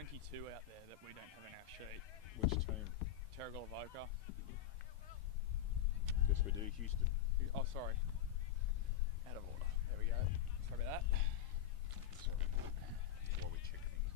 22 out there that we don't have in our sheet. Which team? Terrigal, Avoca. Yes, we do. Houston. Oh, sorry. Out of order. There we go. Sorry about that. Sorry. While we check things.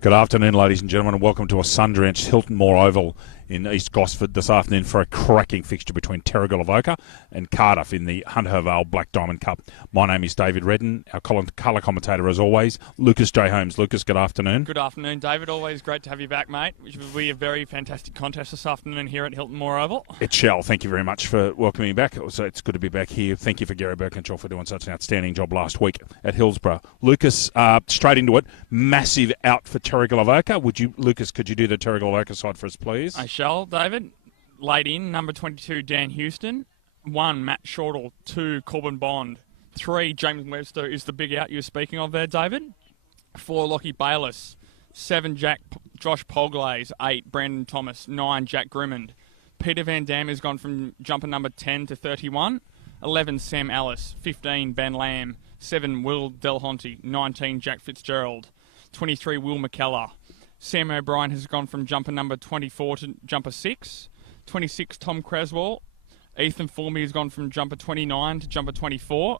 Good afternoon, ladies and gentlemen, and welcome to a sun-drenched Hilton Moore Oval in East Gosford this afternoon for a cracking fixture between Terrigal, Avoca and Cardiff in the Hunter Vale Black Diamond Cup. My name is David Redden, our colour commentator as always, Lucas J. Holmes. Lucas, good afternoon. Good afternoon, David. Always great to have you back, mate, which will be a very fantastic contest this afternoon here at Hilton Moore Oval. It shall. Thank you very much for welcoming me back. So it's good to be back here. Thank you for Gary Birkinshaw for doing such an outstanding job last week at Hillsborough. Lucas, straight into it, massive out for Terrigal, Avoca. Lucas, could you do the Terrigal, Avoca side for us, please? I shall, David. Late in, number 22, Dan Houston. 1, Matt Shortall. 2, Corbin Bond. 3, James Webster is the big out you were speaking of there, David. 4, Lockie Bayliss. 7, Josh Polglaze. 8, Brandon Thomas. 9, Jack Grimmond. Peter Van Dam has gone from jumper number 10 to 31. 11, Sam Ellis. 15, Ben Lamb. 7, Will Delhonte. 19, Jack Fitzgerald. 23, Will McKellar. Sam O'Brien has gone from jumper number 24 to jumper 6. 26, Tom Creswell. Ethan Formby has gone from jumper 29 to jumper 24.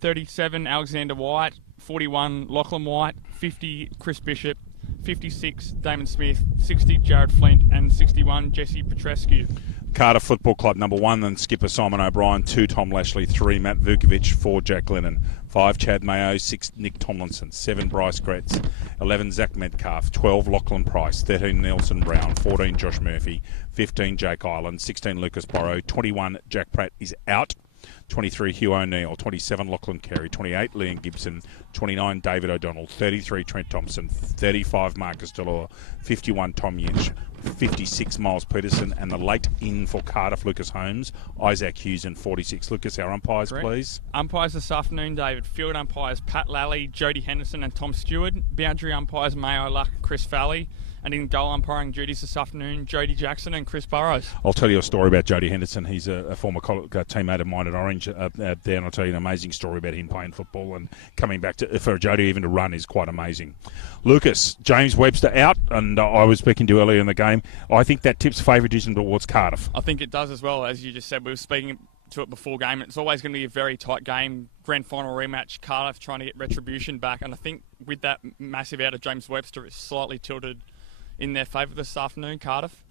37, Alexander White. 41, Lachlan White. 50, Chris Bishop. 56, Damon Smith. 60, Jared Flint. And 61, Jesse Petrescu. Cardiff Football Club, number 1, then skipper Simon O'Brien. 2, Tom Lashley. 3, Matt Vukovic. 4, Jack Lennon. 5, Chad Mayo. 6, Nick Tomlinson. 7, Bryce Gretz. 11, Zach Metcalf. 12, Lachlan Price. 13, Nelson Brown. 14, Josh Murphy. 15, Jake Ireland. 16, Lucas Borrow. 21, Jack Pratt is out. 23, Hugh O'Neill. 27, Lachlan Carey. 28, Liam Gibson. 29, David O'Donnell. 33, Trent Thompson. 35, Marcus Delore. 51, Tom Yinch. 56, Miles Peterson. And the late in for Cardiff, Lucas Holmes. Isaac Hughes and 46. Lucas, our umpires, Correct. Please. Umpires this afternoon, David. Field umpires Pat Lally, Jody Henderson and Tom Stewart. Boundary umpires Mayo Luck, Chris Falley. And in goal umpiring duties this afternoon, Jody Jackson and Chris Burrows. I'll tell you a story about Jody Henderson. He's a former teammate of mine at Orange there, and I'll tell you an amazing story about him playing football and coming back for Jody even to run is quite amazing. Lucas, James Webster out, and I was speaking to earlier in the game. I think that tips favouritism towards Cardiff. I think it does as well, as you just said. We were speaking to it before game. It's always going to be a very tight game. Grand final rematch, Cardiff trying to get retribution back, and I think with that massive out of James Webster, it's slightly tilted in their favour this afternoon, Cardiff?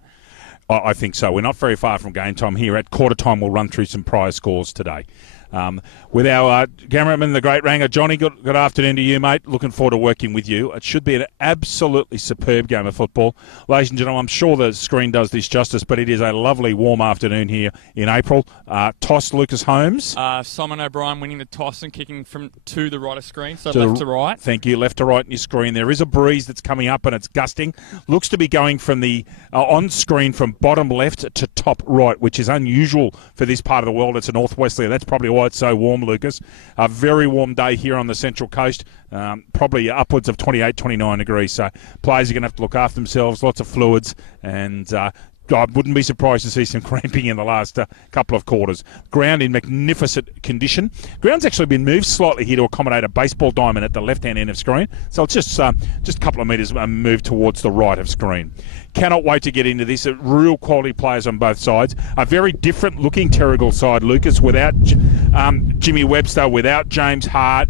I think so. We're not very far from game time here. At quarter time, we'll run through some prior scores today. With our cameraman, the great Ranger, Johnny, good afternoon to you, mate. Looking forward to working with you. It should be an absolutely superb game of football. Ladies and gentlemen, I'm sure the screen does this justice, but it is a lovely warm afternoon here in April. Toss, Lucas Holmes. Simon O'Brien winning the toss and kicking to the right of screen, so left to right. Thank you, left to right in your screen. There is a breeze that's coming up and it's gusting. Looks to be going from the on screen from bottom left to top right, which is unusual for this part of the world. It's a northwesterly. That's probably why it's so warm, Lucas. A very warm day here on the Central Coast, probably upwards of 28, 29 degrees. So players are going to have to look after themselves, lots of fluids, and I wouldn't be surprised to see some cramping in the last couple of quarters. Ground in magnificent condition. Ground's actually been moved slightly here to accommodate a baseball diamond at the left-hand end of screen. So it's just a couple of metres moved towards the right of screen. Cannot wait to get into this. Real quality players on both sides. A very different-looking Terrigal side, Lucas, without Jimmy Webster, without James Hart,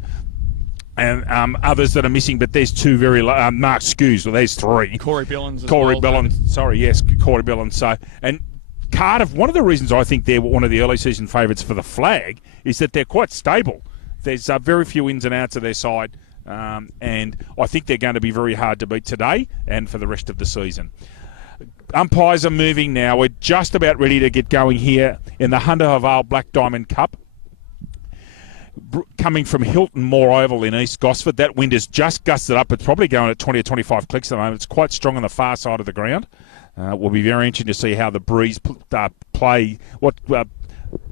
and others that are missing, but there's 2 very Mark Skews. Well, there's 3. Corey Billings as Corey well. Billings. Sorry, yes, Corey Billings. So, and Cardiff, one of the reasons I think they're one of the early season favourites for the flag is that they're quite stable. There's very few ins and outs of their side, and I think they're going to be very hard to beat today and for the rest of the season. Umpires are moving now. We're just about ready to get going here in the Hunter Vale Black Diamond Cup. Coming from Hilton Moore Oval in East Gosford. That wind has just gusted up. It's probably going at 20 or 25 clicks at the moment. It's quite strong on the far side of the ground. Will be very interesting to see how the breeze play, what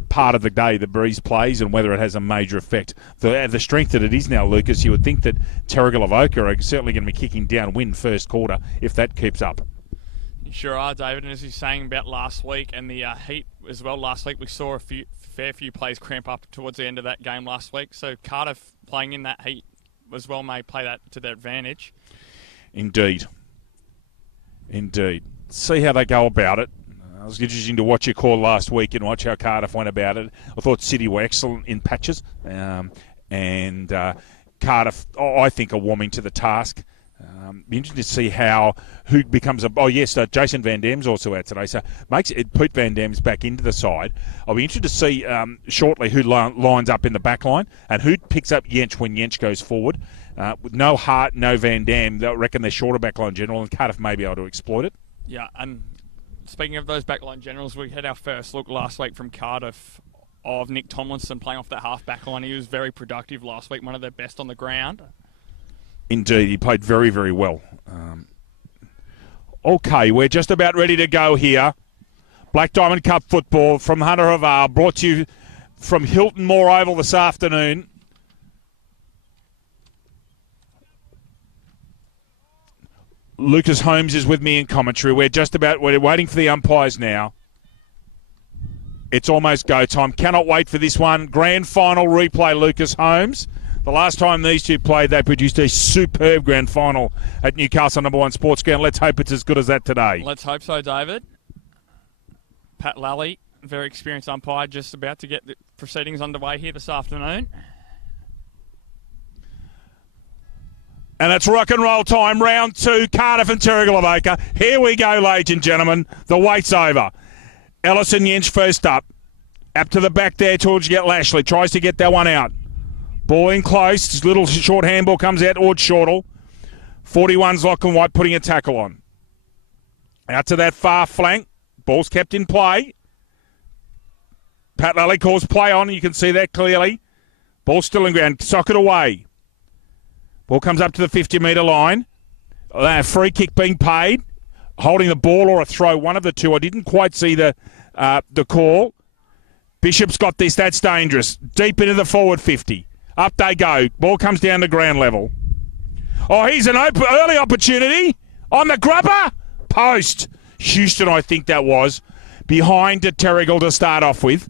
part of the day the breeze plays and whether it has a major effect. The strength that it is now, Lucas, you would think that Terrigal, Avoca are certainly going to be kicking downwind first quarter if that keeps up. You sure are, David. And as you're saying about last week and the heat as well, last week we saw fair few players cramp up towards the end of that game last week. So Cardiff playing in that heat as well may play that to their advantage. Indeed. See how they go about it. It was interesting to watch your call last week and watch how Cardiff went about it. I thought City were excellent in patches. And Cardiff, I think, are warming to the task. Be interesting to see who becomes Jason Van Dam's also out today, so Pete Van Dam's back into the side. I'll be interested to see shortly who lines up in the back line and who picks up Jench when Jench goes forward. With no Hart, no Van Dam, I reckon they're shorter back line general, and Cardiff may be able to exploit it. Yeah, and speaking of those back line generals, we had our first look last week from Cardiff of Nick Tomlinson playing off that half back line. He was very productive last week, one of their best on the ground. Indeed, he played very, very well. Okay, we're just about ready to go here. Black Diamond Cup football from Hunter Havar, brought to you from Hilton Moore Oval this afternoon. Lucas Holmes is with me in commentary. We're waiting for the umpires now. It's almost go time. Cannot wait for this one. Grand final replay, Lucas Holmes. The last time these two played, they produced a superb grand final at Newcastle #1 Sports Ground. Let's hope it's as good as that today. Let's hope so, David. Pat Lally, very experienced umpire, just about to get the proceedings underway here this afternoon. And it's rock and roll time, round 2, Cardiff and Terrigal Avoca. Here we go, ladies and gentlemen. The wait's over. Ellison Jench first up. Up to the back there towards Lashley. Tries to get that one out. Ball in close. Little short handball comes out towards Shortle. 41's Lachlan White putting a tackle on. Out to that far flank. Ball's kept in play. Pat Lally calls play on. You can see that clearly. Ball still in ground. Socket away. Ball comes up to the 50-metre line. Free kick being paid. Holding the ball or a throw, one of the two. I didn't quite see the call. Bishop's got this. That's dangerous. Deep into the forward 50. Up they go. Ball comes down to ground level. Oh, here's an early opportunity. On the grubber. Post. Houston, I think that was. Behind to Terrigal to start off with.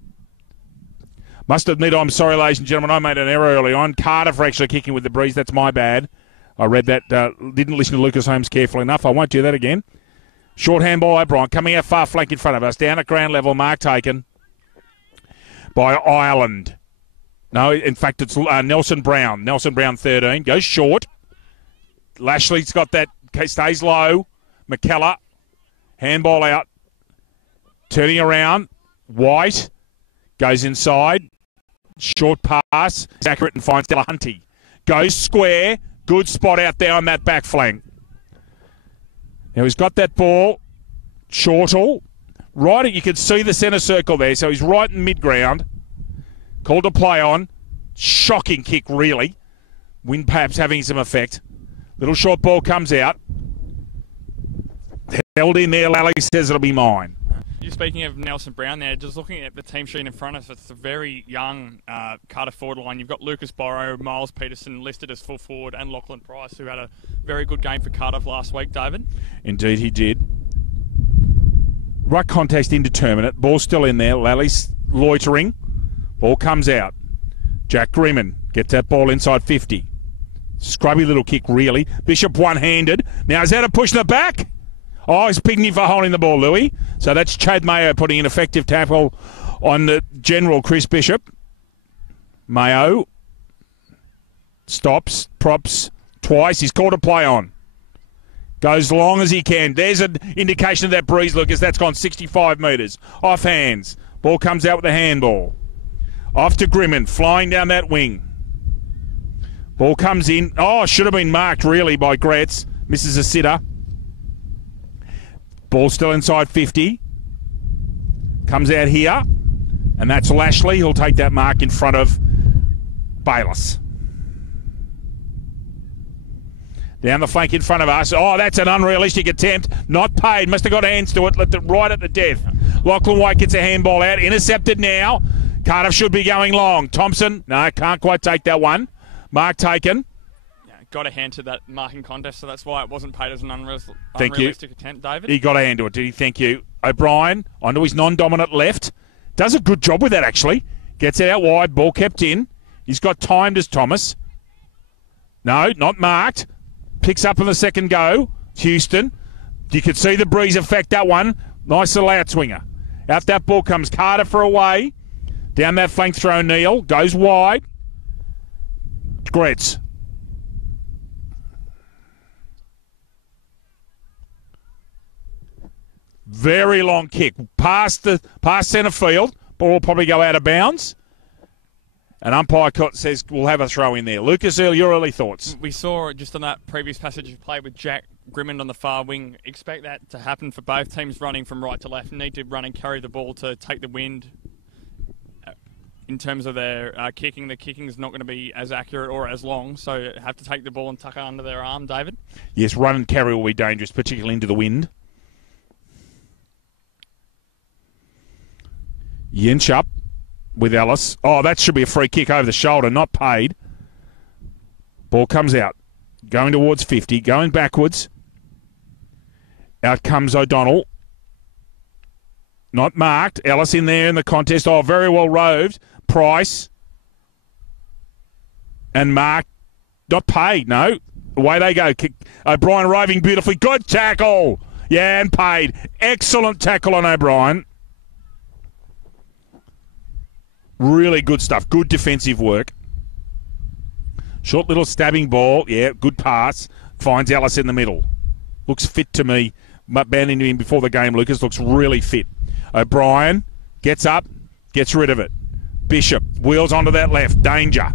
Must admit, I'm sorry, ladies and gentlemen, I made an error early on. Cardiff are actually kicking with the breeze. That's my bad. I read that. Didn't listen to Lucas Holmes carefully enough. I won't do that again. Short handball, O'Brien. Coming out far flank in front of us. Down at ground level. Mark taken by Ireland. No, in fact, it's Nelson Brown. Nelson Brown, 13. Goes short. Lashley's got that. Stays low. McKellar. Handball out. Turning around. White. Goes inside. Short pass. Is accurate and finds Delahunty. Goes square. Good spot out there on that back flank. Now he's got that ball. Shortle. Right, you can see the centre circle there. So he's right in mid-ground. Called to play on. Shocking kick, really. Wind perhaps having some effect. Little short ball comes out. Held in there. Lally says it'll be mine. You're speaking of Nelson Brown there, just looking at the team sheet in front of us, it's a very young Cardiff forward line. You've got Lucas Borrow, Miles Peterson listed as full forward, and Lachlan Price, who had a very good game for Cardiff last week, David. Indeed, he did. Ruck contest indeterminate. Ball still in there. Lally's loitering. Ball comes out. Jack Greeman gets that ball inside 50. Scrubby little kick, really. Bishop one-handed. Now, is that a push in the back? Oh, he's picking him for holding the ball, Louis. So that's Chad Mayo putting an effective tackle on the general Chris Bishop. Mayo stops, props twice. He's called a play on. Goes long as he can. There's an indication of that breeze, Lucas. That's gone 65 metres. Off hands. Ball comes out with a handball. Off to Grimman, flying down that wing. Ball comes in. Oh, should have been marked, really, by Gretz. Misses a sitter. Ball still inside 50. Comes out here. And that's Lashley. He'll take that mark in front of Bayliss. Down the flank in front of us. Oh, that's an unrealistic attempt. Not paid. Must have got hands to it. Right at the death. Lachlan White gets a handball out. Intercepted now. Cardiff should be going long. Thompson. No, can't quite take that one. Mark taken. got a hand to that marking contest, so that's why it wasn't paid as an Thank you. unrealistic attempt, David. He got a hand to it, did he? Thank you. O'Brien, onto his non-dominant left. Does a good job with that, actually. Gets it out wide, ball kept in. He's got timed as Thomas. No, not marked. Picks up on the second go. Houston. You could see the breeze affect that one. Nice little outswinger. Out that ball comes Cardiff for away. Down that flank throw, Neal. Goes wide. Gretz. Very long kick. Past centre field. Ball will probably go out of bounds. And umpire says we'll have a throw in there. Lucas Earle, your early thoughts? We saw just on that previous passage of play with Jack Grimmond on the far wing. Expect that to happen for both teams running from right to left. Need to run and carry the ball to take the wind. In terms of their kicking, the kicking is not going to be as accurate or as long, so have to take the ball and tuck it under their arm, David. Yes, run and carry will be dangerous, particularly into the wind. Yench up with Ellis. Oh, that should be a free kick over the shoulder, not paid. Ball comes out. Going towards 50, going backwards. Out comes O'Donnell. Not marked. Ellis in there in the contest. Oh, very well roved. Price. And marked. Not paid, no. Away they go. O'Brien arriving beautifully. Good tackle. Yeah, and paid. Excellent tackle on O'Brien. Really good stuff. Good defensive work. Short little stabbing ball. Yeah, good pass. Finds Ellis in the middle. Looks fit to me. Banding him before the game, Lucas. Looks really fit. O'Brien gets up, gets rid of it. Bishop wheels onto that left. Danger.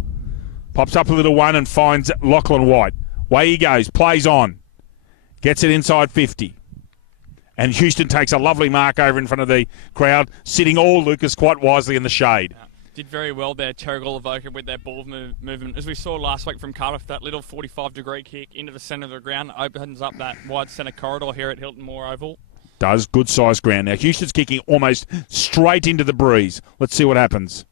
Pops up a little one and finds Lachlan White. Way he goes. Plays on. Gets it inside 50. And Houston takes a lovely mark over in front of the crowd, sitting all Lucas quite wisely in the shade. Did very well there, Terrigal, Avoca, with their ball movement. As we saw last week from Cardiff, that little 45-degree kick into the centre of the ground opens up that wide centre corridor here at Hilton Moore Oval. Does. Good size ground. Now, Houston's kicking almost straight into the breeze. Let's see what happens.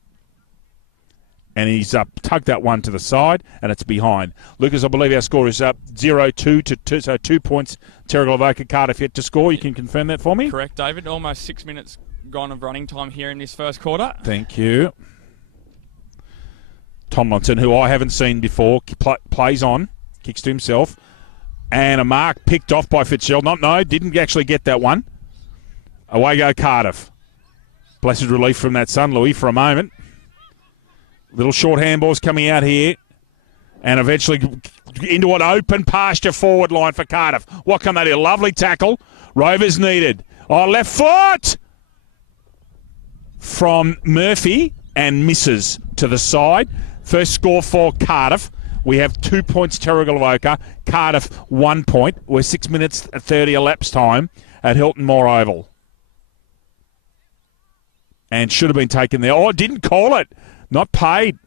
And he's tugged that one to the side, and it's behind. Lucas, I believe our score is up 0-2 to 2, so 2 points. Terrigal, Avoca, Cardiff yet to score. You can confirm that for me? Correct, David. Almost 6 minutes gone of running time here in this first quarter. Thank you. Tomlinson, who I haven't seen before, plays on, kicks to himself, and a mark picked off by Fitzgerald. Didn't actually get that one. Away go Cardiff. Blessed relief from that son, Louis, for a moment. Little short handballs coming out here, and eventually into an open pasture forward line for Cardiff. What can they do? Lovely tackle. Rovers needed. Oh, left foot from Murphy and misses to the side. First score for Cardiff. We have 2 points, Terrigal, Avoca. Cardiff 1 point. We're 6 minutes 30 elapsed time at Hilton Moore Oval. And should have been taken there. Oh, didn't call it. Not paid.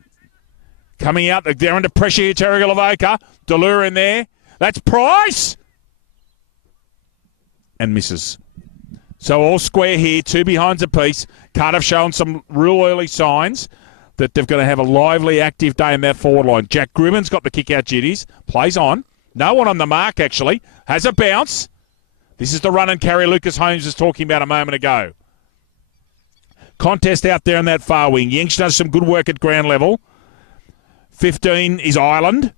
Coming out, they're under pressure here, Terrigal, Avoca. Delure in there. That's Price. And misses. So all square here, 2 behinds apiece. Cardiff showing some real early signs that they're going to have a lively, active day in that forward line. Jack Grimmond's got the kick-out duties. Plays on. No one on the mark, actually. Has a bounce. This is the run and carry Lucas Holmes was talking about a moment ago. Contest out there in that far wing. Yench does some good work at ground level. 15 is Ireland.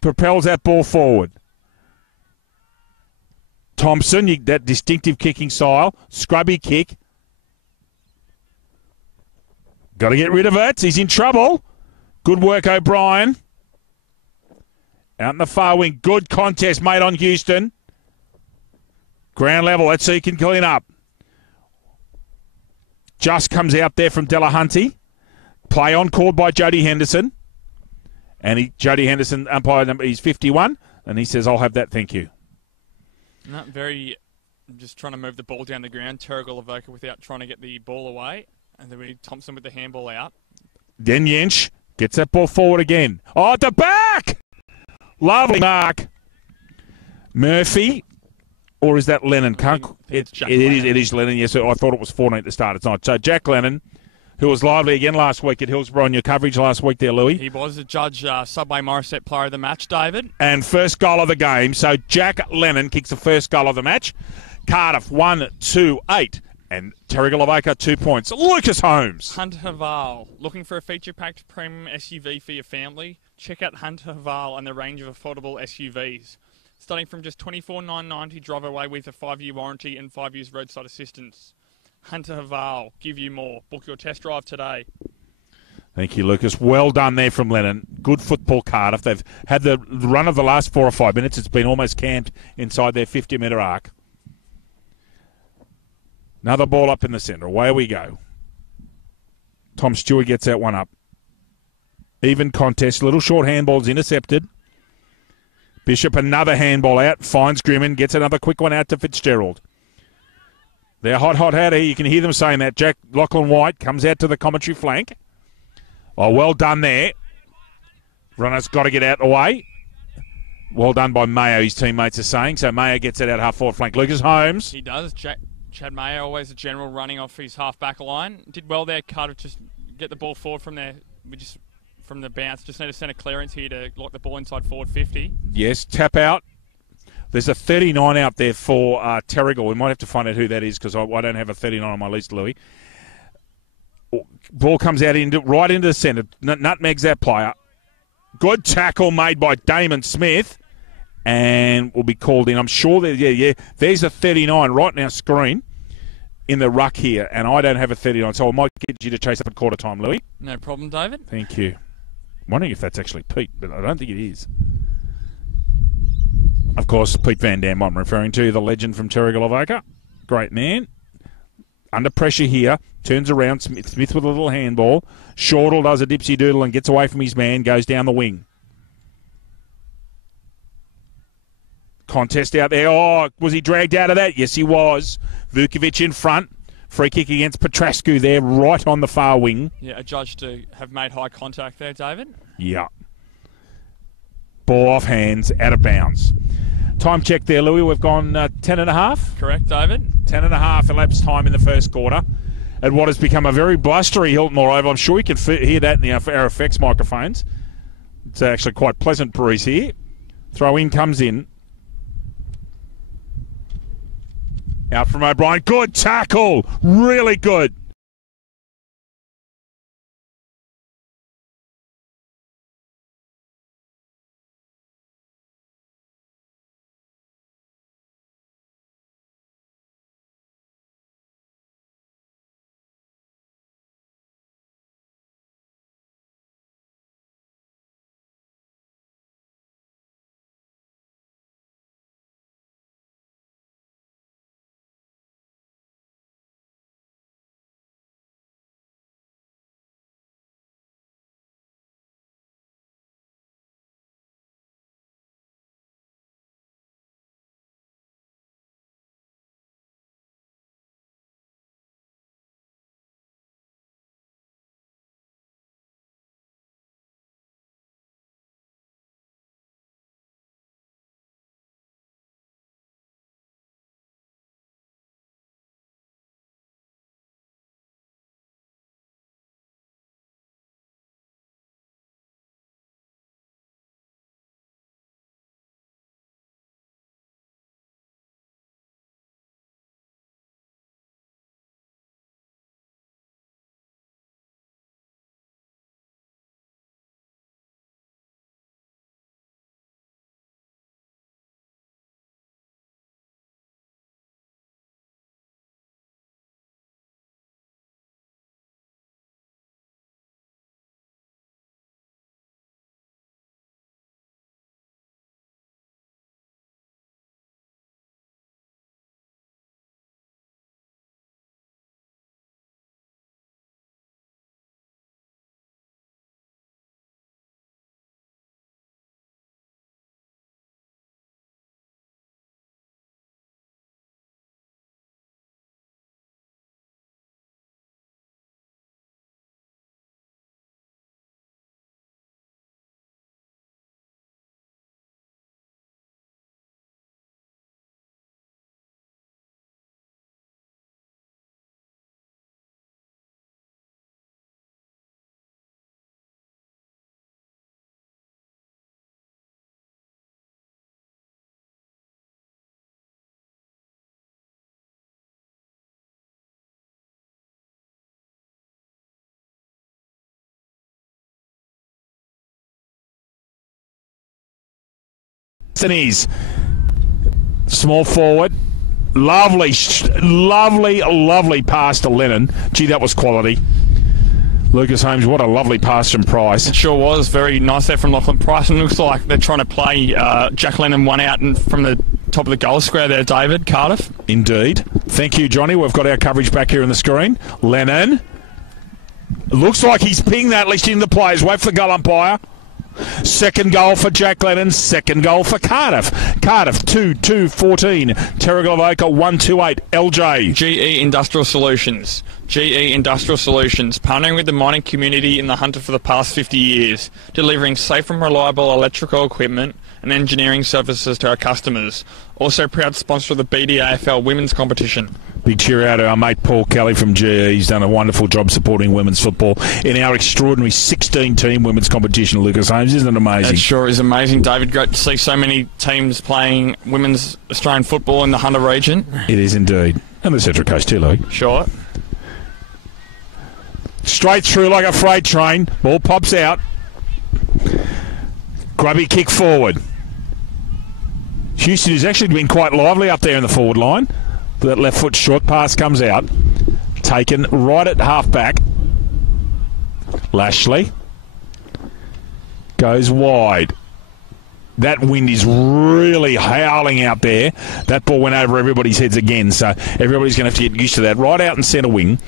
Propels that ball forward. Thompson, that distinctive kicking style. Scrubby kick. Got to get rid of it. He's in trouble. Good work, O'Brien. Out in the far wing. Good contest made on Houston. Ground level. Let's see he can clean up. Just comes out there from Delahunty. Play on called by Jody Henderson. And Jody Henderson, umpire number, he's 51. And he says, I'll have that, thank you. Not very, just trying to move the ball down the ground. Terrigal, Avoca without trying to get the ball away. And then we need Thompson with the handball out. Then Yench gets that ball forward again. Oh, at the back! Lovely mark. Murphy, or is that Lennon? It is Lennon, yes. I thought it was 14 at the start. It's not. So Jack Lennon who was lively again last week at Hillsborough on your coverage last week there, Louis. He was the judge, Subway Morissette player of the match, David. And first goal of the game. So Jack Lennon kicks the first goal of the match. Cardiff 1-2-8. And Terrigal Avoca 2 points. Lucas Holmes. Hunter Haval. Looking for a feature-packed premium SUV for your family? Check out Hunter Haval and the range of affordable SUVs. Starting from just $24,990, drive away with a 5-year warranty and 5 years roadside assistance. Hunter Haval, give you more. Book your test drive today. Thank you, Lucas. Well done there from Lennon. Good football, Cardiff. They've had the run of the last 4 or 5 minutes. It's been almost camped inside their 50-metre arc. Another ball up in the centre. Away we go. Tom Stewart gets that one up. Even contest. Little short handballs intercepted. Bishop, another handball out. Finds Grimman. Gets another quick one out to Fitzgerald. They're hot out here. You can hear them saying that. Jack Lachlan White comes out to the commentary flank. Oh, well done there. Runner's got to get out of the way. Well done by Mayo, his teammates are saying. So Mayo gets it out half forward flank. Lucas Holmes. He does. Chad Mayo, always a general running off his half-back line. Did well there. Cardiff just get the ball forward from there. From the bounce. Just need a centre clearance here to lock the ball inside forward 50. Yes, tap out. There's a 39 out there for Terrigal. We might have to find out who that is because I don't have a 39 on my list, Louis. Ball comes out right into the centre. Nutmegs that player. Good tackle made by Damon Smith. And will be called in. I'm sure that, there's a 39 right now screen in the ruck here. And I don't have a 39, so I might get you to chase up at quarter time, Louis. No problem, David. Thank you. I'm wondering if that's actually Pete, but I don't think it is. Of course, Pete Van Dam I'm referring to, the legend from Terrigal Avoca. Great man. Under pressure here. Turns around. Smith with a little handball. Shortall does a dipsy doodle and gets away from his man. Goes down the wing. Contest out there. Oh, was he dragged out of that? Yes, he was. Vukovic in front. Free kick against Petrascu there, right on the far wing. Yeah, a judge to have made high contact there, David. Yeah. Ball off hands, out of bounds. Time check there, Louis. We've gone 10.5. Correct, David. 10.5 elapsed time in the first quarter. At what has become a very blustery Hilton Oval. I'm sure you can hear that in our effects microphones. It's actually quite pleasant breeze here. Throw in comes in. Out from O'Brien. Good tackle. Really good. And he's small forward. Lovely pass to Lennon. Gee, that was quality. Lucas Holmes, what a lovely pass from Price. It sure was. Very nice there from Lachlan Price. And looks like they're trying to play Jack Lennon one out from the top of the goal square there, David. Cardiff. Indeed. Thank you, Johnny. We've got our coverage back here on the screen. Lennon. Looks like he's pinged that, listing the players. Wait for the goal umpire. Second goal for Jack Lennon, second goal for Cardiff. Cardiff 2-2-14. Terrigal Avoca 1-2-8. LJ. GE Industrial Solutions. GE Industrial Solutions, partnering with the mining community in the Hunter for the past 50 years, delivering safe and reliable electrical equipment and engineering services to our customers. Also proud sponsor of the BDAFL women's competition. Big cheer out to our mate Paul Kelly from GE. He's done a wonderful job supporting women's football in our extraordinary 16-team women's competition, Lucas Holmes. Isn't it amazing? It sure is amazing, David. Great to see so many teams playing women's Australian football in the Hunter region. It is indeed. And the Central Coast too, Louis. Sure. Straight through like a freight train. Ball pops out. Grubby kick forward. Houston has actually been quite lively up there in the forward line. That left foot short pass comes out. Taken right at half back. Lashley goes wide. That wind is really howling out there. That ball went over everybody's heads again, so everybody's going to have to get used to that. Right out in centre wing,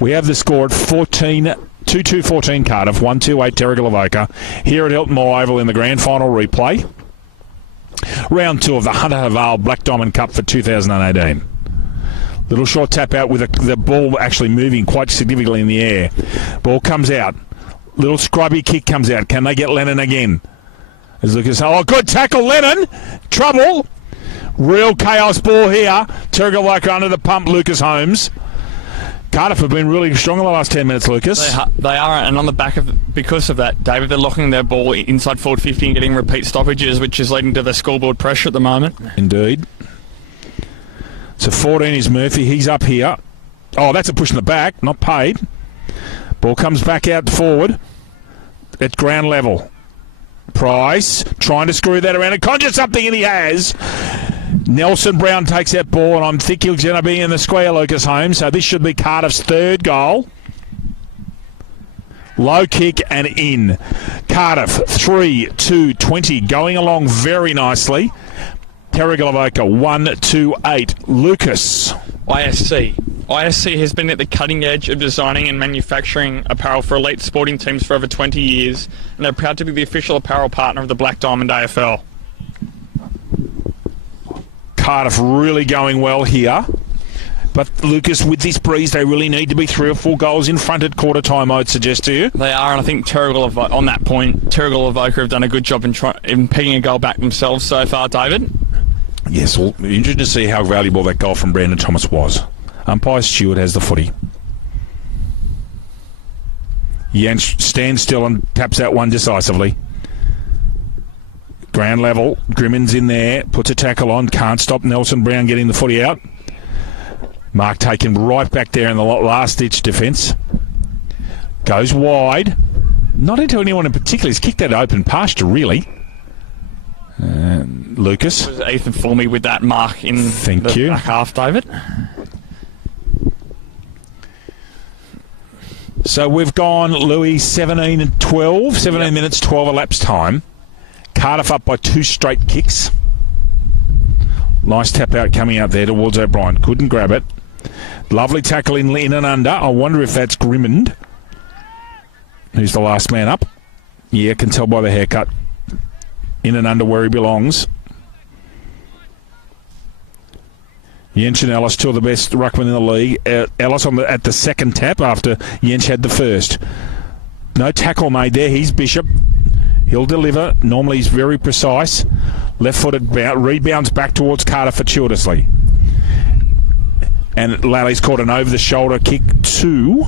we have the score at 2-2-14 Cardiff, 1-2-8 Terrigal Avoca. Here at Hilton Moore Oval in the grand final replay. Round 2 of the Hunter Haval Black Diamond Cup for 2018. Little short tap out with the ball actually moving quite significantly in the air. Ball comes out. Little scrubby kick comes out. Can they get Lennon again? As Lucas, oh, good tackle, Lennon. Trouble. Real chaos ball here. Terrigal Avoca under the pump, Lucas Holmes. Cardiff have been really strong in the last 10 minutes, Lucas. They are, and on the back of because of that, David, they're locking their ball inside forward 50 and getting repeat stoppages, which is leading to the scoreboard pressure at the moment. Indeed. So 14 is Murphy. He's up here. Oh, that's a push in the back, not paid. Ball comes back out forward at ground level. Price trying to screw that around and conjure something, and he has. Nelson Brown takes that ball, and I'm thinking he's going to be in the square, Lucas Holmes. So this should be Cardiff's third goal. Low kick and in. Cardiff 3-2-20, going along very nicely. Terrigal Avoca 1-2-8. Lucas. ISC has been at the cutting edge of designing and manufacturing apparel for elite sporting teams for over 20 years, and they're proud to be the official apparel partner of the Black Diamond AFL. Cardiff really going well here. But, Lucas, with this breeze, they really need to be 3 or 4 goals in front at quarter time, I would suggest to you. They are, and I think Terrigal, on that point, Terrigal Avoca have done a good job in pegging a goal back themselves so far, David. Yes, well, interesting to see how valuable that goal from Brandon Thomas was. Umpire Stewart has the footy. Jens stands still and taps that one decisively. Ground level, Grimmon's in there, puts a tackle on, can't stop Nelson Brown getting the footy out. Mark taken right back there in the last-ditch defence. Goes wide. Not into anyone in particular. He's kicked that open pasture, really. Lucas. Was Ethan Formey with that mark in the back half, David? So we've gone, Louis, 17 and 12. 17 minutes, 12 elapsed time. Cardiff up by 2 straight kicks. Nice tap out coming out there towards O'Brien. Couldn't grab it. Lovely tackle in and under. I wonder if that's Grimmond. Who's the last man up? Yeah, can tell by the haircut. In and under where he belongs. Jensch and Ellis, 2 of the best ruckmen in the league. Ellis at the second tap after Jensch had the first. No tackle made there. He's Bishop. He'll deliver. Normally he's very precise. Left-footed rebounds back towards Carter fortuitously. And Lally's caught an over-the-shoulder kick too.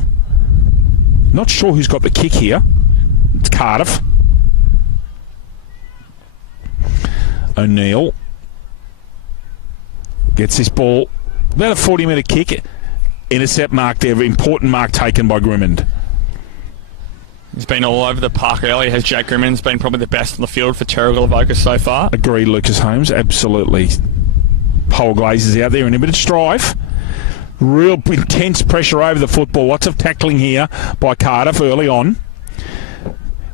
Not sure who's got the kick here. It's Cardiff. O'Neill gets this ball. About a 40-metre kick. Intercept mark there. Important mark taken by Grimmond. He's been all over the park early. Has Jake Grimmon's been probably the best on the field for Terrigal Avoca so far. Agree, Lucas Holmes. Absolutely. Pole Glazers out there in a bit of strife. Real intense pressure over the football. Lots of tackling here by Cardiff early on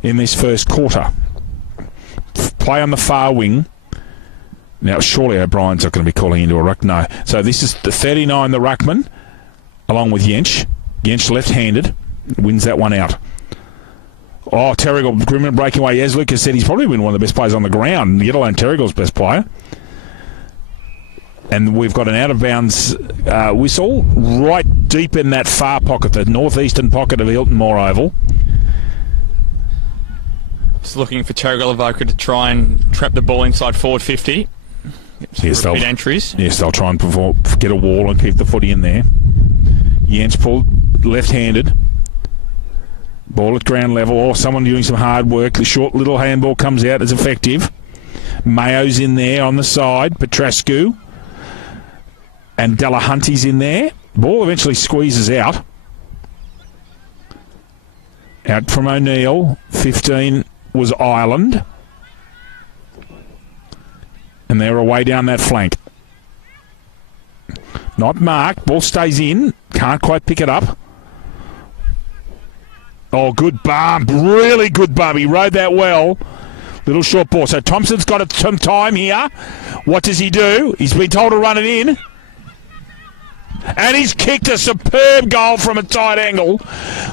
in this first quarter. Play on the far wing. Now, surely O'Brien's not going to be calling into a ruck. No. So this is the 39, the ruckman, along with Jensch. Jensch left-handed. Wins that one out. Oh, Terrigal, Grimman breaking away. As Lucas said, he's probably been one of the best players on the ground, let alone Terrigal's best player. And we've got an out-of-bounds whistle right deep in that far pocket, the northeastern pocket of Hilton Moore Oval. Just looking for Terrigal Avoca to try and trap the ball inside forward 50. Yes, repeat entries. Yes, they'll try and get a wall and keep the footy in there. Jens pulled left-handed. Ball at ground level. Oh, someone doing some hard work. The short little handball comes out as effective. Mayo's in there on the side. Petrascu. And Delahunty's in there. Ball eventually squeezes out. Out from O'Neill. 15 was Ireland. And they're away down that flank. Not marked. Ball stays in. Can't quite pick it up. Oh, good bump. Really good bump. He rode that well. Little short ball. So Thompson's got some time here. What does he do? He's been told to run it in. And he's kicked a superb goal from a tight angle.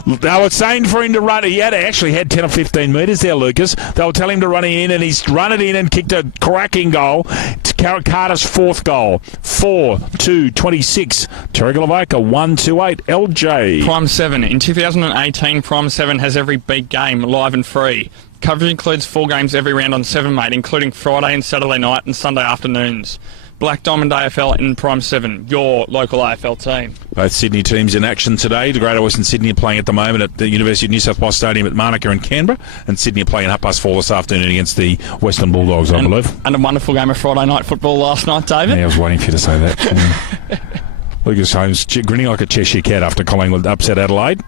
They were saying for him to run it. He actually had 10 or 15 metres there, Lucas. They were telling him to run it in, and he's run it in and kicked a cracking goal. It's Carter's fourth goal. 4-2-26. Terrigal Avoca 1-2-8. LJ. Prime 7. In 2018, Prime 7 has every beat game live and free. Coverage includes 4 games every round on 7, mate, including Friday and Saturday night and Sunday afternoons. Black Diamond AFL in Prime 7, your local AFL team. Both Sydney teams in action today. The Greater Western Sydney are playing at the moment at the University of New South Wales Stadium at Manuka in Canberra, and Sydney are playing at 4:30 this afternoon against the Western Bulldogs, I believe. And a wonderful game of Friday night football last night, David. Yeah, I was waiting for you to say that. Lucas Holmes grinning like a Cheshire cat after Collingwood upset Adelaide.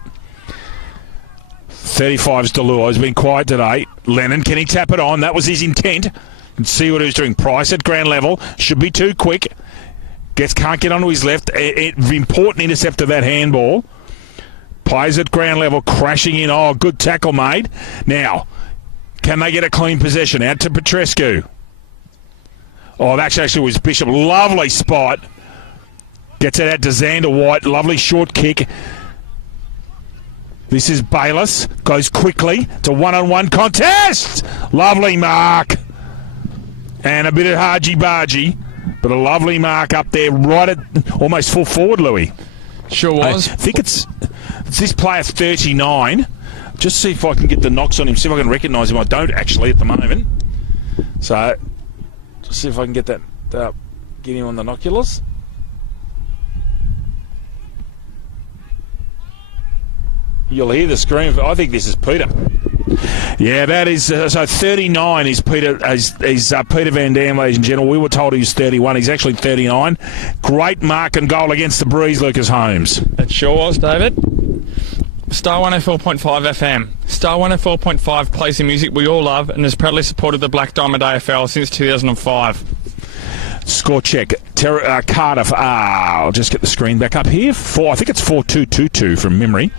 35's Delua. He's been quiet today. Lennon, can he tap it on? That was his intent. And see what he was doing. Price at ground level. Should be too quick. Can't get onto his left. Important intercept of that handball. Plays at ground level. Crashing in. Oh, good tackle made. Now, can they get a clean possession? Out to Petrescu. Oh, that actually was Bishop. Lovely spot. Gets it out to Xander White. Lovely short kick. This is Bayliss. Goes quickly. It's a one-on-one contest. Lovely mark. And a bit of hargy-bargy, but a lovely mark up there, right at almost full forward, Louis. Sure was. I think it's this player 39. Just see if I can get the knocks on him, see if I can recognise him. I don't actually at the moment. So, just see if I can get that, get him on the noculars. You'll hear the scream. I think this is Peter. Yeah, that is so. 39 is Peter. Is Peter Van Dam, ladies and gentlemen. We were told he was 31. He's actually 39. Great mark and goal against the Breeze, Lucas Holmes. It sure was, David. Star 104.5 FM. Star 104.5 plays the music we all love and has proudly supported the Black Diamond AFL since 2005. Score check. Cardiff. I'll just get the screen back up here. I think it's 4-2-2-2 from memory.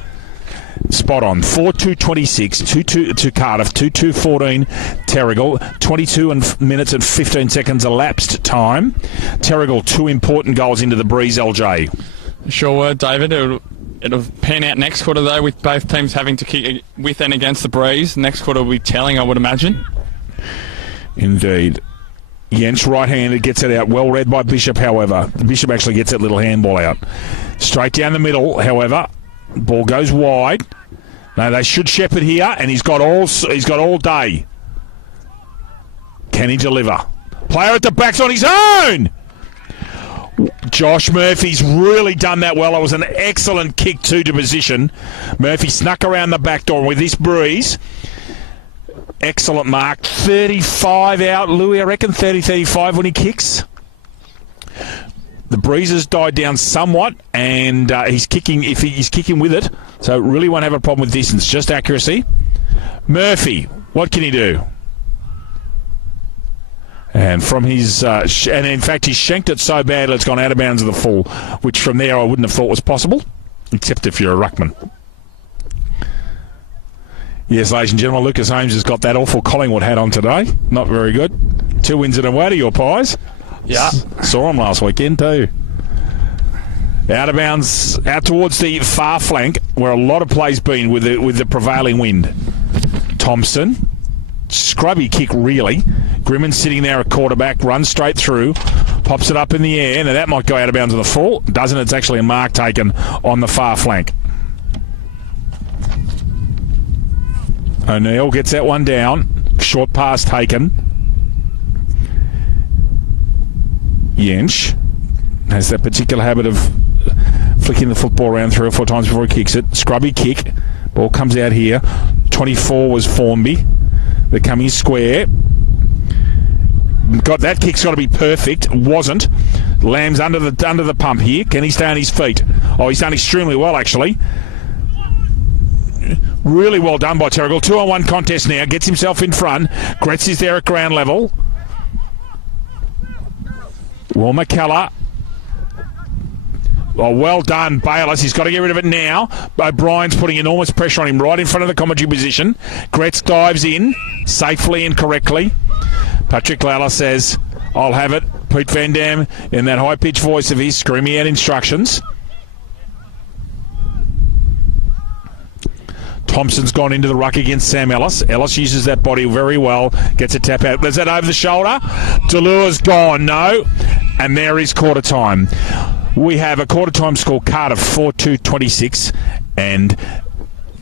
Spot on. 4-2-26, 2-2 to Cardiff, 2-2-14 Terrigal. 22 minutes and 15 seconds elapsed time. Terrigal, 2 important goals into the Breeze, LJ. Sure were, David. It'll pan out next quarter, though, with both teams having to kick with and against the Breeze. Next quarter will be telling, I would imagine. Indeed. Jens, right-handed, gets it out. Well read by Bishop, however. Bishop actually gets that little handball out. Straight down the middle, however. Ball goes wide. No, they should shepherd here, and he's got all day. Can he deliver? Player at the back's on his own. Josh Murphy's really done that well. It was an excellent kick to position. Murphy snuck around the back door with this Breeze. Excellent mark. 35 out, Louis, I reckon. 30-35 when he kicks. The Breeze has died down somewhat, and he's kicking. If he's kicking with it, so really won't have a problem with distance. Just accuracy. Murphy, what can he do? And from his, and in fact, he shanked it so badly it's gone out of bounds of the full, which from there I wouldn't have thought was possible, except if you're a ruckman. Yes, ladies and gentlemen, Lucas Holmes has got that awful Collingwood hat on today. Not very good. 2 wins in a way to your Pies. Yeah. Saw him last weekend too. Out of bounds, out towards the far flank, where a lot of play's been with the prevailing wind. Thompson, scrubby kick really. Grimman sitting there at quarterback, runs straight through, pops it up in the air. Now that might go out of bounds of the full. Doesn't, it's actually a mark taken on the far flank. O'Neill gets that one down. Short pass taken. Yench has that particular habit of flicking the football around 3 or 4 times before he kicks it. Scrubby kick. Ball comes out here. 24 was Formby. They're coming square. That kick's got to be perfect. Wasn't. Lamb's under the pump here. Can he stay on his feet? Oh, he's done extremely well, actually. Really well done by Terrigal. 2-on-1 contest now. Gets himself in front. Gretz is there at ground level. Will McKellar. Oh, well done, Bayliss. He's got to get rid of it now. O'Brien's putting enormous pressure on him right in front of the commentary position. Gretz dives in safely and correctly. Patrick Lalla says, I'll have it. Pete Van Dam in that high-pitched voice of his screaming out instructions. Thompson's gone into the ruck against Sam Ellis. Ellis uses that body very well. Gets a tap out. Is that over the shoulder? Delure's gone. No. And there is quarter time. We have a quarter time score, Cardiff 4-2-26 and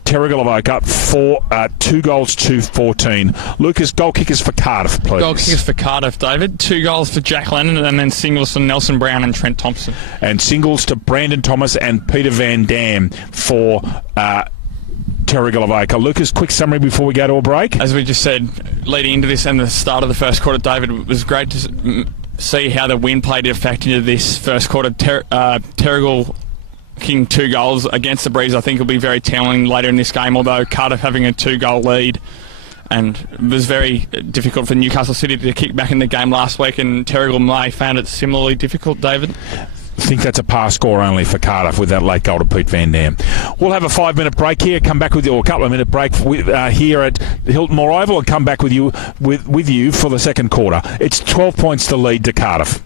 Terrigal Avoca 2 goals to 14. Lucas, goal kickers for Cardiff, please. Goal kickers for Cardiff, David. 2 goals for Jack Lennon and then singles for Nelson Brown and Trent Thompson. And singles to Brandon Thomas and Peter Van Dam for Terrigal Avoca. Lucas, quick summary before we go to a break. As we just said, leading into this and the start of the first quarter, David, it was great to see how the wind played a factor into this first quarter. Terrigal kicking 2 goals against the breeze, I think will be very telling later in this game, although Cardiff having a 2-goal lead. And it was very difficult for Newcastle City to kick back in the game last week, and Terrigal may found it similarly difficult, David. I think that's a pass score only for Cardiff with that late goal to Pete Van Dam. We'll have a 5-minute break here, come back with you, or a couple of minute break here at Hilton Moore Oval, and come back with you for the second quarter. It's 12 points to lead to Cardiff.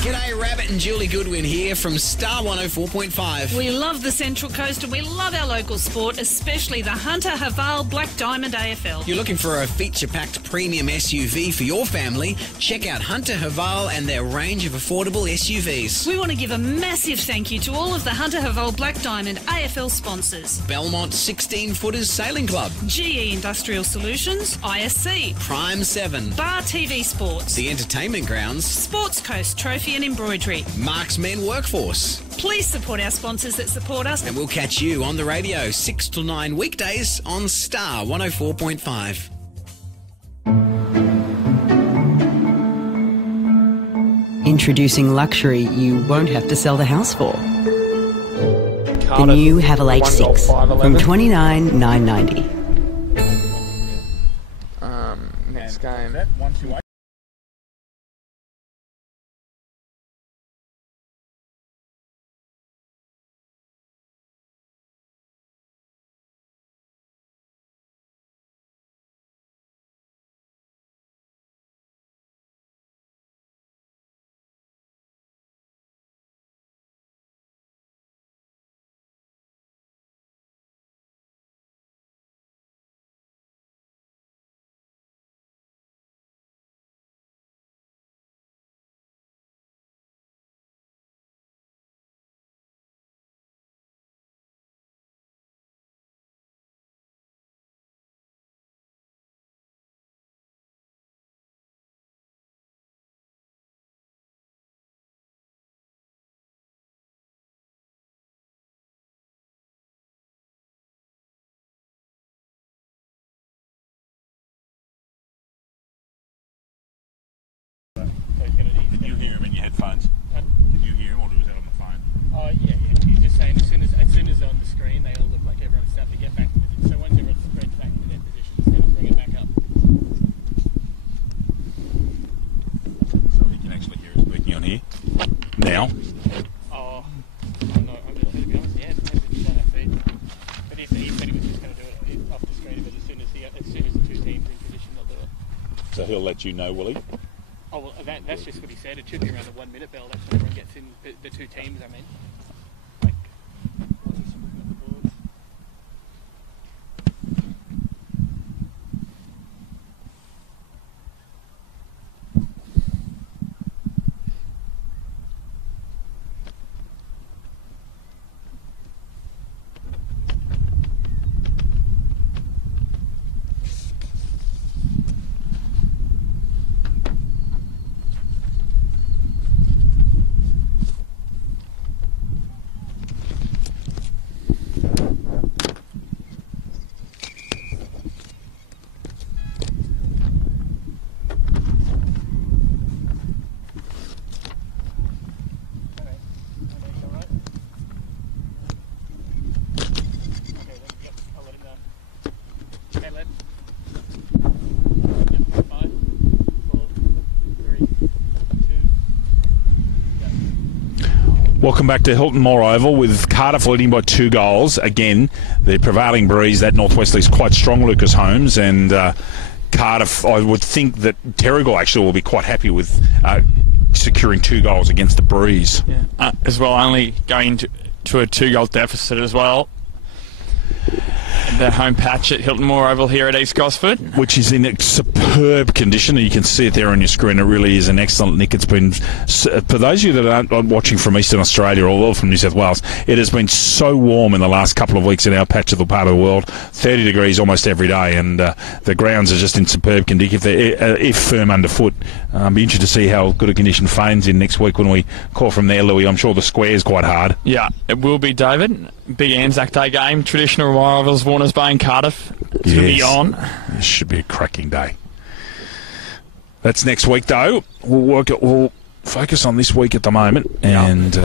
G'day, Rabbit and Julie Goodwin here from Star 104.5. We love the Central Coast and we love our local sport, especially the Hunter Haval Black Diamond AFL. You're looking for a feature-packed premium SUV for your family? Check out Hunter Haval and their range of affordable SUVs. We want to give a massive thank you to all of the Hunter Haval Black Diamond AFL sponsors. Belmont 16-Footers Sailing Club, GE Industrial Solutions, ISC, Prime 7, Bar TV Sports, The Entertainment Grounds, Sports Coast Trophy and Embroidery, Marks Men Workforce. Please support our sponsors that support us. And we'll catch you on the radio 6 till 9 weekdays on Star 104.5. Introducing luxury you won't have to sell the house for. Cardiff, The new Haval H6 from $29,990. Next game. So he'll let you know, will he? Oh, well, that's just what he said. It should be around the 1 minute bell. That's when everyone gets in, the two teams, I mean. Like, Welcome back to Hilton Moore Oval with Cardiff leading by 2 goals. Again, the prevailing breeze, that northwesterly is quite strong, Lucas Holmes, and Cardiff, I would think that Terrigal actually will be quite happy with securing 2 goals against the breeze. Yeah. As well, only going to a 2-goal deficit as well. The home patch at Hilton Moore Oval here at East Gosford, which is in superb condition. You can see it there on your screen. It really is an excellent nick. It's been, for those of you that aren't watching from Eastern Australia or from New South Wales, it has been so warm in the last couple of weeks in our patch of the part of the world. 30 degrees almost every day, and the grounds are just in superb condition. If firm underfoot, be interested to see how good a condition Fane's in next week when we call from there, Louis. I'm sure the square's quite hard. Yeah, it will be, David. Big Anzac Day game, traditional rivals, Warners Bay and Cardiff. It's going to be on. This should be a cracking day. That's next week, though. We'll focus on this week at the moment. And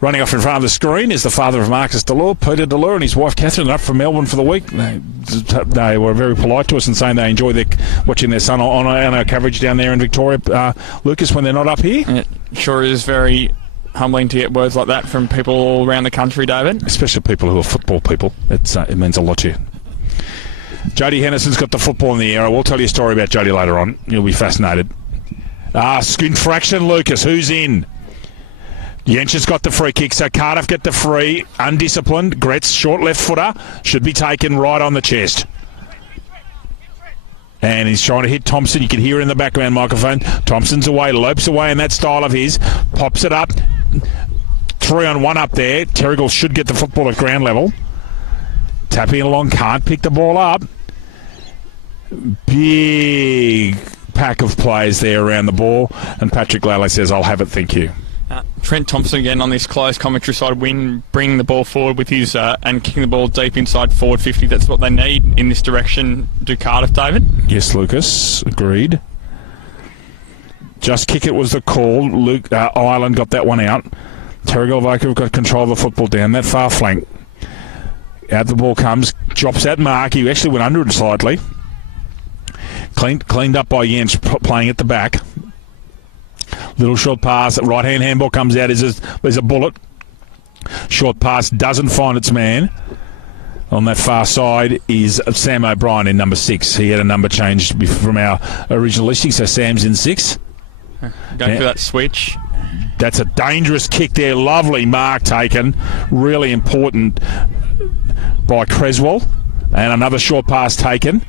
running off in front of the screen is the father of Marcus Delure, Peter Delure, and his wife Catherine, up from Melbourne for the week. They were very polite to us and saying they enjoy watching their son on our coverage down there in Victoria. Lucas, when they're not up here? It sure is very humbling to get words like that from people all around the country, David. Especially people who are football people. It means a lot to you. Jody Henderson's got the football in the air. I will tell you a story about Jody later on. You'll be fascinated. Infraction, Lucas. Who's in? Jensch has got the free kick, so Cardiff get the free. Undisciplined. Gretz, short left footer. Should be taken right on the chest. And he's trying to hit Thompson. You can hear it in the background microphone. Thompson's away, lopes away in that style of his. Pops it up. 3-on-1 up there. Terrigal should get the football at ground level. Tapping along, can't pick the ball up. Big pack of players there around the ball. And Patrick Lally says, I'll have it, thank you. Trent Thompson again on this close commentary side win, bringing the ball forward with his and kicking the ball deep inside forward 50. That's what they need in this direction. Do Cardiff, David? Yes, Lucas. Agreed. Just kick it was the call. Ireland got that one out. Terrigal Avoca have got control of the football down that far flank. Out the ball comes, drops that mark. He actually went under it slightly. Cleaned up by Jensch playing at the back. Little short pass, right-hand handball comes out. There's a bullet. Short pass doesn't find its man. On that far side is Sam O'Brien in number 6. He had a number changed from our original listing, so Sam's in 6. Going for that switch. That's a dangerous kick there. Lovely mark taken. Really important by Creswell. And another short pass taken.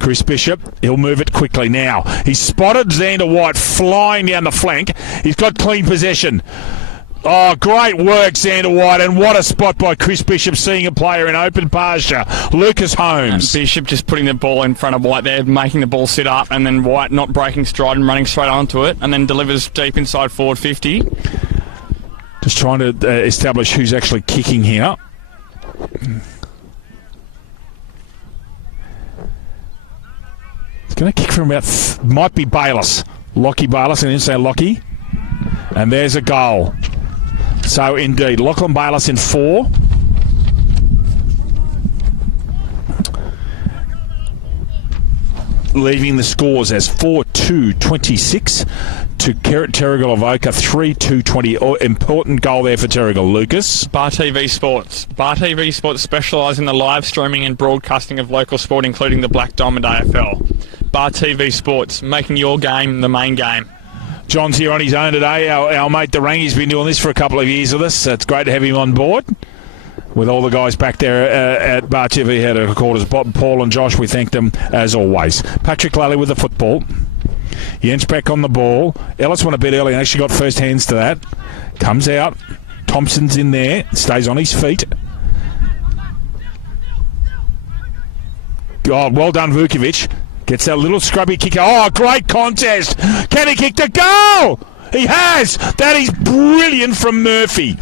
Chris Bishop, he'll move it quickly now. He's spotted Xander White flying down the flank. He's got clean possession. Oh, great work, Xander White, and what a spot by Chris Bishop, seeing a player in open pasture. Lucas Holmes. Bishop just putting the ball in front of White there, making the ball sit up, and then White not breaking stride and running straight onto it, and then delivers deep inside forward 50. Just trying to establish who's actually kicking here. It's going to kick from about, might be Bayliss. Lockie Bayliss, and inside Lockie. And there's a goal. So, indeed, Lachlan Bayliss in 4. Leaving the scores as 4-2-26 to Terrigal Avoca, 3-2-20. Oh, important goal there for Terrigal. Lucas? Bar TV Sports. Bar TV Sports specialise in the live streaming and broadcasting of local sport, including the Black Diamond AFL. Bar TV Sports, making your game the main game. John's here on his own today. Our mate Durangi's been doing this for a couple of years with us. It's great to have him on board. With all the guys back there at Bar TV headquarters, Bob, Paul and Josh, we thank them as always. Patrick Lally with the football. Jens back on the ball. Ellis won a bit early and actually got first hands to that. Comes out. Thompson's in there. Stays on his feet. Oh, well done, Vukovic. Gets that little scrubby kick. Oh, great contest. Can he kick the goal? He has. That is brilliant from Murphy.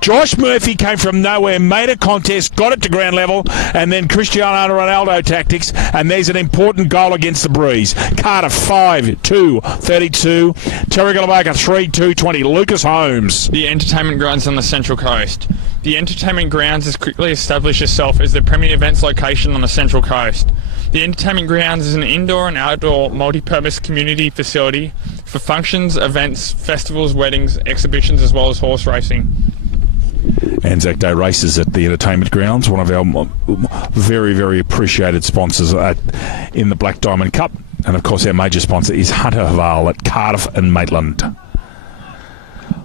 Josh Murphy came from nowhere, made a contest, got it to ground level, and then Cristiano Ronaldo tactics, and there's an important goal against the Breeze. Cardiff 5-2-32. Terrigal Avoca 3-2-20. Lucas Holmes. The entertainment grounds on the Central Coast. The entertainment grounds has quickly established itself as the premier events location on the Central Coast. The entertainment grounds is an indoor and outdoor multi-purpose community facility for functions, events, festivals, weddings, exhibitions, as well as horse racing. Anzac Day races at the entertainment grounds, one of our very, very appreciated sponsors in the Black Diamond Cup. And, of course, our major sponsor is Hunter Haval at Cardiff and Maitland.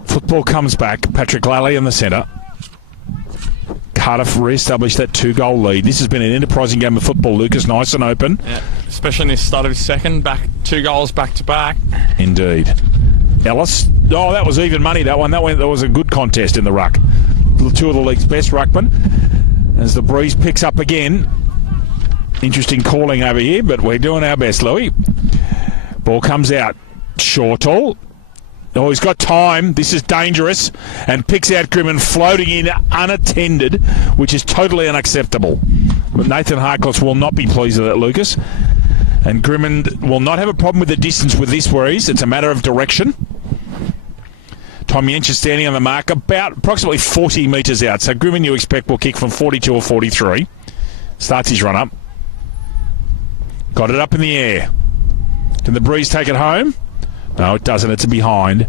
Football comes back. Patrick Lally in the centre. Cardiff re-established that 2-goal lead. This has been an enterprising game of football, Lucas. Nice and open. Yeah, especially in the start of his second. 2 goals back-to-back. Indeed. Ellis. Oh, that was even money, that one. That was a good contest in the ruck. 2 of the league's best ruckmen. As the Breeze picks up again. Interesting calling over here, but we're doing our best, Louis. Ball comes out. Shortall. Oh, he's got time. This is dangerous. And picks out Grimman, floating in unattended, which is totally unacceptable. But Nathan Harkless will not be pleased with that, Lucas. And Grimman will not have a problem with the distance with this worries. It's a matter of direction. Tom Yench is standing on the mark about approximately 40 metres out. So Grimman, you expect, will kick from 42 or 43. Starts his run up. Got it up in the air. Can the Breeze take it home? No, it doesn't. It's a behind.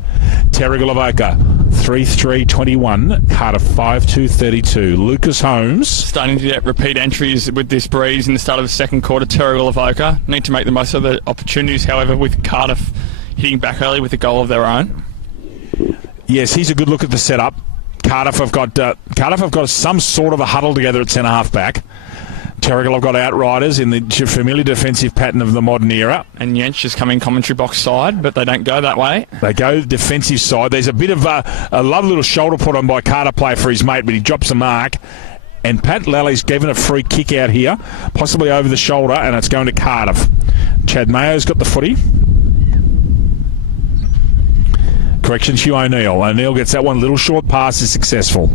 Terrigal Avoca, 3-3-21. Cardiff 5-2-32. Lucas Holmes. Starting to get repeat entries with this Breeze in the start of the second quarter. Terrigal Avoca need to make the most of the opportunities, however, with Cardiff hitting back early with a goal of their own. Yes, here's a good look at the setup. Cardiff have got some sort of a huddle together at centre half back. Terrigal have got outriders in the familiar defensive pattern of the modern era. And Yench is coming commentary box side, but they don't go that way. They go defensive side. There's a bit of a lovely little shoulder put on by Carter play for his mate, but he drops a mark. And Pat Lally's given a free kick out here, possibly over the shoulder, and it's going to Cardiff. Chad Mayo's got the footy. Correction, Hugh O'Neill. O'Neill gets that one. Little short pass is successful.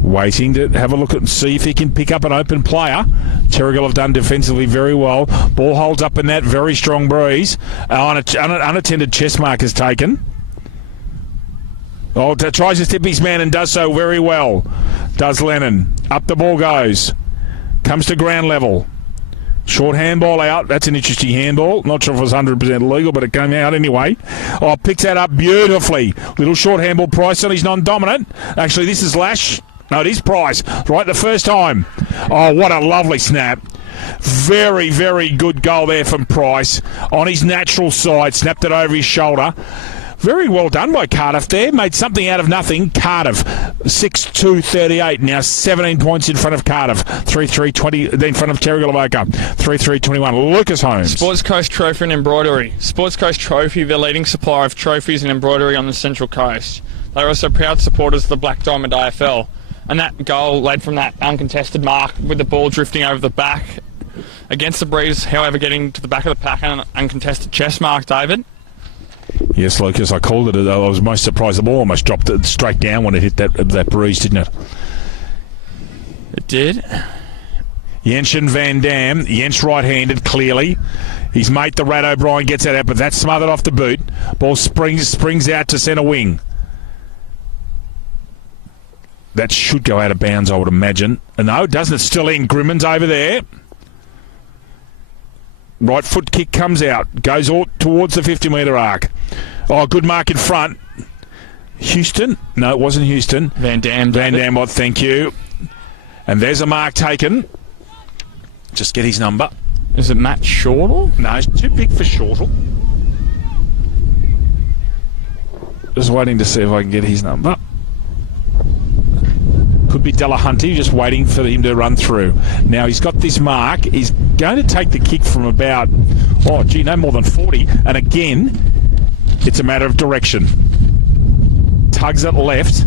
Waiting to have a look at and see if he can pick up an open player. Terrigal have done defensively very well. Ball holds up in that very strong Breeze. Unattended chest mark is taken. Oh, tries to tip his man and does so very well. Does Lennon. Up the ball goes. Comes to ground level. Short handball out. That's an interesting handball. Not sure if it was 100% legal, but it came out anyway. Oh, picks that up beautifully. Little short handball. Price on his non-dominant. Actually, this is Lash. No, it is Price. Right the first time. Oh, what a lovely snap. Very, very good goal there from Price. On his natural side. Snapped it over his shoulder. Very well done by Cardiff there. Made something out of nothing. Cardiff, 6-2-38. Now 17 points in front of Cardiff. 3-3-20. Then in front of Terrigal Avoca. 3-3-21. Lucas Holmes. Sports Coast Trophy and Embroidery. Sports Coast Trophy, the leading supplier of trophies and embroidery on the Central Coast. They are also proud supporters of the Black Diamond AFL. And that goal led from that uncontested mark with the ball drifting over the back against the Breeze, however, getting to the back of the pack and an uncontested chest mark, David. Yes, Lucas, I called it. I was most surprised the ball almost dropped it straight down when it hit that Breeze, didn't it? It did. Jensch and Van Dam. Jensch right-handed, clearly. His mate, the Rat O'Brien, gets that out, but that's smothered off the boot. Ball springs out to centre wing. That should go out of bounds, I would imagine. No, it doesn't. It's still in. Grimman's over there. Right foot kick comes out. Goes towards the 50-metre arc. Oh, good mark in front. Houston? No, it wasn't Houston. Van Dam. Van Dam, thank you. And there's a mark taken. Just get his number. Is it Matt Shortle? No, it's too big for Shortle. Just waiting to see if I can get his number. Could be Delahunty, just waiting for him to run through. Now he's got this mark. He's going to take the kick from about, no more than 40. And again, it's a matter of direction. Tugs it left.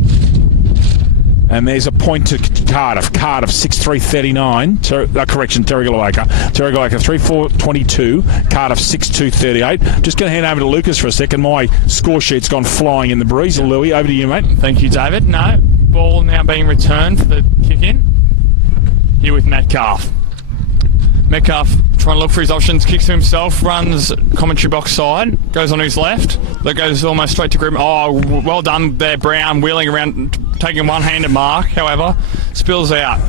And there's a point to Cardiff. Cardiff 6-3-39. Correction, Terrigal Avoca. Terrigal Avoca 3-4-22. Cardiff 6-2-38. Just going to hand over to Lucas for a second. My score sheet's gone flying in the breeze. Louis, over to you, mate. Thank you, David. No, ball now being returned for the kick-in. Here with Metcalf. Metcalf trying to look for his options, kicks to himself, runs commentary box side, goes on his left. That goes almost straight to Grim. Oh, well done there, Brown, wheeling around, taking one-handed mark, however, spills out.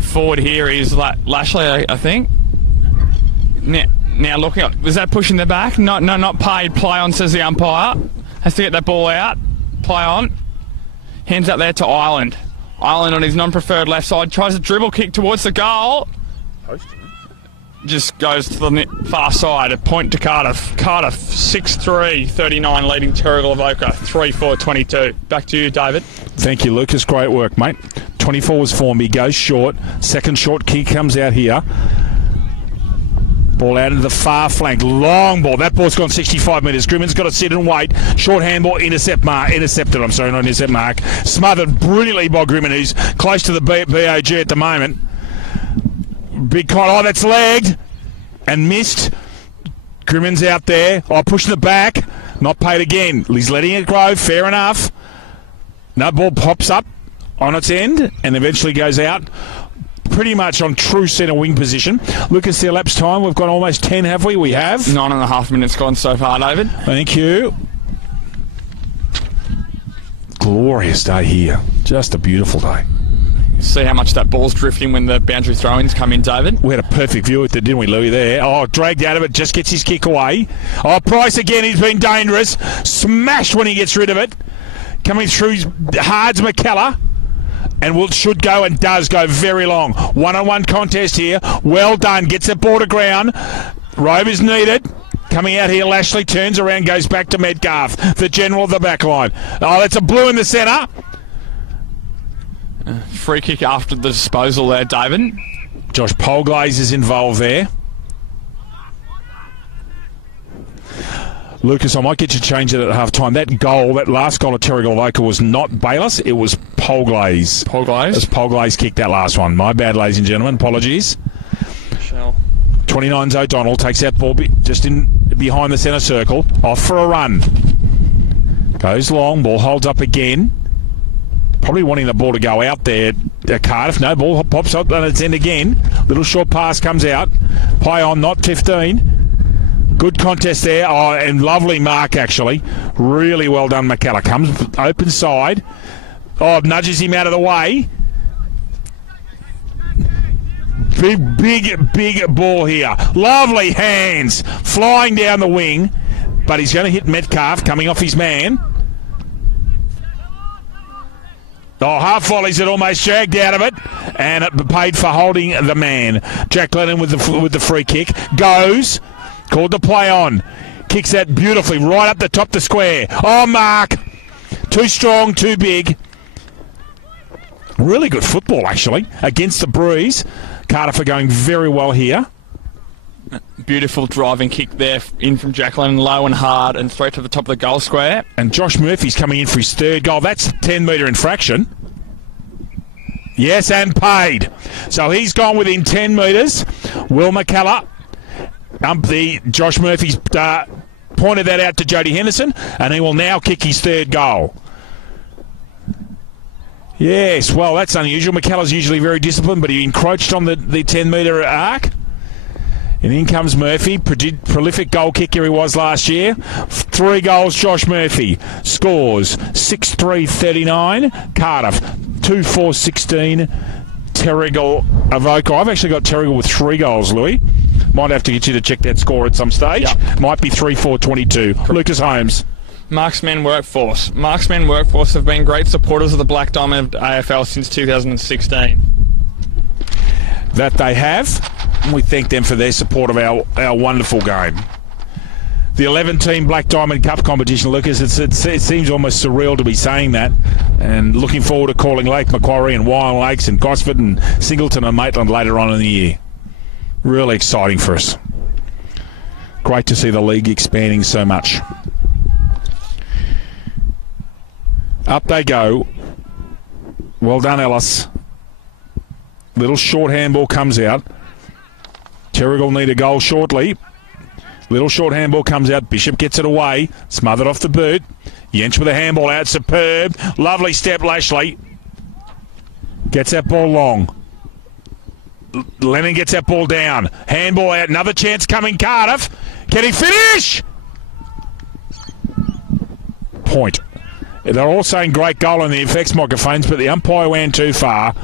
Forward here is Lashley, I think. Now looking up, was that pushing the back? No, not paid. Play on, says the umpire. Has to get that ball out. Play on. Hands out there to Ireland. Ireland on his non-preferred left side, tries a dribble kick towards the goal. Just goes to the far side. A point to Cardiff. Cardiff 6-3-39, leading Terrigal Avoca 3-4-22. Back to you, David. Thank you, Lucas. Great work, mate. 24 was Formby. Goes short. Second short kick comes out here. Ball out into the far flank. Long ball. That ball's gone 65 metres. Grimmon's got to sit and wait. Short handball. Intercepted. Smothered brilliantly by Grimman, who's close to the BOG at the moment. Big con. Oh, that's legged and missed. Grimmon's out there. Oh, pushing the back. Not paid again. He's letting it grow. Fair enough. No, ball pops up on its end and eventually goes out. Pretty much on true centre wing position. Lucas, the elapsed time. We've got almost 10, have we? We have. 9.5 minutes gone so far, David. Thank you. Glorious day here. Just a beautiful day. See how much that ball's drifting when the boundary throw-ins come in, David. We had a perfect view of it, didn't we, Louis, there? Oh, dragged out of it, just gets his kick away. Oh, Price again, he's been dangerous. Smashed when he gets rid of it. Coming through Hards McKellar. And should go and does go very long. One-on-one contest here. Well done. Gets the ball to ground. Rove is needed. Coming out here, Lashley turns around, goes back to Metcalf, the general of the back line. Oh, that's a blue in the centre. Free kick after the disposal there, David. Josh Polglaze is involved there. Lucas, I might get you to change it at half-time. That last goal of Terrigal Avoca was not Bayless, it was Polglaze. Polglaze? As Polglaze kicked that last one. My bad, ladies and gentlemen. Apologies. Michelle. 29's O'Donnell, takes that ball just in behind the centre circle. Off for a run. Goes long, ball holds up again. Probably wanting the ball to go out there at Cardiff. No, ball pops up on its end again. Little short pass comes out. Play on, not 15. Good contest there. Oh, and lovely mark, actually. Really well done, McKellar. Comes open side. Oh, nudges him out of the way. Big ball here. Lovely hands. Flying down the wing. But he's going to hit Metcalf, coming off his man. Oh, half volleys it almost dragged out of it, and it paid for holding the man. Jack Lennon with the free kick goes, called to play on, kicks that beautifully right up the top of the square. Oh, mark, too strong, too big. Really good football actually against the breeze. Cardiff are going very well here. Beautiful driving kick there in from Jack Lennon, low and hard and straight to the top of the goal square. And Josh Murphy's coming in for his third goal. That's a 10-metre infraction. Yes, and paid. So he's gone within 10 metres. Will McKellar, Josh Murphy's pointed that out to Jody Henderson, and he will now kick his third goal. Yes, well, that's unusual. McKellar's usually very disciplined, but he encroached on the 10-metre arc. And in comes Murphy, prolific goal kicker he was last year. 3 goals, Josh Murphy. Scores 6-3-39. Cardiff 2-4-16. Terrigal Avoca. I've actually got Terrigal with 3 goals, Louis. Might have to get you to check that score at some stage. Yep. Might be 3-4-22. Lucas Holmes. Marksmen Workforce. Marksmen Workforce have been great supporters of the Black Diamond of AFL since 2016. That they have. We thank them for their support of our wonderful game. The 11-team Black Diamond Cup competition, Lucas, it seems almost surreal to be saying that. And looking forward to calling Lake Macquarie and Wyong Lakes and Gosford and Singleton and Maitland later on in the year. Really exciting for us. Great to see the league expanding so much. Up they go. Well done, Ellis. Little short handball comes out. Terrigal need a goal shortly. Little short handball comes out. Bishop gets it away. Smothered off the boot. Yench with a handball out. Superb. Lovely step, Lashley. Gets that ball long. Lennon gets that ball down. Handball out. Another chance coming, Cardiff. Can he finish? Point. They're all saying great goal on the effects microphones, but the umpire went too far.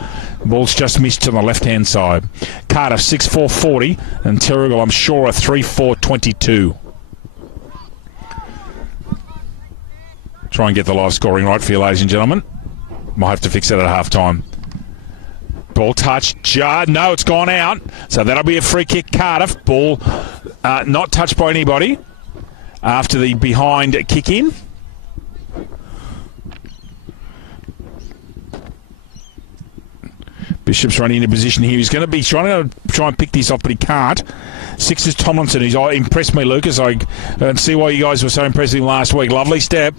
Ball's just missed to the left-hand side. Cardiff 6-4-40, and Terrigal, I'm sure, a 3-4-22. Try and get the live scoring right for you, ladies and gentlemen. Might have to fix it at half-time. Ball touched. No, it's gone out. So that'll be a free kick, Cardiff. Ball not touched by anybody after the behind kick in. Bishop's running into position here. He's going to be trying and pick this off, but he can't. Six is Tomlinson. He's impressed me, Lucas. I don't see why you guys were so impressed with him last week. Lovely step.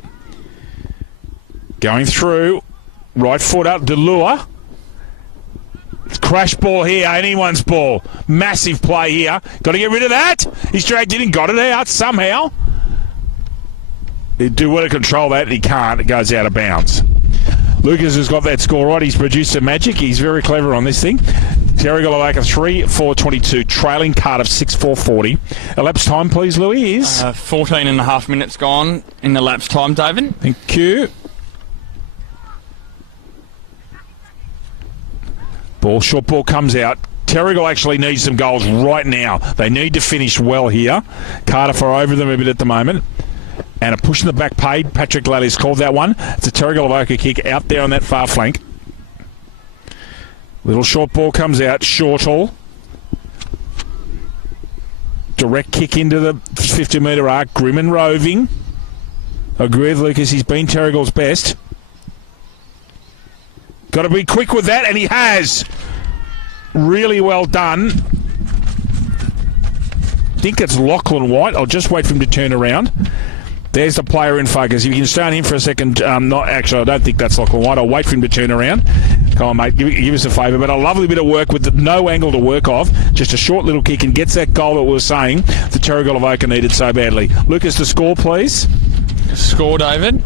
Going through. Right foot up. Delure. Crash ball here. Anyone's ball. Massive play here. Got to get rid of that. He's dragged in and got it out somehow. He'd do well to control that. He can't. It goes out of bounds. Lucas has got that score right. He's produced some magic. He's very clever on this thing. Terrigal Avoca 3-4-22, trailing Cardiff 6-4-40. Elapsed time, please, Louis, is? 14 and a half minutes gone in the elapsed time, David. Thank you. Short ball comes out. Terrigal actually needs some goals right now. They need to finish well here. Cardiff are over them a bit at the moment. And a push in the back paid. Patrick Lally's called that one. It's a Terrigal Avoca kick out there on that far flank. Little short ball comes out. Shortall. Direct kick into the 50-metre arc. Grim and roving. Agree with Lucas. He's been Terrigal's best. Got to be quick with that, and he has. Really well done. I think it's Lachlan White. I'll just wait for him to turn around. There's the player in focus. If you can stay on him for a second. Not actually, I don't think that's Lachlan White. I'll wait for him to turn around. Come on, mate. Give us a favour. But a lovely bit of work with no angle to work off. Just a short little kick and gets that goal that we were saying the Terrigal Avoca needed so badly. Lucas, the score, please. Score, David,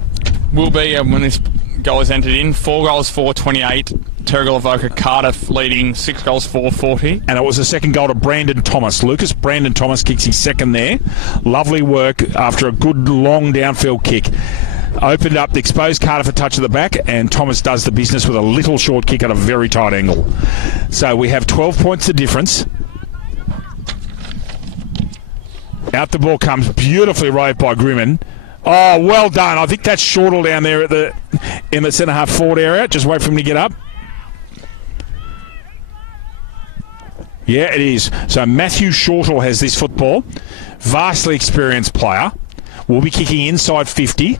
will be when this goal is entered in. 4 goals, 4-28. Terrigal Avoca, Cardiff leading 6 goals, 4-40. And it was the second goal to Brandon Thomas. Lucas, Brandon Thomas kicks his second there. Lovely work after a good long downfield kick. Opened up, exposed Cardiff a touch at the back, and Thomas does the business with a little short kick at a very tight angle. So we have 12 points the difference. Out the ball comes, beautifully roved by Grimmin. Oh, well done. I think that's Shortall down there in the centre half forward area. Just wait for him to get up. Yeah, it is. So Matthew Shortall has this football. Vastly experienced player. Will be kicking inside 50.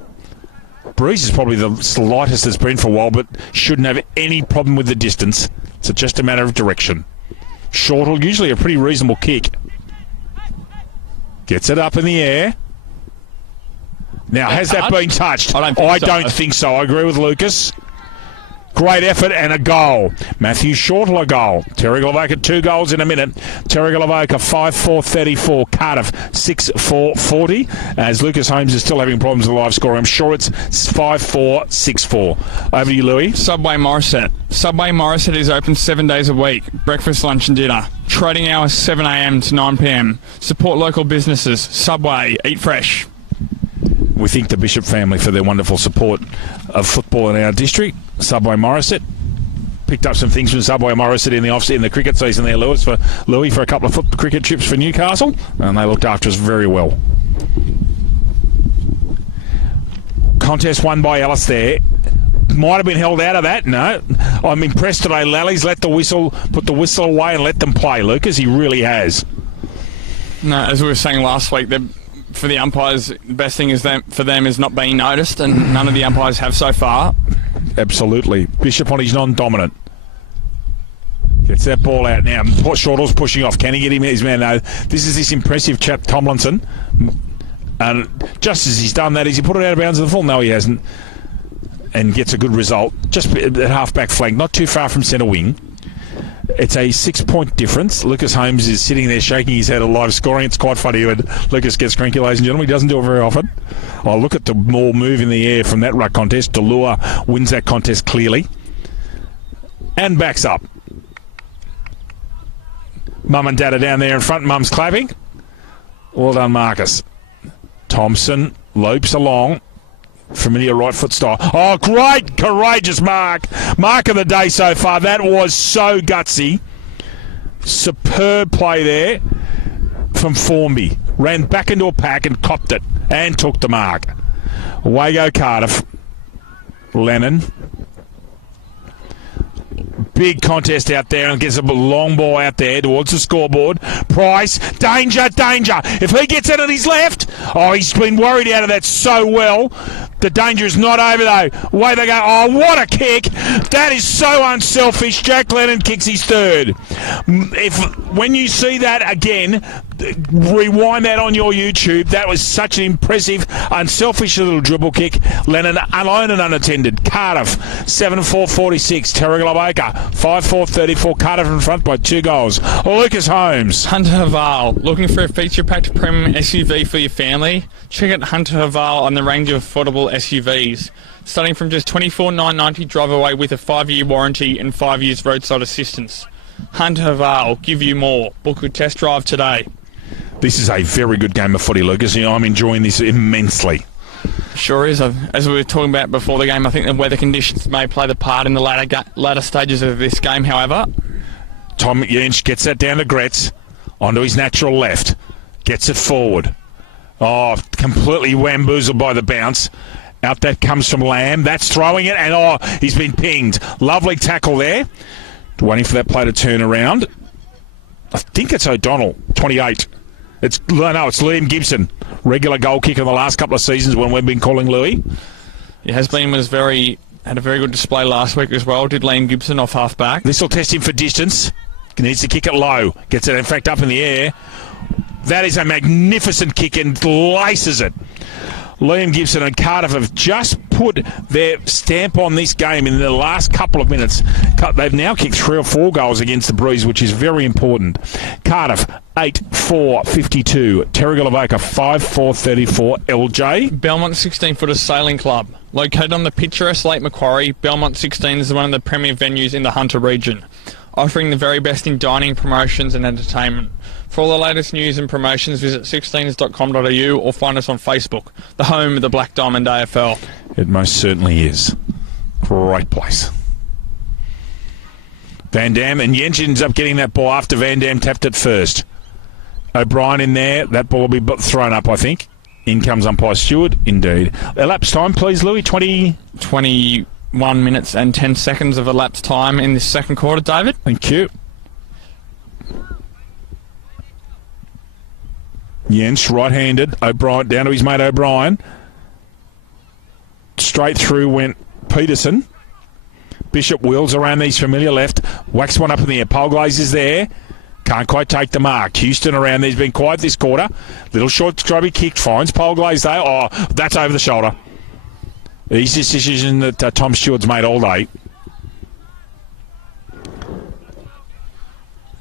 Breeze is probably the lightest it's been for a while, but shouldn't have any problem with the distance. It's just a matter of direction. Shortall, usually a pretty reasonable kick. Gets it up in the air. Now, has that been touched? I don't think so. I agree with Lucas. Great effort and a goal. Matthew Shortall a goal. Terrigal Avoca 2 goals in a minute. Terrigal Avoca 5-4-34. Cardiff 6-4-40. As Lucas Holmes is still having problems with the live score, I'm sure it's 5-4-6-4. Over to you, Louis. Subway Morisset. Subway Morisset is open 7 days a week. Breakfast, lunch and dinner. Trading hours 7 a.m. to 9 p.m. Support local businesses. Subway. Eat fresh. We thank the Bishop family for their wonderful support of football in our district. Subway Morisset, picked up some things from Subway Morris in the cricket season there, Louis, for a couple of cricket trips for Newcastle, and they looked after us very well. Contest won by Ellis there. Might have been held out of that. No, I'm impressed today. Lally's put the whistle away and let them play, Lucas. He really has. No, as we were saying last week, for the umpires, the best thing for them is not being noticed, and none of the umpires have so far. Absolutely. Bishop on his non-dominant. Gets that ball out now. Shortall's pushing off. Can he get his man? No. This is this impressive chap, Tomlinson. And just as he's done that, has he put it out of bounds in the full? No, he hasn't. And gets a good result. Just at half-back flank, not too far from centre wing. It's a 6-point difference. Lucas Holmes is sitting there shaking his head at live scoring. It's quite funny when Lucas gets cranky, ladies and gentlemen. He doesn't do it very often. Oh, look at the ball move in the air from that ruck contest. Delua wins that contest clearly. And backs up. Mum and Dad are down there in front. Mum's clapping. Well done, Marcus. Thompson lopes along. Familiar right foot style. Oh, great, courageous mark. Mark of the day so far. That was so gutsy. Superb play there from Formby. Ran back into a pack and copped it and took the mark. Away go Cardiff. Lennon. Big contest out there and gets a long ball out there towards the scoreboard. Price, danger. If he gets it on his left, he's been worried out of that so well. The danger is not over though. Away they go. Oh, what a kick. That is so unselfish. Jack Lennon kicks his third. When you see that again, rewind that on your YouTube. That was such an impressive, unselfish little dribble kick. Lennon alone and unattended. Cardiff 7-4-46. Terrigal Avoca 5-4-34. Cardiff in front by 2 goals. Lucas Holmes. Hunter Haval, looking for a feature-packed premium SUV for your family? Check out Hunter Haval on the range of affordable SUVs. Starting from just $24,990, drive away with a 5-year warranty and 5 years roadside assistance. Hunter Haval, give you more. Book a test drive today. This is a very good game of footy, Lucas. I'm enjoying this immensely. Sure is. As we were talking about before the game, I think the weather conditions may play the part in the latter stages of this game, however. Tom Yench gets that down to Gretz, onto his natural left. Gets it forward. Oh, completely wamboozled by the bounce. Out that comes from Lamb. That's throwing it, and he's been pinged. Lovely tackle there. Waiting for that play to turn around. I think it's O'Donnell, 28. It's Liam Gibson. Regular goal kicker in the last couple of seasons when we've been calling Louis. It has been, had a very good display last week as well. Did Liam Gibson off half-back. This will test him for distance. He needs to kick it low. Gets it, in fact, up in the air. That is a magnificent kick and laces it. Liam Gibson and Cardiff have just put their stamp on this game in the last couple of minutes. They've now kicked 3 or 4 goals against the Breeze, which is very important. Cardiff, 8-4-52. Terrigal Avoca, 5-4-34. LJ. Belmont 16-footer Sailing Club. Located on the picturesque Lake Macquarie, Belmont 16 is one of the premier venues in the Hunter region, offering the very best in dining, promotions and entertainment. For all the latest news and promotions, visit 16ers.com.au or find us on Facebook, the home of the Black Diamond AFL. It most certainly is. Great place. Van Dam, and Yench ends up getting that ball after Van Dam tapped it first. O'Brien in there. That ball will be thrown up, I think. In comes umpire Stewart. Indeed. Elapsed time, please, Louis. 21 minutes and 10 seconds of elapsed time in this second quarter, David. Thank you. Yench, right-handed. O'Brien, down to his mate O'Brien. Straight through went Peterson. Bishop wheels around these familiar left. Whacks one up in the air. Polglaze is there. Can't quite take the mark. Houston around there. He's been quiet this quarter. Little short scrubby kick. Finds Polglaze there. Oh, that's over the shoulder. Easiest decision that Tom Stewart's made all day.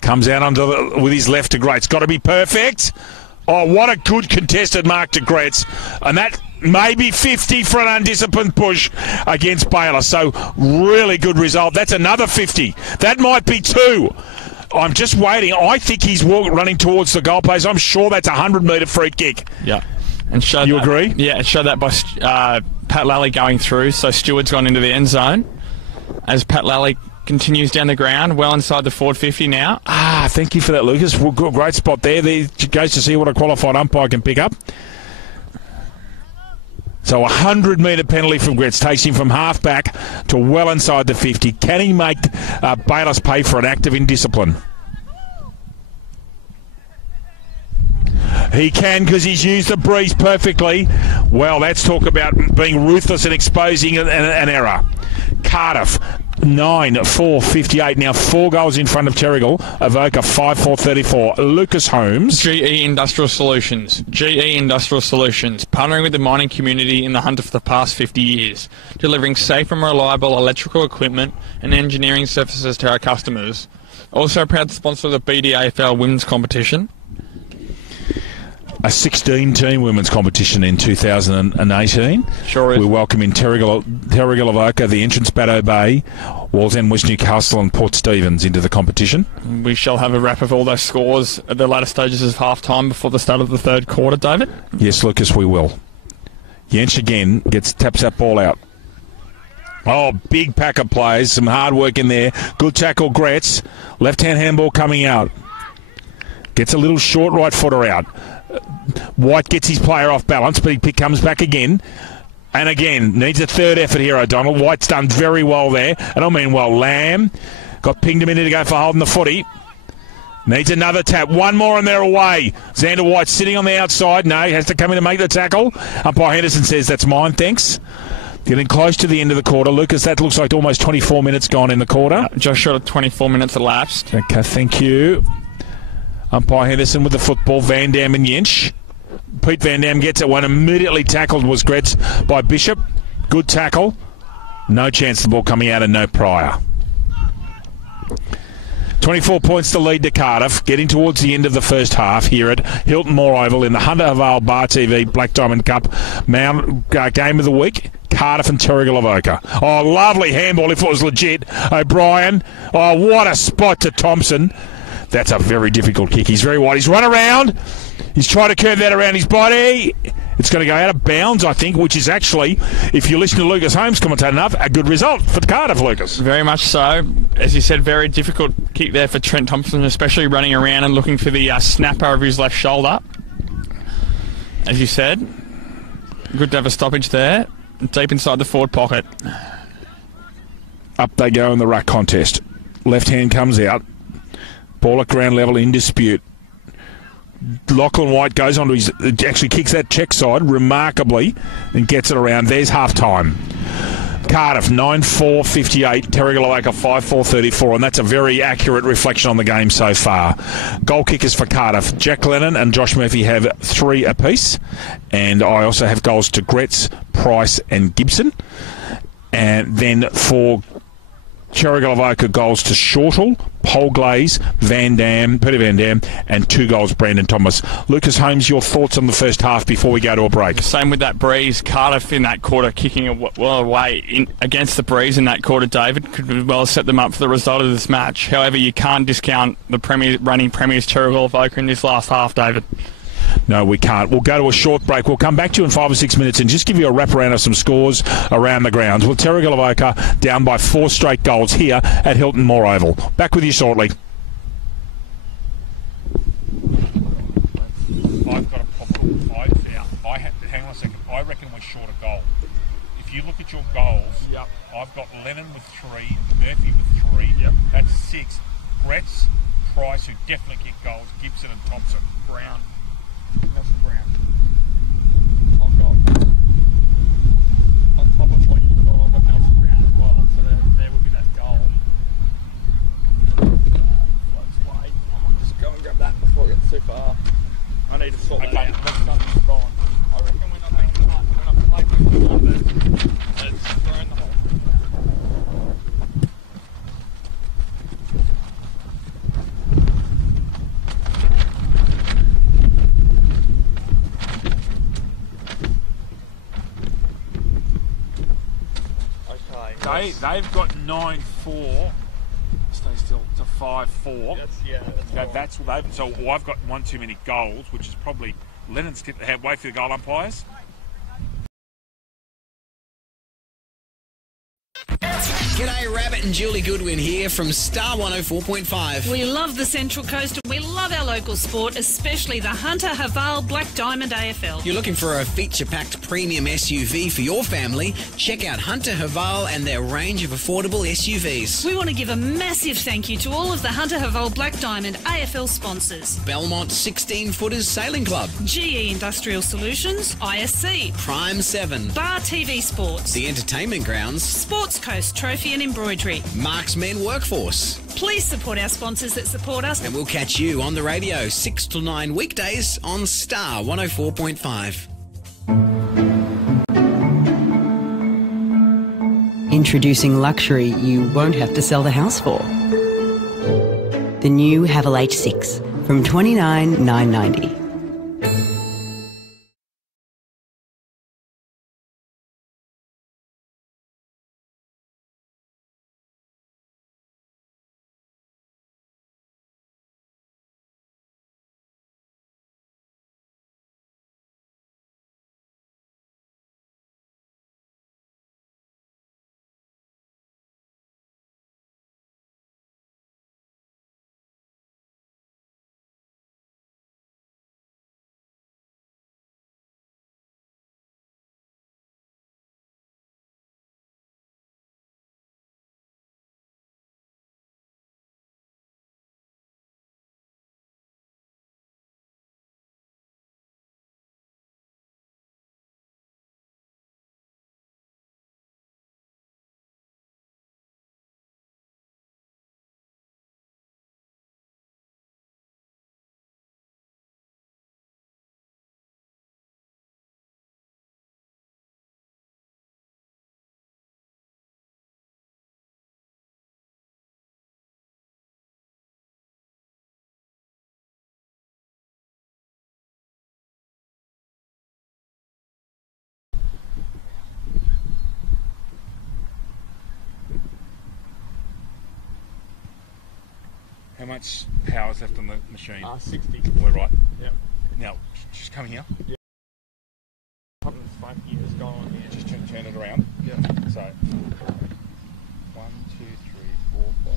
Comes out with his left to Greats. Got to be perfect. Oh, what a good contested mark to Gretz. And that may be 50 for an undisciplined push against Baylor. So, really good result. That's another 50. That might be 2. I'm just waiting. I think he's running towards the goalpost. I'm sure that's a 100-metre free kick. Yeah. And you agree? Yeah, it showed that by Pat Lally going through. So, Stewart's gone into the end zone. As Pat Lally continues down the ground, well inside the forward 50 now. Thank you for that, Lucas. Well, great spot there. There goes to see what a qualified umpire can pick up. So a 100-metre penalty from Gretz takes him from half-back to well inside the 50. Can he make Bayless pay for an act of indiscipline? He can, because he's used the breeze perfectly. Well, let's talk about being ruthless and exposing an error. Cardiff, 9-4-58. Now 4 goals in front of Terrigal. Avoca, 5-4-34. Lucas Holmes. GE Industrial Solutions. GE Industrial Solutions. Partnering with the mining community in the Hunter for the past 50 years. Delivering safe and reliable electrical equipment and engineering services to our customers. Also proud to sponsor the BDAFL women's competition. A 16-team women's competition in 2018. Sure is. We welcome in Terrigal Avoca, the entrance Baddow Bay, Wallsend, West Newcastle and Port Stephens into the competition. We shall have a wrap of all those scores at the latter stages of half-time before the start of the third quarter, David. Yes, Lucas, we will. Jensch again taps that ball out. Oh, big pack of players, some hard work in there. Good tackle, Gretz. Left-hand handball coming out. Gets a little short right footer out. White gets his player off balance, but he comes back again. And again, needs a third effort here, O'Donnell. White's done very well there. I don't mean well. Lamb got pinged a minute ago for holding the footy. Needs another tap. One more and they're away. Xander White sitting on the outside. No, he has to come in and make the tackle. Umpire Henderson says, that's mine, thanks. Getting close to the end of the quarter. Lucas, that looks like almost 24 minutes gone in the quarter. Just short of 24 minutes elapsed. Okay, thank you. Umpire Henderson with the football. Van Dam and Jensch. Pete Van Dam gets it one. Immediately tackled was Gretz by Bishop. Good tackle. No chance of the ball coming out and no prior. 24 points to lead to Cardiff. Getting towards the end of the first half here at Hilton Moore Oval in the Hunter Haval Bar TV Black Diamond Cup game of the week. Cardiff and Terrigal Avoca. Oh, lovely handball if it was legit. O'Brien. Oh, what a spot to Thompson. That's a very difficult kick. He's very wide. He's run around. He's trying to curve that around his body. It's going to go out of bounds, I think, which is actually, if you listen to Lucas Holmes commentate enough, a good result for Cardiff, Lucas. Very much so. As you said, very difficult kick there for Trent Thompson, especially running around and looking for the snapper of his left shoulder. As you said, good to have a stoppage there. Deep inside the forward pocket. Up they go in the ruck contest. Left hand comes out. Ball at ground level in dispute. Lachlan White goes on to his... actually kicks that check side remarkably and gets it around. There's half-time. Cardiff, 9-4-58. Terrigal Avoca, 5-4-34. And that's a very accurate reflection on the game so far. Goal kickers for Cardiff. Jack Lennon and Josh Murphy have 3 apiece. And I also have goals to Gretz, Price and Gibson. And then for Terrigal Avoca, goals to Shortall, Polglaze, Peter Van Dam, and 2 goals, Brandon Thomas. Lucas Holmes, your thoughts on the first half before we go to a break? Same with that breeze. Cardiff in that quarter kicking well away against the breeze in that quarter, David. Could well set them up for the result of this match. However, you can't discount the running premiers Terrigal Avoca in this last half, David. No, we can't. We'll go to a short break. We'll come back to you in 5 or 6 minutes and just give you a wrap-around of some scores around the grounds. Well, Terrigal Avoca down by 4 straight goals here at Hilton Moore Oval. Back with you shortly. I've got a problem. Hang on a second. I reckon we're short a goal. If you look at your goals, Yep. I've got Lennon with 3, Murphy with 3. Yep. That's 6. Gretz, Price, who definitely kick goals, Gibson and Thompson. Brown. That's Brown. I've got, on top of what you've got, I've got Nelson Brown as well. So there would be that goal. Floats away. I might just go and grab that before it gets too far. I need to sort that out. That's something's gone. I reckon we're not going to play with the one that's thrown the whole thing. They've got 9-4. Stay still to 5-4. That's what they've. So I've got one too many goals, which is probably Lennon's had wait for the goal umpires. G'day, Rabbit and Julie Goodwin here from Star 104.5. We love the Central Coast and we love our local sport, especially the Hunter Haval Black Diamond AFL. You're looking for a feature-packed premium SUV for your family? Check out Hunter Haval and their range of affordable SUVs. We want to give a massive thank you to all of the Hunter Haval Black Diamond AFL sponsors. Belmont 16-Footers Sailing Club, GE Industrial Solutions, ISC, Prime 7, Bar TV Sports, The Entertainment Grounds, Sports Coast Trophy and Embroidery. Marksmen Workforce. Please support our sponsors that support us. And we'll catch you on the radio 6 to 9 weekdays on Star 104.5. Introducing luxury you won't have to sell the house for. The new Haval H6 from $29,990. How much power's left on the machine? 60. We're right. Yeah. Now, just come here. Something funky has gone on here. Just turn it around. Yeah. So, 1, 2, 3, 4, 5,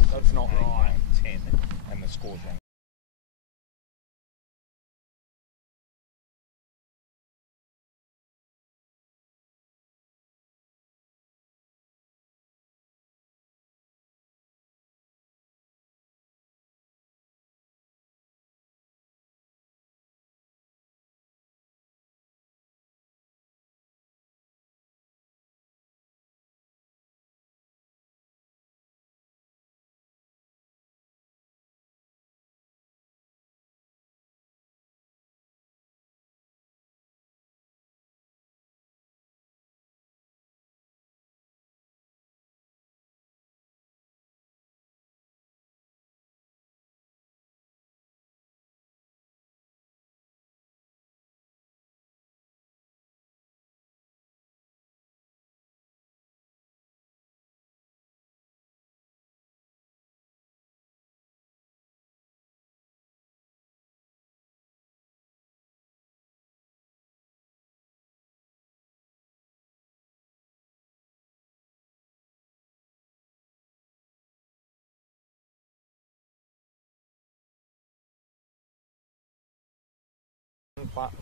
6. That's not 8, right. 9, 10, and the score's wrong.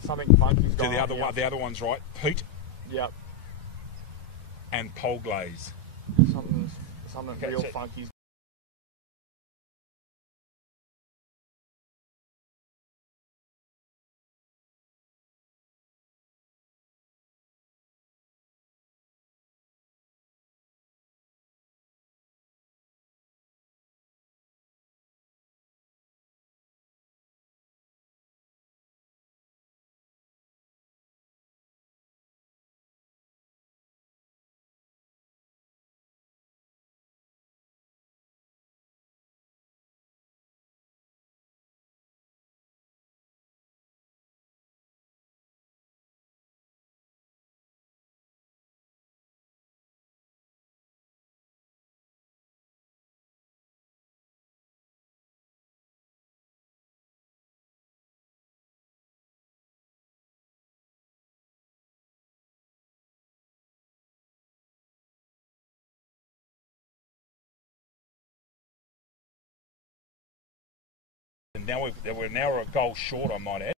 Something funky's So gone the on other here. one, the other one's right. Peat Yep. and pole glaze. Something Okay, real so- funky's and now we're now a goal short, I might add.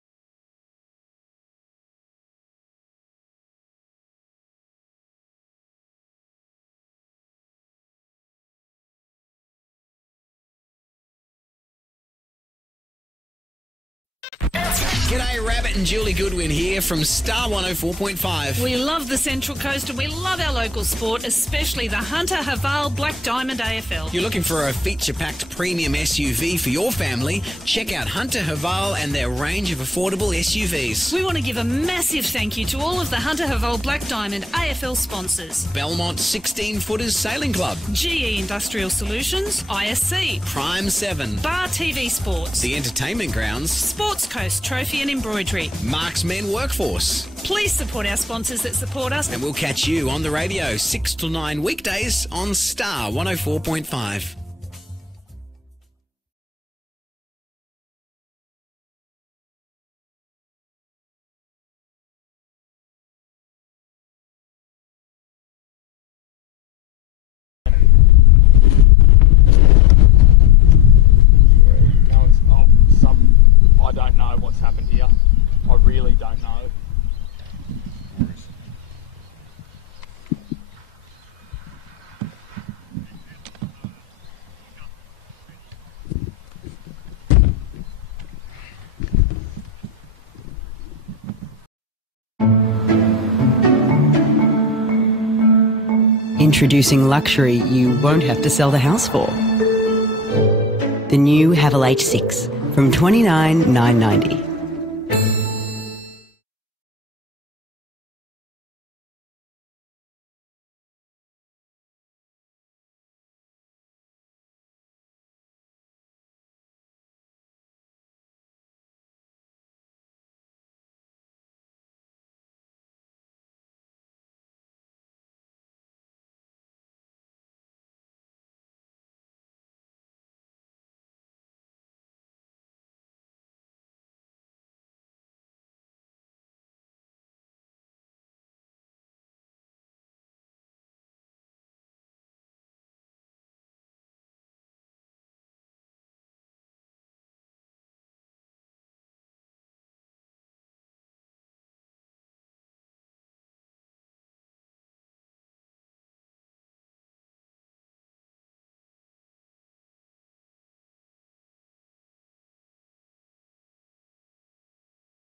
G'day, Rabbit and Julie Goodwin here from Star 104.5. We love the Central Coast and we love our local sport, especially the Hunter Haval Black Diamond AFL. You're looking for a feature-packed premium SUV for your family? Check out Hunter Haval and their range of affordable SUVs. We want to give a massive thank you to all of the Hunter Haval Black Diamond AFL sponsors. Belmont 16-Footers Sailing Club, GE Industrial Solutions, ISC, Prime 7, Bar TV Sports, The Entertainment Grounds, Sports Coast Trophy and Embroidery. Marks Men Workforce. Please support our sponsors that support us. And we'll catch you on the radio 6 till 9 weekdays on Star 104.5. I don't know what's happened here. I really don't know. Introducing luxury you won't have to sell the house for. The new Haval H6 from $29,990.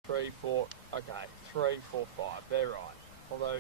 Three, four, okay, 3, 4, 5, they're right. Although,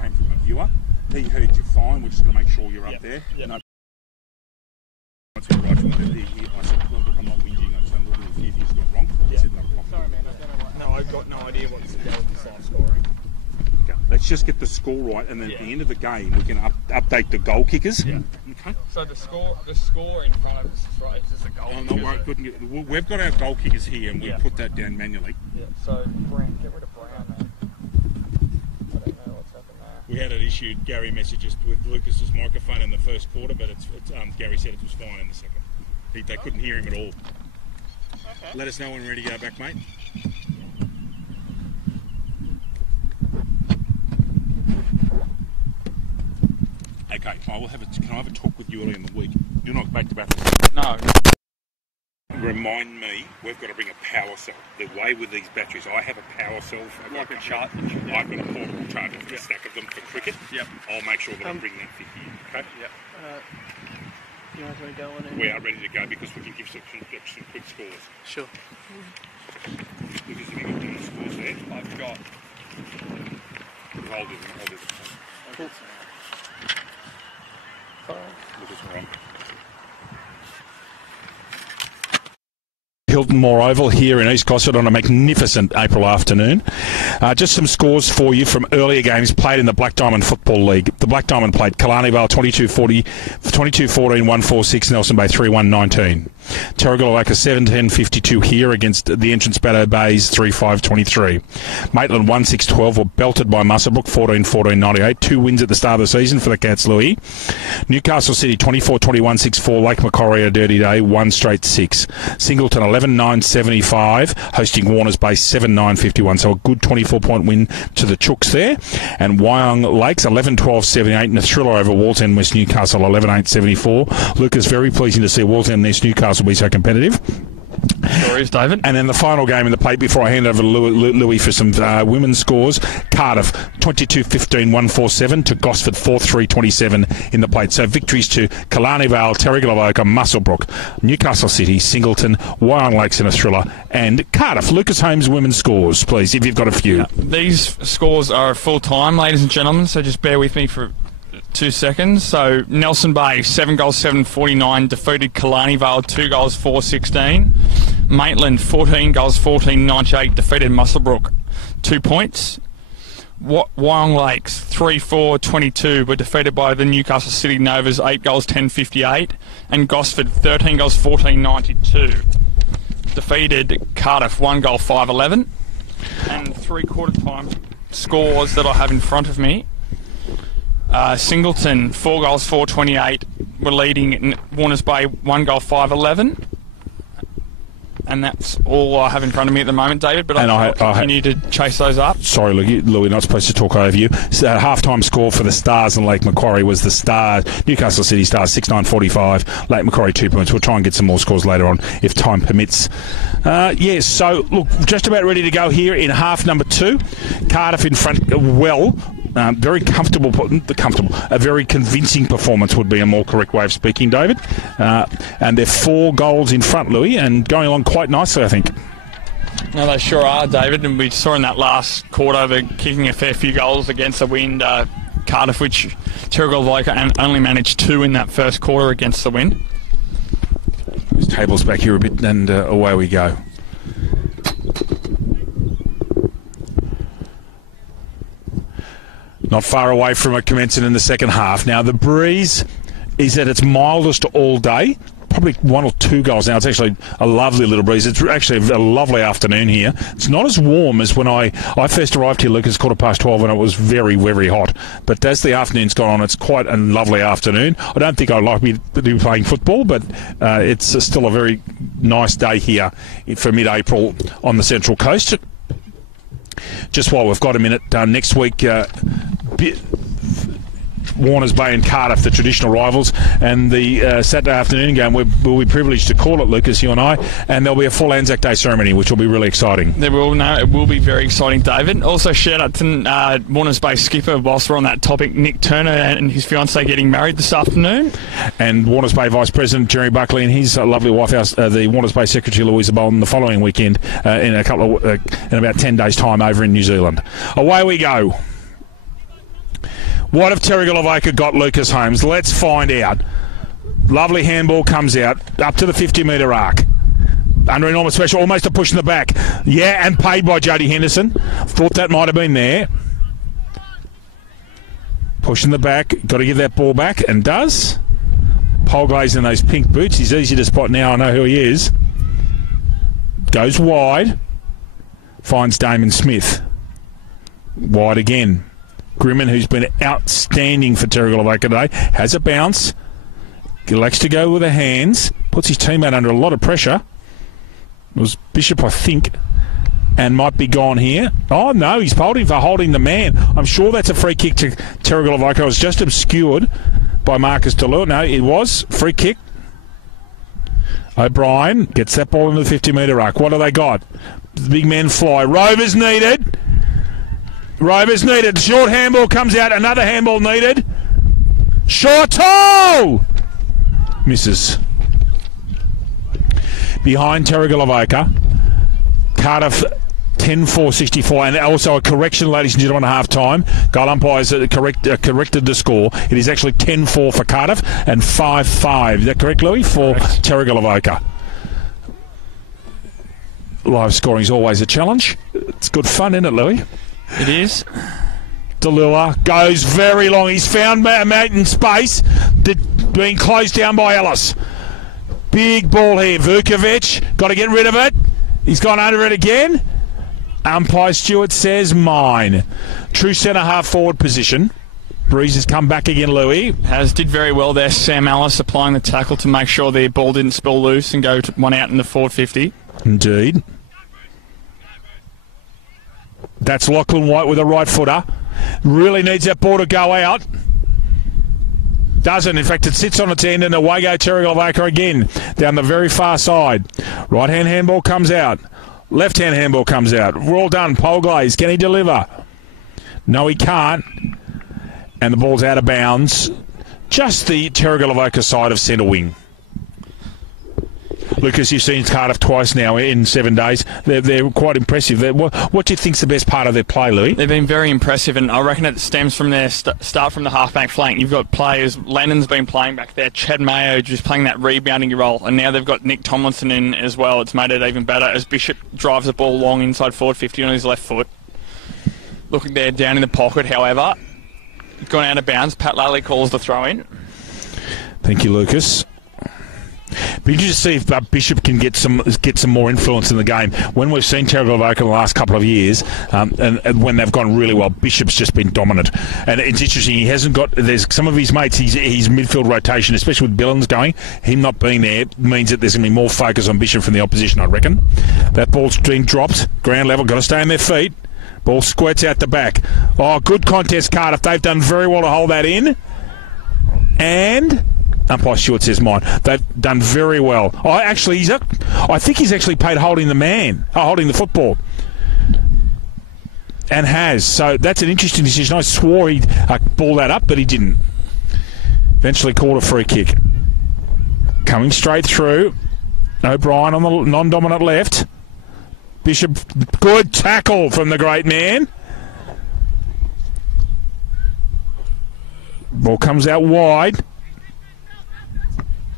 Came from a viewer. He heard you fine. We're just going to make sure you're up there. yeah. No That's all right. I said, look, I'm not whinging. I just had a little few things got wrong. I said, no problem. Sorry, man. I don't know what. No, I've got no idea what's the deal with this live scoring. Okay. Let's just get the score right, and then at the end of the game, we can update the goal kickers. Yeah. Okay. So the score in front of us is right. It's just a goal. Oh, no, we've got our goal kickers here, and we put that down manually. Yeah. So Brown, get rid of Brown, man. I don't know what's happened there. We had an issue. Gary messages with Lucas's microphone in the first quarter, but Gary said it was fine in the second. They couldn't hear him at all. Okay. Let us know when we're ready to go back, mate. Okay, can I have a talk with you early in the week? You're not back to back. No. Remind me, we've got to bring a power cell. The way with these batteries, I have a power cell. Like a chart. I've got a portable charger for a stack of them for cricket. Yep. I'll make sure that I bring that for you. Okay? Yep. You want to go on in? We are ready to go because we can give some quick scores. Sure. Lucas, have you got any scores there? I've got. I'll do them. Cool. Lucas, we're on. Hilton Moore Oval here in East Gosford on a magnificent April afternoon. Just some scores for you from earlier games played in the Black Diamond Football League. The Black Diamond played Killarney Vale 22-14, 146, Nelson Bay 3-1-19. Terrigal Avoca 17-52 here against the entrance Baddow Bays 3-5-23. Maitland 1-6-12 were belted by Musselbrook 14-98. 2 wins at the start of the season for the Cats, Louis. Newcastle City 24-21, 6-4. Lake Macquarie a dirty day, 1 straight 6. Singleton 11-9-75, hosting Warners Bay 7-9-51. So a good 24-point win to the Chooks there. And Wyong Lakes 11-12-78 in a thriller over Walton West Newcastle 11-8-74. Lucas, very pleasing to see Walton West Newcastle be so competitive. Sure is, David. And then the final game in the plate before I hand over to Louis for some women's scores. Cardiff 22-15, 147 to Gosford 4-3-27 in the plate. So victories to Killarney Vale, Terrigal Avoca, Musselbrook, Newcastle City, Singleton, Wyong Lakes in a thriller, and Cardiff. Lucas Holmes women's scores, please, if you've got a few. Yeah. These scores are full time, ladies and gentlemen, so just bear with me for 2 seconds. So Nelson Bay 7 goals 7-49 defeated Killarney Vale 2 goals 4-16. Maitland 14 goals 14-98 defeated Musselbrook 2 points. Wyong Lakes 3-4-22 were defeated by the Newcastle City Novas 8 goals 10-58, and Gosford 13 goals 14-92 defeated Cardiff 1 goal 5-11. And 3/4 time scores that I have in front of me. Singleton 4 goals 4-28 were leading Warners Bay 1 goal 5-11, and that's all I have in front of me at the moment, David. But I'll continue to chase those up. Sorry, Louis, not supposed to talk over you. Half-time score for the Stars and Lake Macquarie was the Stars, Newcastle City Stars 6-9-45, Lake Macquarie 2 points. We'll try and get some more scores later on if time permits. Yes, so look, just about ready to go here in half number 2. Cardiff in front, very a very convincing performance would be a more correct way of speaking, David. And they're 4 goals in front, Louis, and going along quite nicely, I think. No, they sure are, David, and we saw in that last quarter they're kicking a fair few goals against the wind. Cardiff, which Terrigal Avoca only managed 2 in that first quarter against the wind. This table's back here a bit, and away we go. Not far away from it commencing in the second half. Now, the breeze is at its mildest all day. Probably 1 or 2 goals now. It's actually a lovely little breeze. It's actually a lovely afternoon here. It's not as warm as when I first arrived here, Lucas, 12:15, and it was very, very hot. But as the afternoon's gone on, it's quite a lovely afternoon. I don't think I'd like to be playing football, but it's still a very nice day here for mid-April on the Central Coast. Just while we've got a minute, next week, Warners Bay and Cardiff, the traditional rivals, and the Saturday afternoon game, we'll be privileged to call it, Lucas, you and I, and there'll be a full Anzac Day ceremony, which will be really exciting. It will be very exciting, David. Also, shout out to Warners Bay skipper, whilst we're on that topic, Nick Turner and his fiancée getting married this afternoon. And Warners Bay Vice President Jerry Buckley and his lovely wife, the Warners Bay Secretary Louisa Bolton, the following weekend in about 10 days' time over in New Zealand. Away we go. What have Terrigal Avoca got, Lucas Holmes? Let's find out. Lovely handball comes out, up to the 50-metre arc. Under enormous pressure, almost a push in the back. Yeah, and paid by Jody Henderson. Thought that might have been there. Push in the back, got to give that ball back, and does. Polglaze in those pink boots, he's easy to spot now, I know who he is. Goes wide, finds Damon Smith. Wide again. Grimman, who's been outstanding for Terrigal Avoca today, has a bounce. He likes to go with the hands, puts his teammate under a lot of pressure. It was Bishop, I think, and might be gone here. Oh, no, he's pulled him for holding the man. I'm sure that's a free kick to Terrigal Avoca. It was just obscured by Marcus DeLure. No, it was. Free kick. O'Brien gets that ball into the 50-metre arc. What do they got? The big men fly. Rovers needed. Rovers needed. Short handball comes out. Another handball needed. Shorto! Misses. Behind Terrigal Avoca, Cardiff 10-4-64, and also a correction, ladies and gentlemen, at half-time. Goal umpires corrected the score. It is actually 10-4 for Cardiff and 5-5. Is that correct, Louis? For Terrigal Avoca. Live scoring is always a challenge. It's good fun, isn't it, Louis? It is. DeLure goes very long. He's found Matt in space, being closed down by Ellis. Big ball here. Vukovic, got to get rid of it. He's gone under it again. Umpire Stewart says mine. True centre-half forward position. Breeze has come back again, Louis. Did very well there. Sam Ellis applying the tackle to make sure the ball didn't spill loose and go one out in the forward 50. Indeed. That's Lachlan White with a right footer. Really needs that ball to go out. Doesn't. In fact, it sits on its end, and away go Terrigal Avoca again down the very far side. Right-hand handball comes out. Left-hand handball comes out. We're all done. Polglaze, can he deliver? No, he can't. And the ball's out of bounds. Just the Terrigal Avoca side of centre wing. Lucas, you've seen Cardiff twice now in 7 days. They're quite impressive. What do you think's the best part of their play, Louis? They've been very impressive, and I reckon it stems from their start from the halfback flank. You've got players. Lennon's been playing back there. Chad Mayo just playing that rebounding role, and now they've got Nick Tomlinson in as well. It's made it even better as Bishop drives the ball long inside forward 50 on his left foot. Looking there down in the pocket, however, gone out of bounds. Pat Lally calls the throw in. Thank you, Lucas. Be interesting to see if Bishop can get some more influence in the game. When we've seen Terrigal Avoca in the last couple of years, and when they've gone really well, Bishop's just been dominant. And it's interesting, he hasn't got. There's some of his mates. His midfield rotation, especially with Billings going, him not being there means that there's going to be more focus on Bishop from the opposition, I reckon. That ball's being dropped, ground level, got to stay on their feet. Ball squirts out the back. Oh, good contest, Cardiff. They've done very well to hold that in. And umpire Stewart says mine. They've done very well. I think he's actually paid holding the football. And has. So that's an interesting decision. I swore he'd ball that up, but he didn't. Eventually called a free kick. Coming straight through. O'Brien on the non-dominant left. Bishop, good tackle from the great man. Ball comes out wide.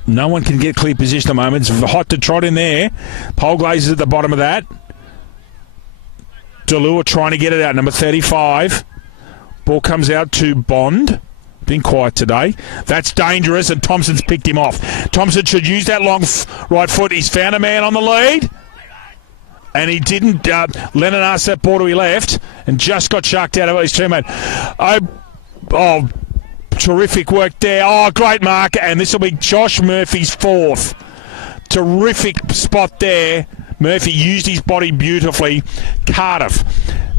No one can get clear position at the moment. It's hot to trot in there. Polglaze is at the bottom of that. DeLure trying to get it out. Number 35. Ball comes out to Bond. Been quiet today. That's dangerous, and Thompson's picked him off. Thompson should use that long right foot. He's found a man on the lead. And he didn't. Lennon asked that ball to his left and just got sharked out of his teammate. Oh, terrific work there. Oh, great mark. And this will be Josh Murphy's fourth. Terrific spot there. Murphy used his body beautifully. Cardiff,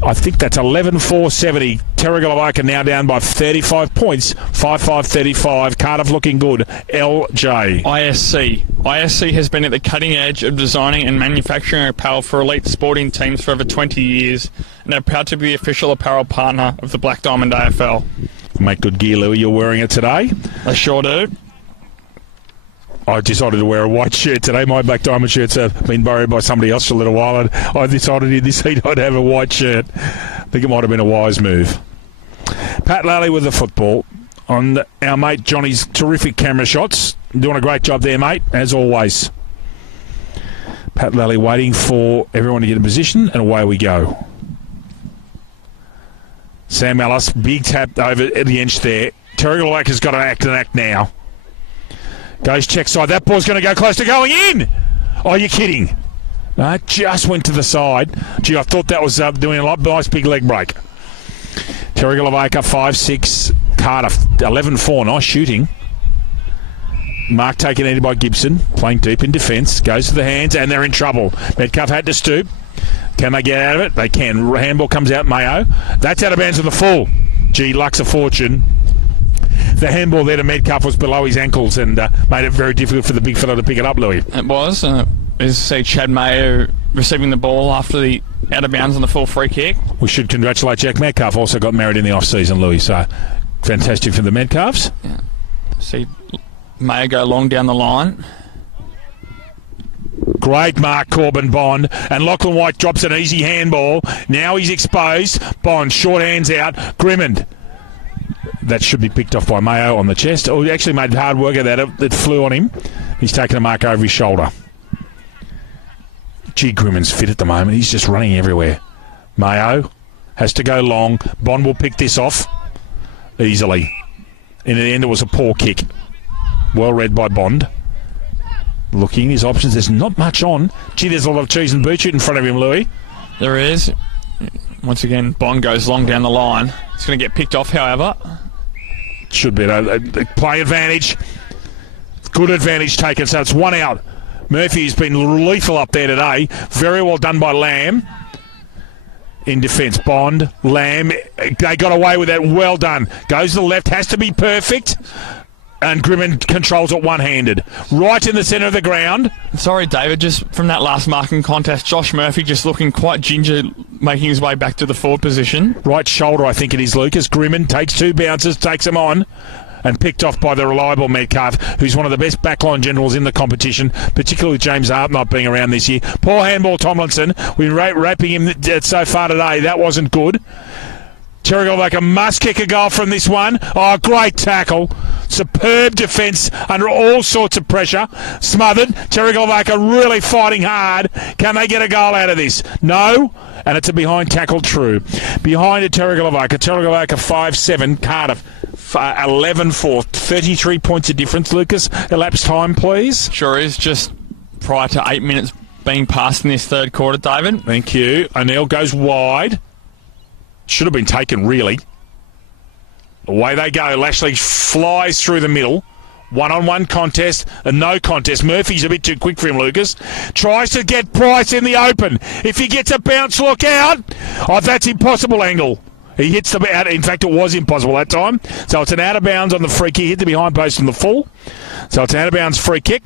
I think that's 11-4-70. Terrigal Avoca now down by 35 points. 5-5-35. Cardiff looking good. LJ. ISC has been at the cutting edge of designing and manufacturing apparel for elite sporting teams for over 20 years and are proud to be the official apparel partner of the Black Diamond AFL. Make good gear, Louis. You're wearing it today? I sure do. I decided to wear a white shirt today. My Black Diamond shirts have been borrowed by somebody else for a little while, and I decided in this heat I'd have a white shirt. I think it might have been a wise move. Pat Lally with the football. on our mate Johnny's terrific camera shots. Doing a great job there, mate, as always. Pat Lally waiting for everyone to get in position, and away we go. Sam Ellis, big tap over at the inch there. Terrigal has got to act now. Goes check side. That ball's going to go close to going in. Oh, you're kidding. No, it just went to the side. Gee, I thought that was doing a lot. Nice big leg break. Terrigal 5-6. Cardiff 11-4. Nice shooting. Mark taken in by Gibson. Playing deep in defence. Goes to the hands and they're in trouble. Metcalf had to stoop. Can they get out of it? They can. Handball comes out, Mayo. That's out of bounds on the full. Gee, luck's a fortune. The handball there to Metcalf was below his ankles and made it very difficult for the big fella to pick it up, Louis. It was. As see Chad Mayo receiving the ball after the out of bounds on the full free kick. We should congratulate Jack Metcalf. Also got married in the off-season, Louis. So fantastic for the Metcalfs. Yeah. See Mayo go long down the line. Great mark, Corbin Bond. And Lachlan White drops an easy handball. Now he's exposed. Bond, short hands out. Grimmond. That should be picked off by Mayo on the chest. Oh, he actually made hard work of that. It flew on him. He's taken a mark over his shoulder. Gee, Grimmond's fit at the moment. He's just running everywhere. Mayo has to go long. Bond will pick this off easily. In the end, it was a poor kick. Well read by Bond. Looking his options. There's not much on. Gee, there's a lot of cheese and boot shoot in front of him, Louis. There is. Once again, Bond goes long down the line. It's going to get picked off, however. Should be a play advantage. Good advantage taken, so it's one out. Murphy's been lethal up there today. Very well done by Lamb. In defence, Bond, Lamb, they got away with that. Well done. Goes to the left, has to be perfect. And Grimmond controls it one-handed. Right in the centre of the ground. Sorry, David, just from that last marking contest, Josh Murphy just looking quite ginger, making his way back to the forward position. Right shoulder, I think it is, Lucas. Grimmond takes two bounces, takes them on. And picked off by the reliable Metcalf, who's one of the best backline generals in the competition, particularly with James Arp not being around this year. Poor handball, Tomlinson. We've been rapping him so far today. That wasn't good. Terrigal must kick a goal from this one. Oh, great tackle. Superb defence under all sorts of pressure. Smothered. Terrigal really fighting hard. Can they get a goal out of this? No. And it's a behind tackle, true. Behind a Terrigal 5-7. Cardiff 11-4. 33 points of difference, Lucas. Elapsed time, please. Sure is. Just prior to 8 minutes being passed in this third quarter, David. Thank you. O'Neill goes wide. Should have been taken, really. Away they go. Lashley flies through the middle. One-on-one contest, a no contest. Murphy's a bit too quick for him, Lucas. Tries to get Price in the open. If he gets a bounce, look out. Oh, that's impossible angle. He hits the out. In fact, it was impossible that time. So it's an out of bounds on the free kick. Hit the behind post on the full. So it's an out of bounds free kick.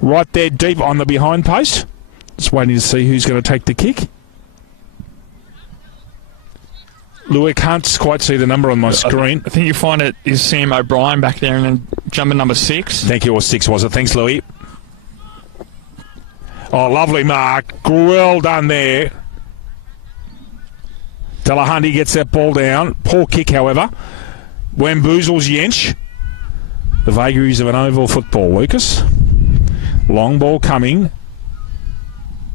Right there, deep on the behind post. Just waiting to see who's going to take the kick. Louis, can't quite see the number on my screen. I think you find it is Sam O'Brien back there and then jumper number 6. Thank you, or 6 was it? Thanks, Louis. Oh, lovely mark. Well done there. Delahunty gets that ball down. Poor kick, however. Wamboozles Yench. The vagaries of an oval football, Lucas. Long ball coming.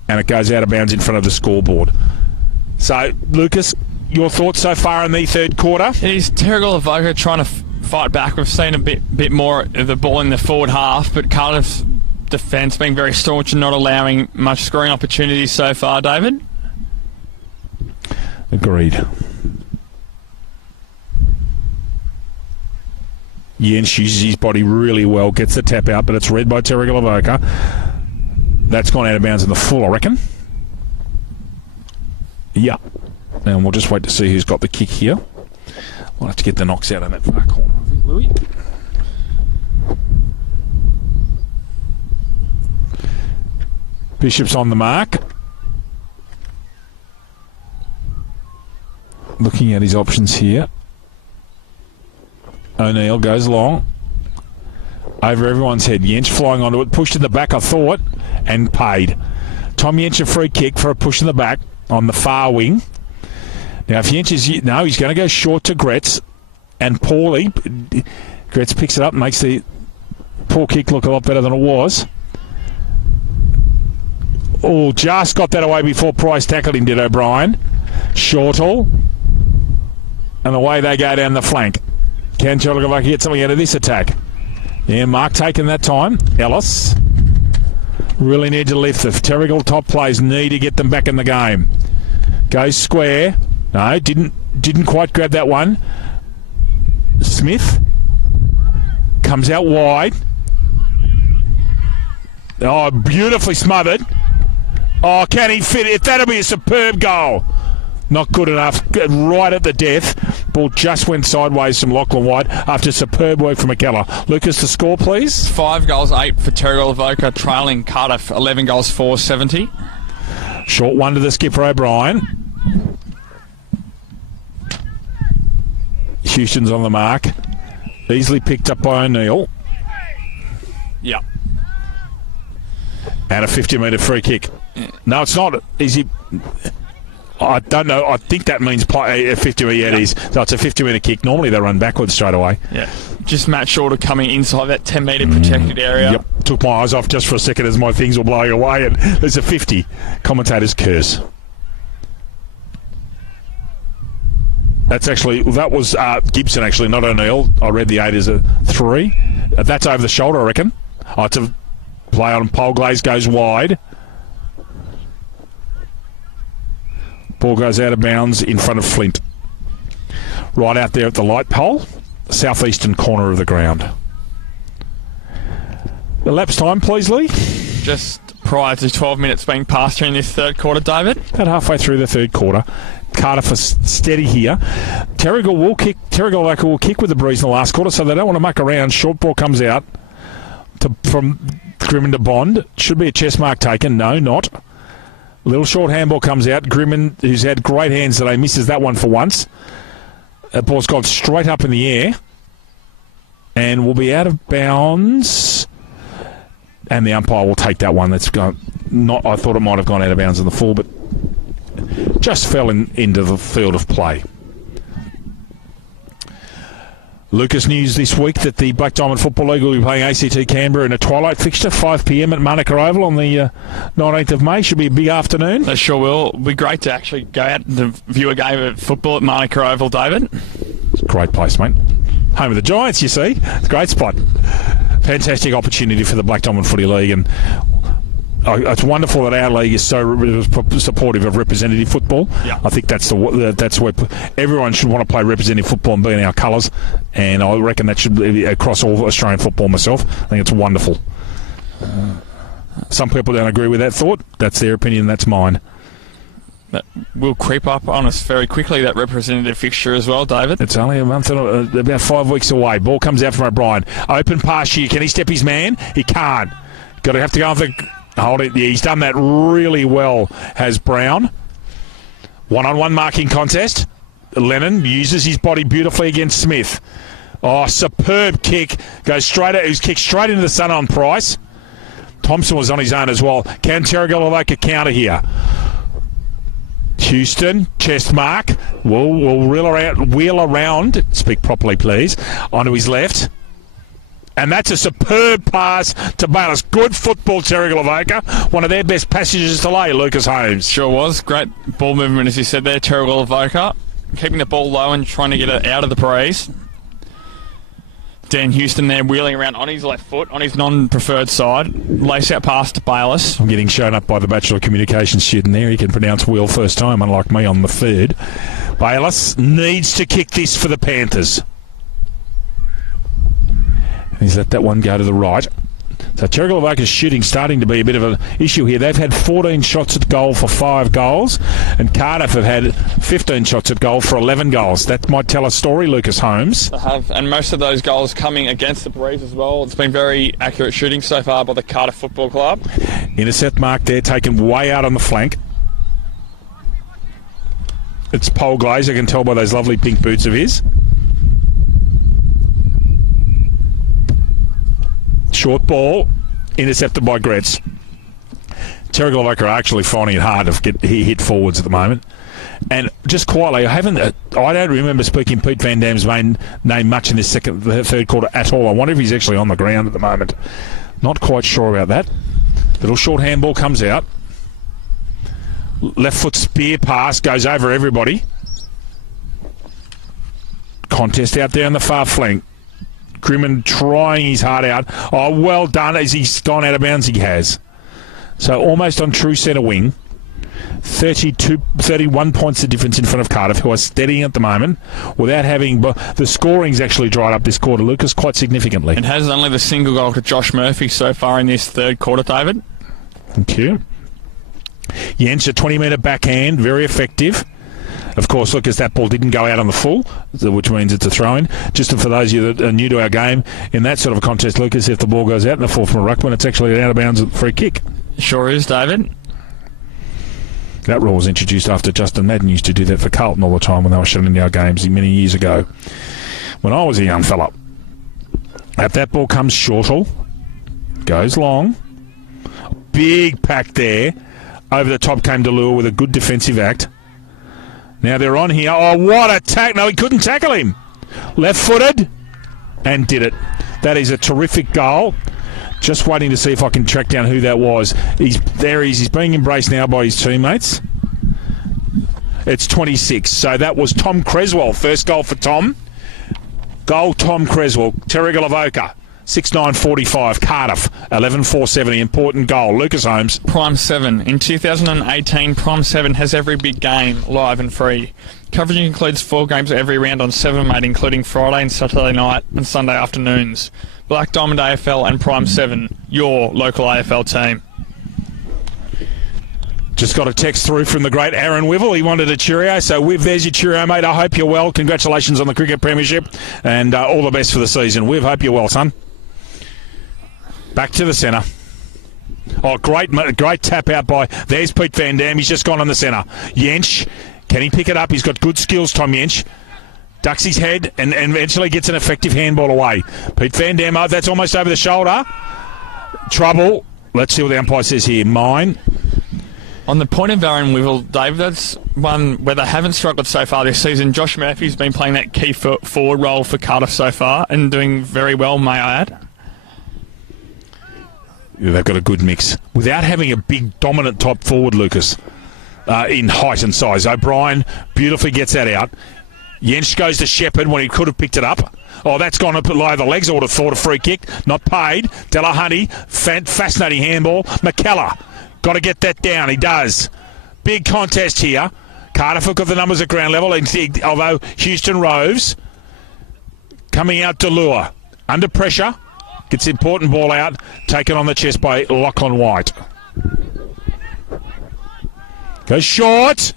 And it goes out of bounds in front of the scoreboard. So, Lucas, your thoughts so far in the third quarter? It is Terrigal Avoca trying to fight back. We've seen a bit more of the ball in the forward half, but Cardiff's defence being very staunch and not allowing much scoring opportunities so far, David. Agreed. Jens uses his body really well, gets the tap out, but it's read by Terrigal Avoca. That's gone out of bounds in the full, I reckon. Yeah. And we'll just wait to see who's got the kick here. We'll have to get the knocks out on that far corner, I think, Louis. Bishop's on the mark. Looking at his options here. O'Neill goes long. Over everyone's head. Yench flying onto it. Pushed in the back, I thought, and paid. Tom Yench a free kick for a push in the back on the far wing. Now, if Yench is... No, he's going to go short to Gretz. and poorly. Gretz picks it up and makes the poor kick look a lot better than it was. Oh, just got that away before Price tackled him, did O'Brien. Shortall. And away they go down the flank. Can Czechoslovakia get something out of this attack? Yeah, Mark taking that time. Ellis. Really need to lift. The Terrigal top plays need to get them back in the game. Goes square. No, didn't quite grab that one. Smith. Comes out wide. Oh, beautifully smothered. Oh, can he fit it? That'll be a superb goal. Not good enough. Right at the death. Ball just went sideways from Lachlan White after superb work from McKellar. Lucas, the score, please. 5 goals, 8 for Terrigal Avoca, trailing Cardiff 11 goals, 4-70. Short one to the skipper, O'Brien. Houston's on the mark. Easily picked up by O'Neill. Yep. And a 50-metre free kick. No, it's not. Is he... I don't know. I think that means a 50 metre. Yeah, it is. So it's a 50-metre kick. Normally they run backwards straight away. Yeah. Just Matt Shorter coming inside that 10-metre protected area. Yep. Took my eyes off just for a second as my things were blowing away, and there's a 50. Commentators curse. That was Gibson, actually, not O'Neill. I read the 8 as a 3. That's over the shoulder, I reckon. Oh, it's a play on Polglaze, goes wide. Ball goes out of bounds in front of Flint. Right out there at the light pole, southeastern corner of the ground. The lapse time, please, Lee. Just prior to 12 minutes being passed during this third quarter, David. About halfway through the third quarter. Cardiff is steady here. Terrigal will kick with the breeze in the last quarter, so they don't want to muck around. Short ball comes out from Grimmin to Bond. Should be a chest mark taken. No, not. Little short handball comes out. Grimmin, who's had great hands today, misses that one for once. That ball's gone straight up in the air and will be out of bounds. And the umpire will take that one. That's gone. Not. I thought it might have gone out of bounds in the full, but just fell into the field of play. Lucas, news this week that the Black Diamond Football League will be playing ACT Canberra in a twilight fixture, 5 p.m. at Manuka Oval on the 19th of May. Should be a big afternoon. They sure will. It'll be great to actually go out and view a game of football at Manuka Oval, David. It's a great place, mate. Home of the Giants, you see. It's a great spot. Fantastic opportunity for the Black Diamond Footy League, and it's wonderful that our league is so supportive of representative football. Yeah. I think that's where everyone should want to play representative football and be in our colours, and I reckon that should be across all Australian football myself. I think it's wonderful. Some people don't agree with that thought. That's their opinion, that's mine. That will creep up on us very quickly, that representative fixture as well, David. It's only a month and about 5 weeks away. Ball comes out from O'Brien. Open pass here. Can he step his man? He can't. Got to have to go on the... Hold it. Yeah, he's done that really well, has Brown. One-on-one marking contest. Lennon uses his body beautifully against Smith. Oh, superb kick. He's kicked straight into the sun on Price. Thompson was on his own as well. Can Terrigal Avoca counter here? Houston, chest mark. Will wheel around. Speak properly, please. Onto his left. And that's a superb pass to Bayless. Good football, Terrigal Avoca. One of their best passages to lay, Lucas Holmes. Sure was. Great ball movement, as you said there, Terrigal Avoca. Keeping the ball low and trying to get it out of the breeze. Dan Houston there wheeling around on his left foot, on his non-preferred side. Lace out pass to Bayless. I'm getting shown up by the Bachelor of Communications student there. He can pronounce wheel first time, unlike me on the third. Bayless needs to kick this for the Panthers. He's let that one go to the right. So Terrigal Avoca's shooting starting to be a bit of an issue here. They've had 14 shots at goal for 5 goals, and Cardiff have had 15 shots at goal for 11 goals. That might tell a story, Lucas Holmes. They have, and most of those goals coming against the breeze as well. It's been very accurate shooting so far by the Cardiff Football Club. Intercept mark there, taken way out on the flank. It's Polglaze, I can tell by those lovely pink boots of his. Short ball, intercepted by Gretz. Terrigal Avoca are actually finding it hard to get hit forwards at the moment. And just quietly, I don't remember speaking Pete Van Dam's name much in this third quarter at all. I wonder if he's actually on the ground at the moment. Not quite sure about that. Little short handball comes out. Left foot spear pass goes over everybody. Contest out there on the far flank. Grimman trying his heart out. Oh, well done. As he's gone out of bounds, he has. So almost on true centre wing. 31 points the difference in front of Cardiff, who are steadying at the moment without having... The scoring's actually dried up this quarter, Lucas, quite significantly. It has only the single goal to Josh Murphy so far in this third quarter, David. Thank you. Jens, a 20-metre backhand, very effective. Of course, Lucas, that ball didn't go out on the full, which means it's a throw-in. Just for those of you that are new to our game, in that sort of a contest, Lucas, if the ball goes out in the full from a ruckman, it's actually an out-of-bounds free kick. Sure is, David. That rule was introduced after Justin Madden used to do that for Carlton all the time when they were shutting our games many years ago, when I was a young fella. At that ball comes Shortle, goes long, big pack there. Over the top came Delure with a good defensive act. Now they're on here. Oh, what a tackle. No, he couldn't tackle him. Left-footed and did it. That is a terrific goal. Just waiting to see if I can track down who that was. He's being embraced now by his teammates. It's 26. So that was Tom Creswell. First goal for Tom. Goal Tom Creswell. Terrigal Avoca. 6.9.45. Cardiff. 11.470. Important goal. Lucas Holmes. Prime 7. In 2018, Prime 7 has every big game live and free. Coverage includes 4 games every round on 7, mate, including Friday and Saturday night and Sunday afternoons. Black Diamond AFL and Prime 7, your local AFL team. Just got a text through from the great Aaron Wivel. He wanted a cheerio, so there's your cheerio, mate. I hope you're well. Congratulations on the cricket premiership, and all the best for the season. We hope you're well, son. Back to the centre. Oh, great tap out by... There's Pete Van Dam. He's just gone on the centre. Jensch, can he pick it up? He's got good skills, Tom Jensch. Ducks his head and eventually gets an effective handball away. Pete Van Dam, that's almost over the shoulder. Trouble. Let's see what the umpire says here. Mine. On the point of Aaron Wivel, Dave, that's one where they haven't struggled so far this season. Josh Murphy's been playing that key forward role for Cardiff so far and doing very well, may I add. Yeah, they've got a good mix. Without having a big dominant top forward, Lucas, in height and size. O'Brien beautifully gets that out. Jensch goes to Shepherd when he could have picked it up. Oh, that's gone up below the legs. I would have thought a free kick. Not paid. Delahunty, fascinating handball. McKellar, got to get that down. He does. Big contest here. Cardiff have got the numbers at ground level, although Houston Roves coming out to lure. Under pressure. Gets the important ball out. Taken on the chest by Lachlan White. Goes short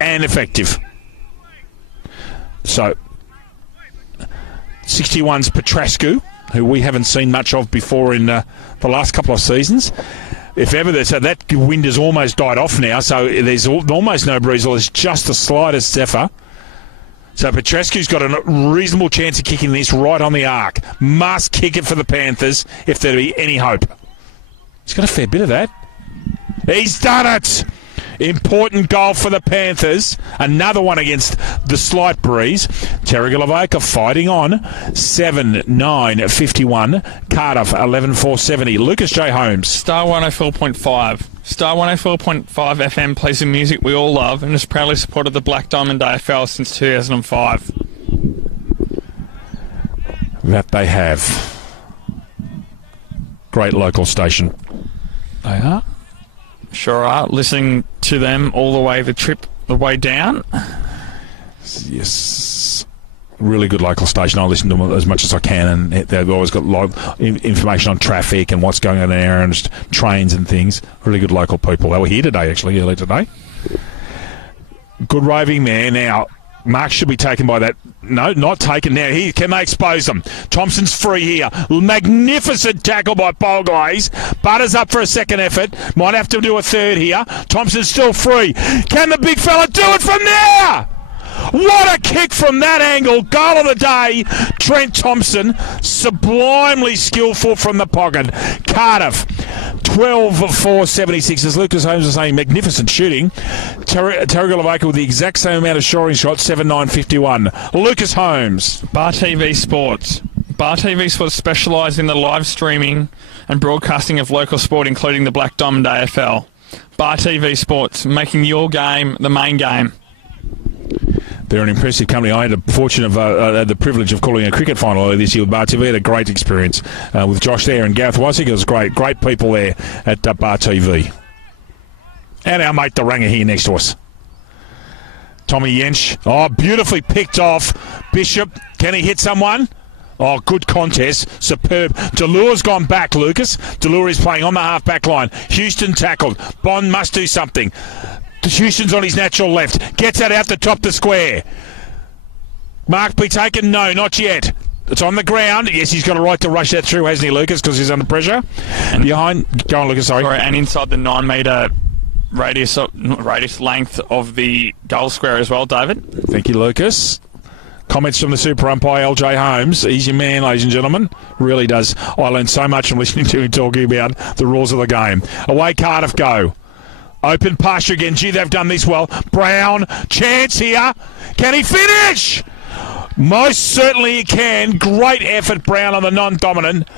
and effective. So, 61's Petrascu, who we haven't seen much of before in the last couple of seasons. If ever, so that wind has almost died off now, so there's almost no breeze, or there's just the slightest zephyr. So Petrascu's got a reasonable chance of kicking this right on the arc. Must kick it for the Panthers if there be any hope. He's got a fair bit of that. He's done it! Important goal for the Panthers. Another one against the slight breeze. Terrigal Avoca fighting on. 7.9.51. Cardiff 11.470. Lucas J. Holmes. Star 104.5. Star 104.5 FM plays the music we all love and has proudly supported the Black Diamond AFL since 2005. That they have. Great local station. They are. Sure are. Listening to them all the way the way down. Yes. Really good local station. I listen to them as much as I can, and they've always got a lot of information on traffic and what's going on there and trains and things. Really good local people. They were here today, actually, earlier today. Good roving there. Now, Mark should be taken by that. No, not taken. Now, here, can they expose them? Thompson's free here. Magnificent tackle by Polglaze. Butters up for a second effort. Might have to do a third here. Thompson's still free. Can the big fella do it from there? What a kick from that angle. Goal of the day. Trent Thompson, sublimely skillful from the pocket. Cardiff, 12-4-76. As Lucas Holmes was saying, magnificent shooting. Terrigal Avoca with the exact same amount of shoring shots, 7-9-51. Lucas Holmes. Bar TV Sports. Bar TV Sports specialise in the live streaming and broadcasting of local sport, including the Black Diamond AFL. Bar TV Sports, making your game the main game. They're an impressive company. I had the privilege of calling a cricket final earlier this year with Bar TV. I had a great experience with Josh there and Gareth Wassick. It was great. Great people there at Bar TV. And our mate, the Ranger, here next to us. Tommy Yench. Oh, beautifully picked off. Bishop, can he hit someone? Oh, good contest. Superb. Delure's gone back, Lucas. Delure is playing on the half-back line. Houston tackled. Bond must do something. Houston's on his natural left. Gets that out the top of the square. Mark be taken? No, not yet. It's on the ground. Yes, he's got a right to rush that through, hasn't he, Lucas, because he's under pressure. And behind. Go on, Lucas, sorry. And inside the 9-metre radius length of the goal square as well, David. Thank you, Lucas. Comments from the super umpire, LJ Holmes. He's your man, ladies and gentlemen. Really does. I learned so much from listening to him talking about the rules of the game. Away Cardiff go. Open pasture again. Gee, they've done this well. Brown, chance here. Can he finish? Most certainly he can. Great effort, Brown, on the non-dominant.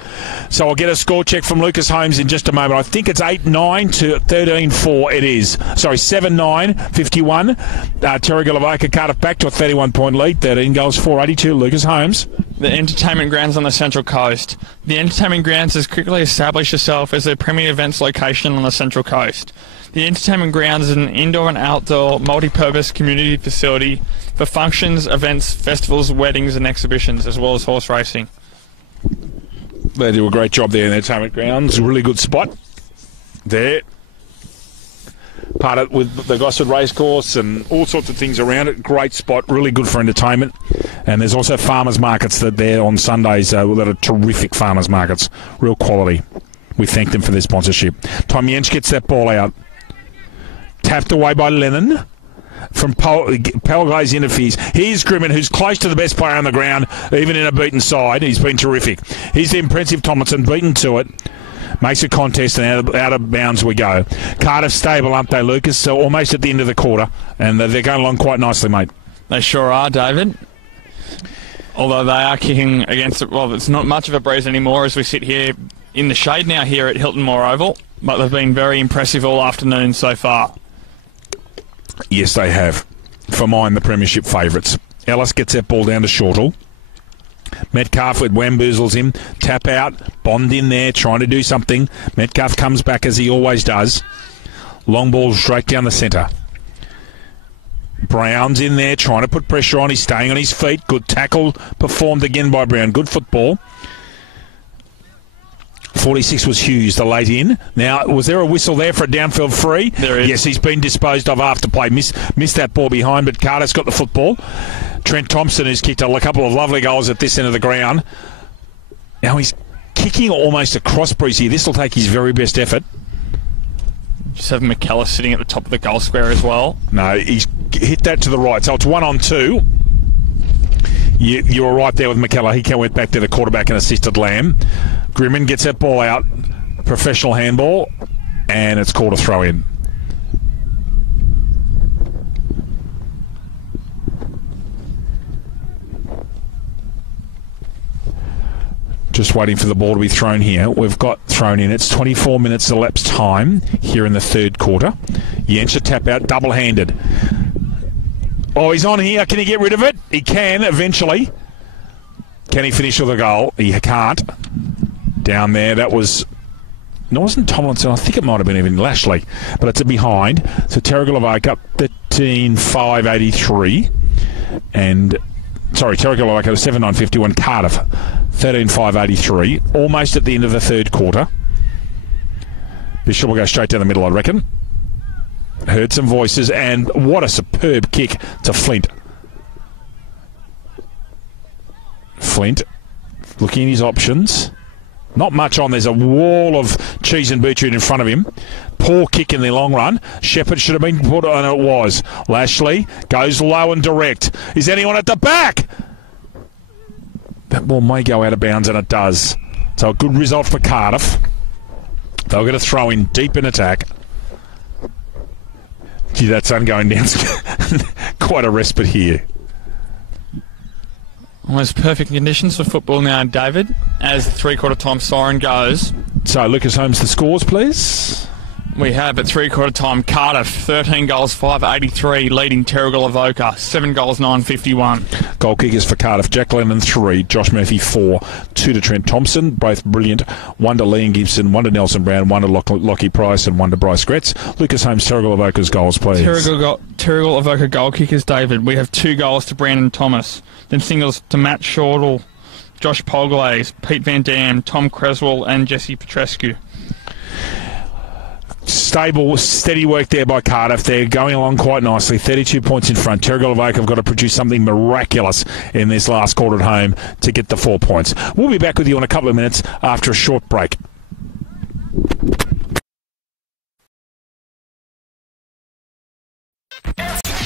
So I'll get a score check from Lucas Holmes in just a moment. I think it's 8-9 to 13-4 it is. Sorry, 7-9-51. Terrigal Avoca Cardiff back to a 31-point lead. 13 goals, 482. Lucas Holmes. The entertainment grounds on the Central Coast. The entertainment grounds has quickly established itself as a premier events location on the Central Coast. The entertainment grounds is an indoor and outdoor multi-purpose community facility for functions, events, festivals, weddings and exhibitions, as well as horse racing. They do a great job there in the entertainment grounds. Really good spot there. Part of with the Gosford Racecourse and all sorts of things around it. Great spot, really good for entertainment. And there's also farmers markets that there on Sundays that are terrific farmers markets. Real quality. We thank them for their sponsorship. Tom Yench gets that ball out. Tapped away by Lennon. From Pelgay's interferes. Here's Grimmin, who's close to the best player on the ground, even in a beaten side. He's been terrific. Here's the impressive Tomlinson, beaten to it. Makes a contest, and out of bounds we go. Cardiff stable, aren't they, Lucas? So almost at the end of the quarter, and they're going along quite nicely, mate. They sure are, David. Although they are kicking against, well, it's not much of a breeze anymore as we sit here in the shade now here at Hilton Moore Oval, but they've been very impressive all afternoon so far. Yes, they have. For mine, the premiership favourites. Ellis gets that ball down to Shortall. Metcalf with Wamboozles him. Tap out. Bond in there, trying to do something. Metcalf comes back as he always does. Long ball straight down the centre. Brown's in there, trying to put pressure on. He's staying on his feet. Good tackle performed again by Brown. Good football. 46 was Hughes, the late in. Now, was there a whistle there for a downfield free? There is. Yes, he's been disposed of after play. Missed that ball behind, but Carter's got the football. Trent Thompson has kicked a couple of lovely goals at this end of the ground. Now he's kicking almost across Breeze here. This will take his very best effort. Just have McKellar sitting at the top of the goal square as well. No, he's hit that to the right. So it's 1-on-2. You were right there with McKellar. He went back to the quarterback and assisted Lamb. Grimmin gets that ball out. Professional handball. And it's called a throw-in. Just waiting for the ball to be thrown here. We've got thrown in. It's 24 minutes elapsed time here in the third quarter. Yencha tap out, double-handed. Oh, he's on here. Can he get rid of it? He can, eventually. Can he finish with a goal? He can't. Down there, that was... No, it wasn't Tomlinson. I think it might have been even Lashley. But it's a behind. So Terrigal Avoca, 13-5-83. And... Sorry, Terrigal Avoca, 7-9-51. Cardiff, 13-5-83. Almost at the end of the third quarter. Bishop will go straight down the middle, I reckon. Heard some voices, and what a superb kick to Flint. Flint looking at his options. Not much on. There's a wall of cheese and beetroot in front of him. Poor kick in the long run. Shepherd should have been put on, and it was. Lashley goes low and direct. Is anyone at the back? That ball may go out of bounds, and it does. So a good result for Cardiff. They'll get a throw in deep in attack. Gee, that sun going down. Quite a respite here. Almost perfect conditions for football now, David, as the three-quarter time siren goes. So, Lucas Holmes, the scores, please. We have at three-quarter time Cardiff, 13 goals, 583, leading Terrigal Avoca, 7 goals, 951. Goal kickers for Cardiff, Jack Lennon 3, Josh Murphy 4, 2 to Trent Thompson, both brilliant, 1 to Liam Gibson, 1 to Nelson Brown, 1 to Lockie Price and 1 to Bryce Gretz. Lucas Holmes, Terrigal Avoca's goals, please. Terrigal Avoca goal kickers, David. We have 2 goals to Brandon Thomas, then singles to Matt Shortle, Josh Polglaze, Pete Van Dam, Tom Creswell and Jesse Petrescu. Stable, steady work there by Cardiff. They're going along quite nicely. 32 points in front. Terrigal Avoca have got to produce something miraculous in this last quarter at home to get the 4 points. We'll be back with you in a couple of minutes after a short break.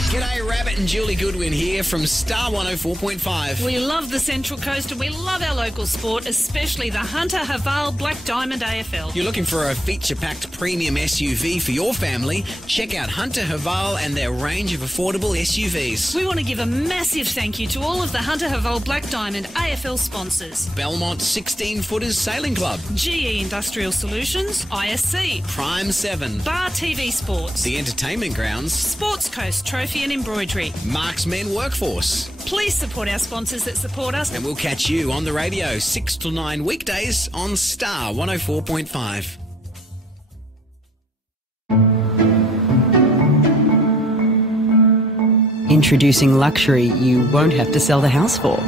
G'day, Rabbit and Julie Goodwin here from Star 104.5. We love the Central Coast and we love our local sport, especially the Hunter Haval Black Diamond AFL. You're looking for a feature-packed premium SUV for your family? Check out Hunter Haval and their range of affordable SUVs. We want to give a massive thank you to all of the Hunter Haval Black Diamond AFL sponsors. Belmont 16-Footers Sailing Club, GE Industrial Solutions, ISC, Prime 7, Bar TV Sports, The Entertainment Grounds, Sports Coast Trophy and Embroidery, Marks Men Workforce. Please support our sponsors that support us. And we'll catch you on the radio 6 till 9 weekdays on Star 104.5. Introducing luxury you won't have to sell the house for.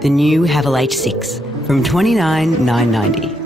The new Haval H6 from $29,990.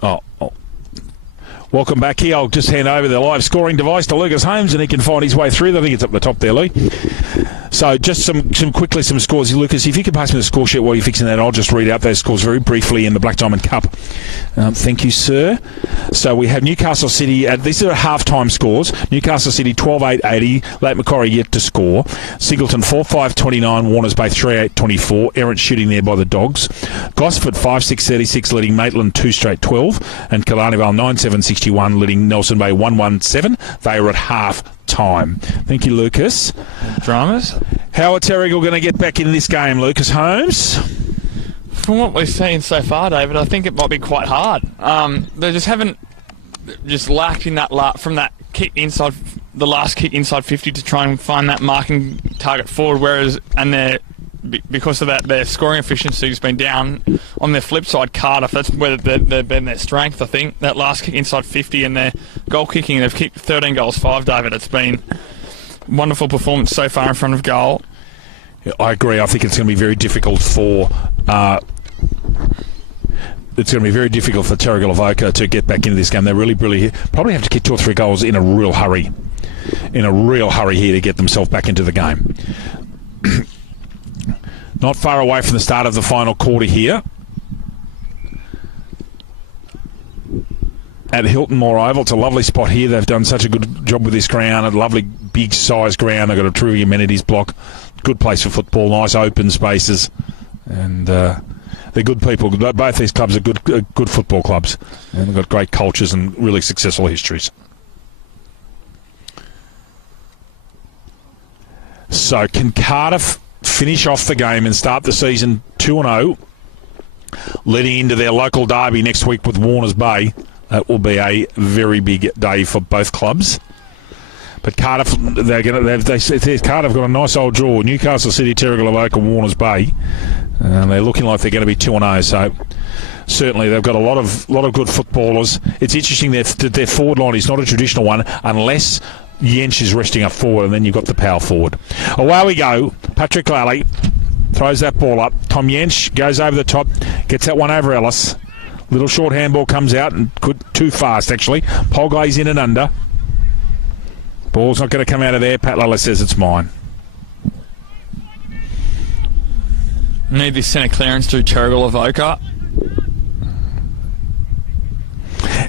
Oh. Welcome back here. I'll just hand over the live scoring device to Lucas Holmes and he can find his way through. I think it's up the top there, Lee. So just some scores. Lucas, if you could pass me the score sheet while you're fixing that, I'll just read out those scores very briefly in the Black Diamond Cup. Thank you, sir. So we have Newcastle City, these are half-time scores. Newcastle City 12-8-80, Lake Macquarie yet to score. Singleton 4-5-29, Warners Bay 3-8-24, errant shooting there by the Dogs. Gosford 5-6-36, leading Maitland 2 straight 12, and Killarney Vale 9-7-61, leading Nelson Bay 1-1-7. They are at half time. Thank you, Lucas. Dramas. How are Terrigal going to get back into this game, Lucas Holmes? From what we've seen so far, David, I think it might be quite hard. They just haven't lacked in that from that kick inside, the last kick inside 50 to try and find that marking target forward. Whereas, because of that, their scoring efficiency has been down. On their flip side, Cardiff, that's where they've been their strength, I think. That last kick inside 50 and their goal kicking, they've kicked 13 goals, 5, David. It's been wonderful performance so far in front of goal. Yeah, I agree. I think it's going to be very difficult for Terrigal Avoca to get back into this game. They really probably have to get 2 or 3 goals in a real hurry. Here to get themselves back into the game. Not far away from the start of the final quarter here at Hilton Moore Oval. It's a lovely spot here. They've done such a good job with this ground. A lovely big size ground. They've got a terrific amenities block. Good place for football. Nice open spaces. And they're good people. Both these clubs are good football clubs. And they've got great cultures and really successful histories. So can Cardiff finish off the game and start the season 2-0, leading into their local derby next week with Warners Bay? That will be a very big day for both clubs. But Cardiff, Cardiff got a nice old draw: Newcastle City, Terrigal, Avoca, Warners Bay, and they're looking like they're going to be 2-0. So certainly they've got a lot of good footballers. It's interesting that their forward line is not a traditional one, unless Jensch is resting up forward, and then you've got the power forward. Away we go. Patrick Lally throws that ball up. Tom Jensch goes over the top, gets that one over Ellis. Little short handball comes out, and too fast actually. Polgay's in and under. Ball's not going to come out of there. Pat Lally says it's mine. Need this centre clearance to Terrigal Avoca.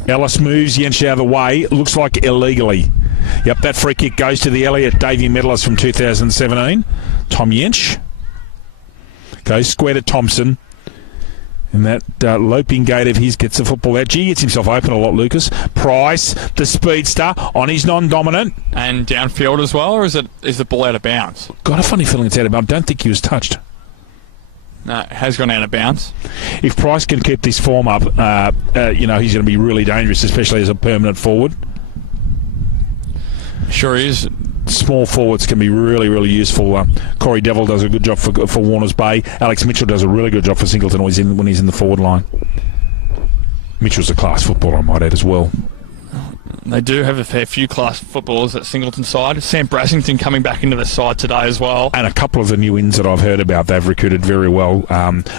Ellis moves Jensch out of the way. Looks like illegally. Yep, that free kick goes to the Elliott Davey medalist from 2017. Tom Jensch goes square to Thompson. And that loping gait of his gets the football out. He gets himself open a lot, Lucas. Price, the speedster, on his non-dominant. And downfield as well, or is the ball out of bounds? Got a funny feeling it's out of bounds. Don't think he was touched. No, it has gone out of bounds. If Price can keep this form up, he's going to be really dangerous, especially as a permanent forward. Sure is. Small forwards can be really, really useful. Corey Devil does a good job for Warners Bay. Alex Mitchell does a really good job for Singleton when he's in the forward line. Mitchell's a class footballer, I might add, as well. They do have a fair few class footballers at Singleton side. Sam Brassington coming back into the side today as well. And a couple of the new ins that I've heard about, they've recruited very well.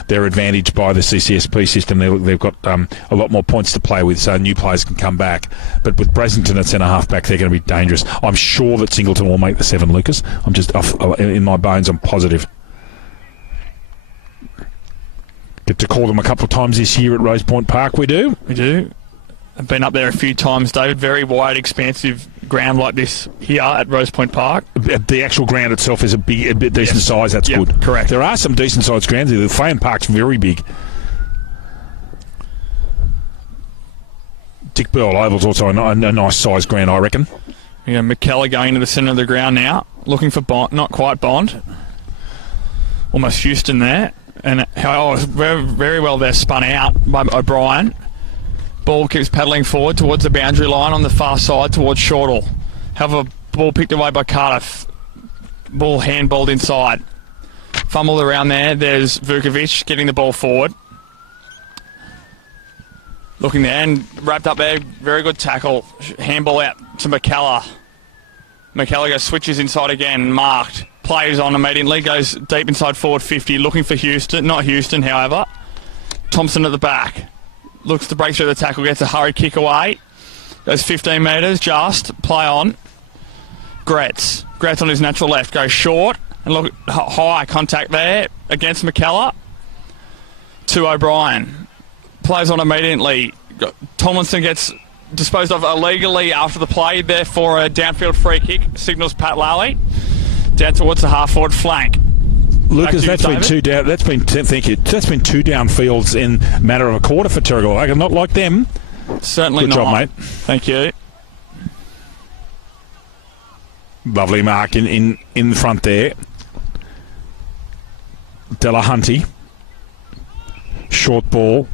They're advantaged by the CCSP system. They've got a lot more points to play with, so new players can come back. But with Brassington at centre half back, they're going to be dangerous. I'm sure that Singleton will make the 7, Lucas. I'm just in my bones, I'm positive. Get to call them a couple of times this year at Rose Point Park, we do. We do. I've been up there a few times, David. Very wide, expansive ground like this here at Rose Point Park. The actual ground itself is a bit decent size. That's good. Correct. There are some decent sized grounds here. The Fane Park's very big. Dick Burl Oval's also a nice sized ground, I reckon. Yeah, McKellar going to the centre of the ground now, looking for Bond. Not quite Bond. Almost Houston there, and very, very well there, spun out by O'Brien. Ball keeps paddling forward towards the boundary line on the far side towards Shortall. However, ball picked away by Cardiff. Ball handballed inside. Fumbled around there. There's Vukovic getting the ball forward. Looking there and wrapped up there. Very good tackle. Handball out to McKellar. McKellar goes switches inside again. Marked. Plays on immediately. Goes deep inside forward 50. Looking for Houston. Not Houston, however. Thompson at the back. Looks to break through the tackle, gets a hurried kick away. Goes 15 metres, just. Play on. Gretz on his natural left. Goes short. And look, high contact there against McKellar. To O'Brien. Plays on immediately. Tomlinson gets disposed of illegally after the play there for a downfield free kick. Signals Pat Lally. Down towards the half-forward flank. Lucas, that's been two down. Thank you. That's been 2 downfields in a matter of a quarter for Terrigal. Not like them. Certainly not. Good job, mate. Thank you. Lovely mark in the front there. Delahunty. Short ball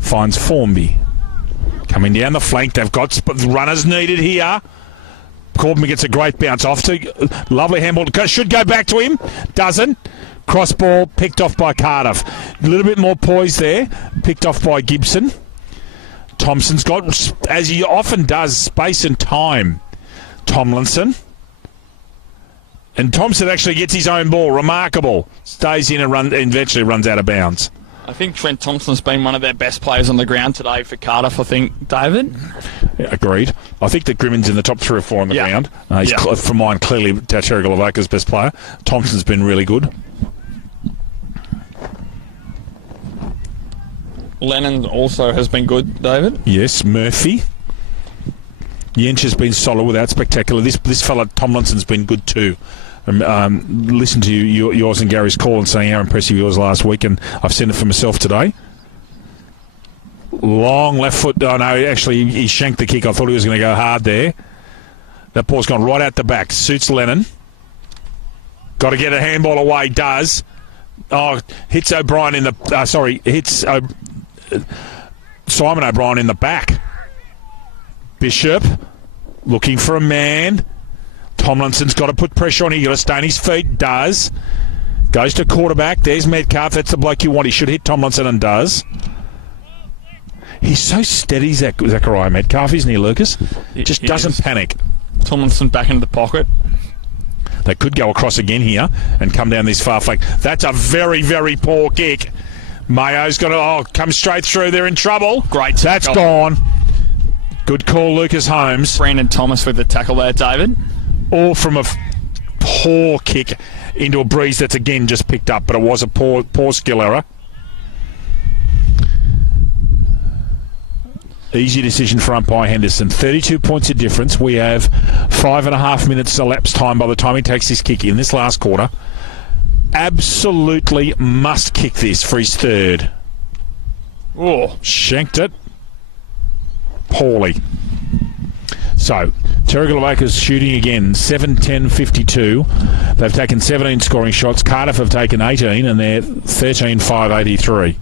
finds Formby. Coming down the flank. They've got runners needed here. Corbin gets a great bounce off to lovely handball. Should go back to him. Doesn't. Cross ball picked off by Cardiff. A little bit more poise there. Picked off by Gibson. Thompson's got, as he often does, space and time. Tomlinson. And Thompson actually gets his own ball. Remarkable. Stays in and eventually runs out of bounds. I think Trent Thompson's been one of their best players on the ground today for Cardiff, I think, David. Yeah, agreed. I think that Grimmon's in the top 3 or 4 on the ground. He's, for mine, clearly Terrigal Avoca's best player. Thompson's been really good. Lennon also has been good, David. Yes, Murphy. Yench has been solid without spectacular. This fella Tomlinson's been good too. Listen to yours and Gary's call and saying how impressive he was last week, and I've seen it for myself today. Long left foot. Oh, no, actually, he shanked the kick. I thought he was going to go hard there. That ball's gone right out the back. Suits Lennon. Got to get a handball away. Does. Oh, hits O'Brien in the... hits Simon O'Brien in the back. Bishop looking for a man. Tomlinson's got to put pressure on. He's got to stay on his feet. Does. Goes to quarterback. There's Metcalf. That's the bloke you want. He should hit Tomlinson and does. He's so steady, Zachariah Metcalf, isn't he, Lucas? Just doesn't panic. Tomlinson back into the pocket. They could go across again here and come down this far flank. That's a very, very poor kick. Mayo's got to come straight through. They're in trouble. Great. That's gone. Good call, Lucas Holmes. Brandon Thomas with the tackle there, David. All from a poor kick into a breeze that's again just picked up, but it was a poor skill error. Easy decision for umpire Henderson. 32 points of difference. We have 5.5 minutes elapsed time by the time he takes his kick in this last quarter. Absolutely must kick this for his third. Oh, shanked it poorly. So, Terrigal Avoca's shooting again, 7-10-52. They've taken 17 scoring shots. Cardiff have taken 18, and they're 13-5-83.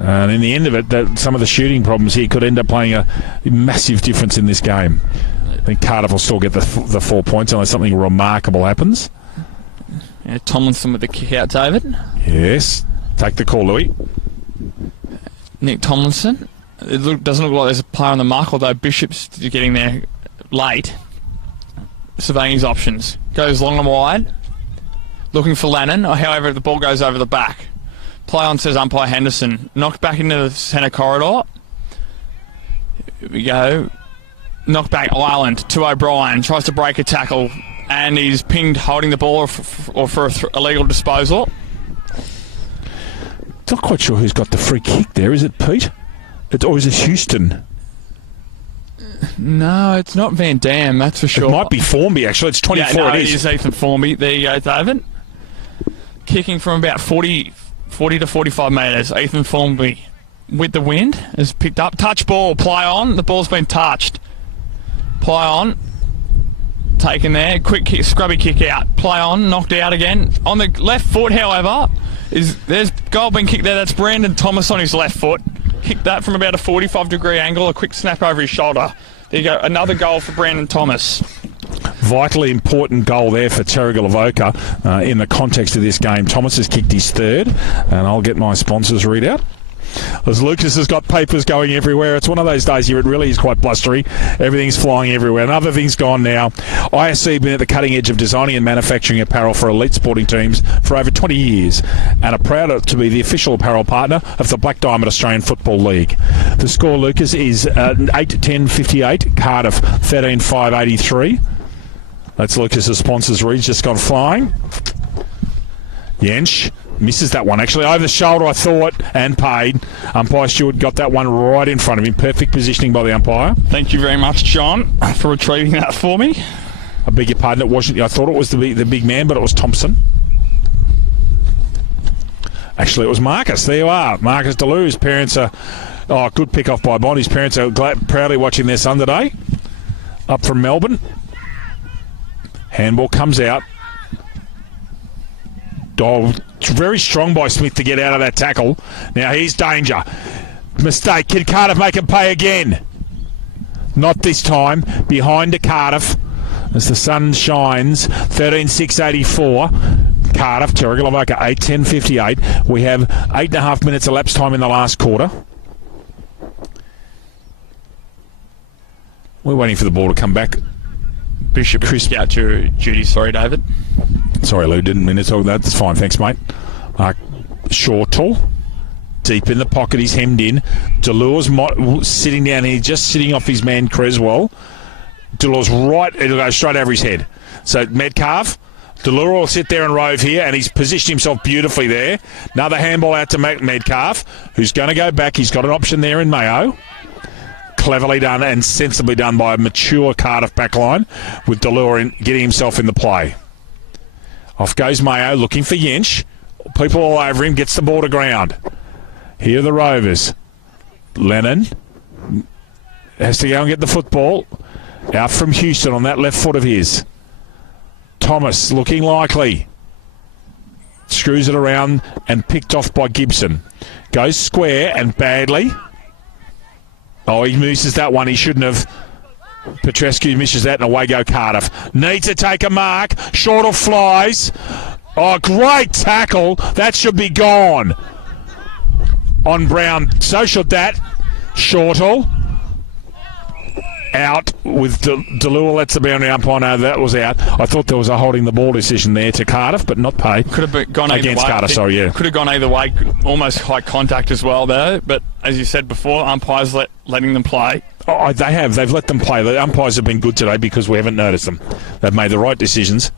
And in the end of it, some of the shooting problems here could end up playing a massive difference in this game. I think Cardiff will still get the 4 points unless something remarkable happens. Yeah, Tomlinson with the kick out, David. Yes. Take the call, Louis. Nick Tomlinson. It doesn't look like there's a player on the mark, although Bishop's getting there late. Surveying his options. Goes long and wide. Looking for Lennon. However, the ball goes over the back. Play on, says umpire Henderson. Knocked back into the centre corridor. Here we go. Knocked back Ireland to O'Brien. Tries to break a tackle. And he's pinged holding the ball or for illegal disposal. Not quite sure who's got the free kick there. Is it Pete? Or is it Houston? No, it's not Van Dam, that's for sure. It might be Formby, actually. It's 24. Yeah, no, it is Ethan Formby. There you go, David. Kicking from about 40 to 45 metres. Ethan Formby with the wind has picked up. Touch ball, play on. The ball's been touched. Play on. Taken there. Quick kick, scrubby kick out. Play on, knocked out again. On the left foot, however, there's goal being kicked there. That's Brandon Thomas on his left foot. Kicked that from about a 45-degree angle. A quick snap over his shoulder. There you go. Another goal for Brandon Thomas. Vitally important goal there for Terrigal Avoca in the context of this game. Thomas has kicked his third, and I'll get my sponsors readout. As Lucas has got papers going everywhere. It's one of those days here. It really is quite blustery. Everything's flying everywhere. Another thing's gone now. ISC have been at the cutting edge of designing and manufacturing apparel for elite sporting teams for over 20 years and are proud to be the official apparel partner of the Black Diamond Australian Football League. The score, Lucas, is 8-10-58. Cardiff 13-5-83. That's Lucas's sponsors read. Just gone flying. Yench misses that one, actually. Over the shoulder, I thought, and paid. Umpire Stewart got that one right in front of him. Perfect positioning by the umpire. Thank you very much, John, for retrieving that for me. I beg your pardon, it wasn't. I thought it was the big man, but it was Thompson. Actually, it was Marcus. There you are. Marcus DeLue. His parents are... Oh, good pick off by Bond. His parents are proudly watching their son today. Up from Melbourne. Handball comes out. Oh, very strong by Smith to get out of that tackle. Now here's danger. Mistake. Can Cardiff make him pay again? Not this time. Behind to Cardiff as the sun shines. 13-6-84. Cardiff, Terrigal, Avoca, 8-10-58. We have 8.5 minutes elapsed time in the last quarter. We're waiting for the ball to come back. Bishop Chris out to duty. Sorry, David. Sorry, Lou, didn't mean to talk that. That's fine, thanks, mate. Shortall, deep in the pocket, he's hemmed in. Delure's sitting down here, just sitting off his man Creswell. Delure's right, it'll go straight over his head. So Metcalf, Delure will sit there and rove here, and he's positioned himself beautifully there. Another handball out to Metcalf, who's going to go back. He's got an option there in Mayo. Cleverly done and sensibly done by a mature Cardiff backline, with Delure getting himself in the play. Off goes Mayo, looking for Yench. People all over him, gets the ball to ground. Here are the Rovers. Lennon has to go and get the football. Out from Houston on that left foot of his. Thomas looking likely. Screws it around and picked off by Gibson. Goes square and badly. Oh, he misses that one. He shouldn't have. Petrescu misses that, and away go Cardiff. Needs to take a mark. Shortall flies. Oh, great tackle. That should be gone. On Brown. So should that. Shortall. Out with Delure. That's the boundary umpire. No, that was out. I thought there was a holding the ball decision there to Cardiff, but not paid. Could have gone either against way. Cardiff, sorry, yeah. Could have gone either way. Almost high contact as well there. But as you said before, umpires letting them play. Oh, they have. They've let them play. The umpires have been good today because we haven't noticed them. They've made the right decisions.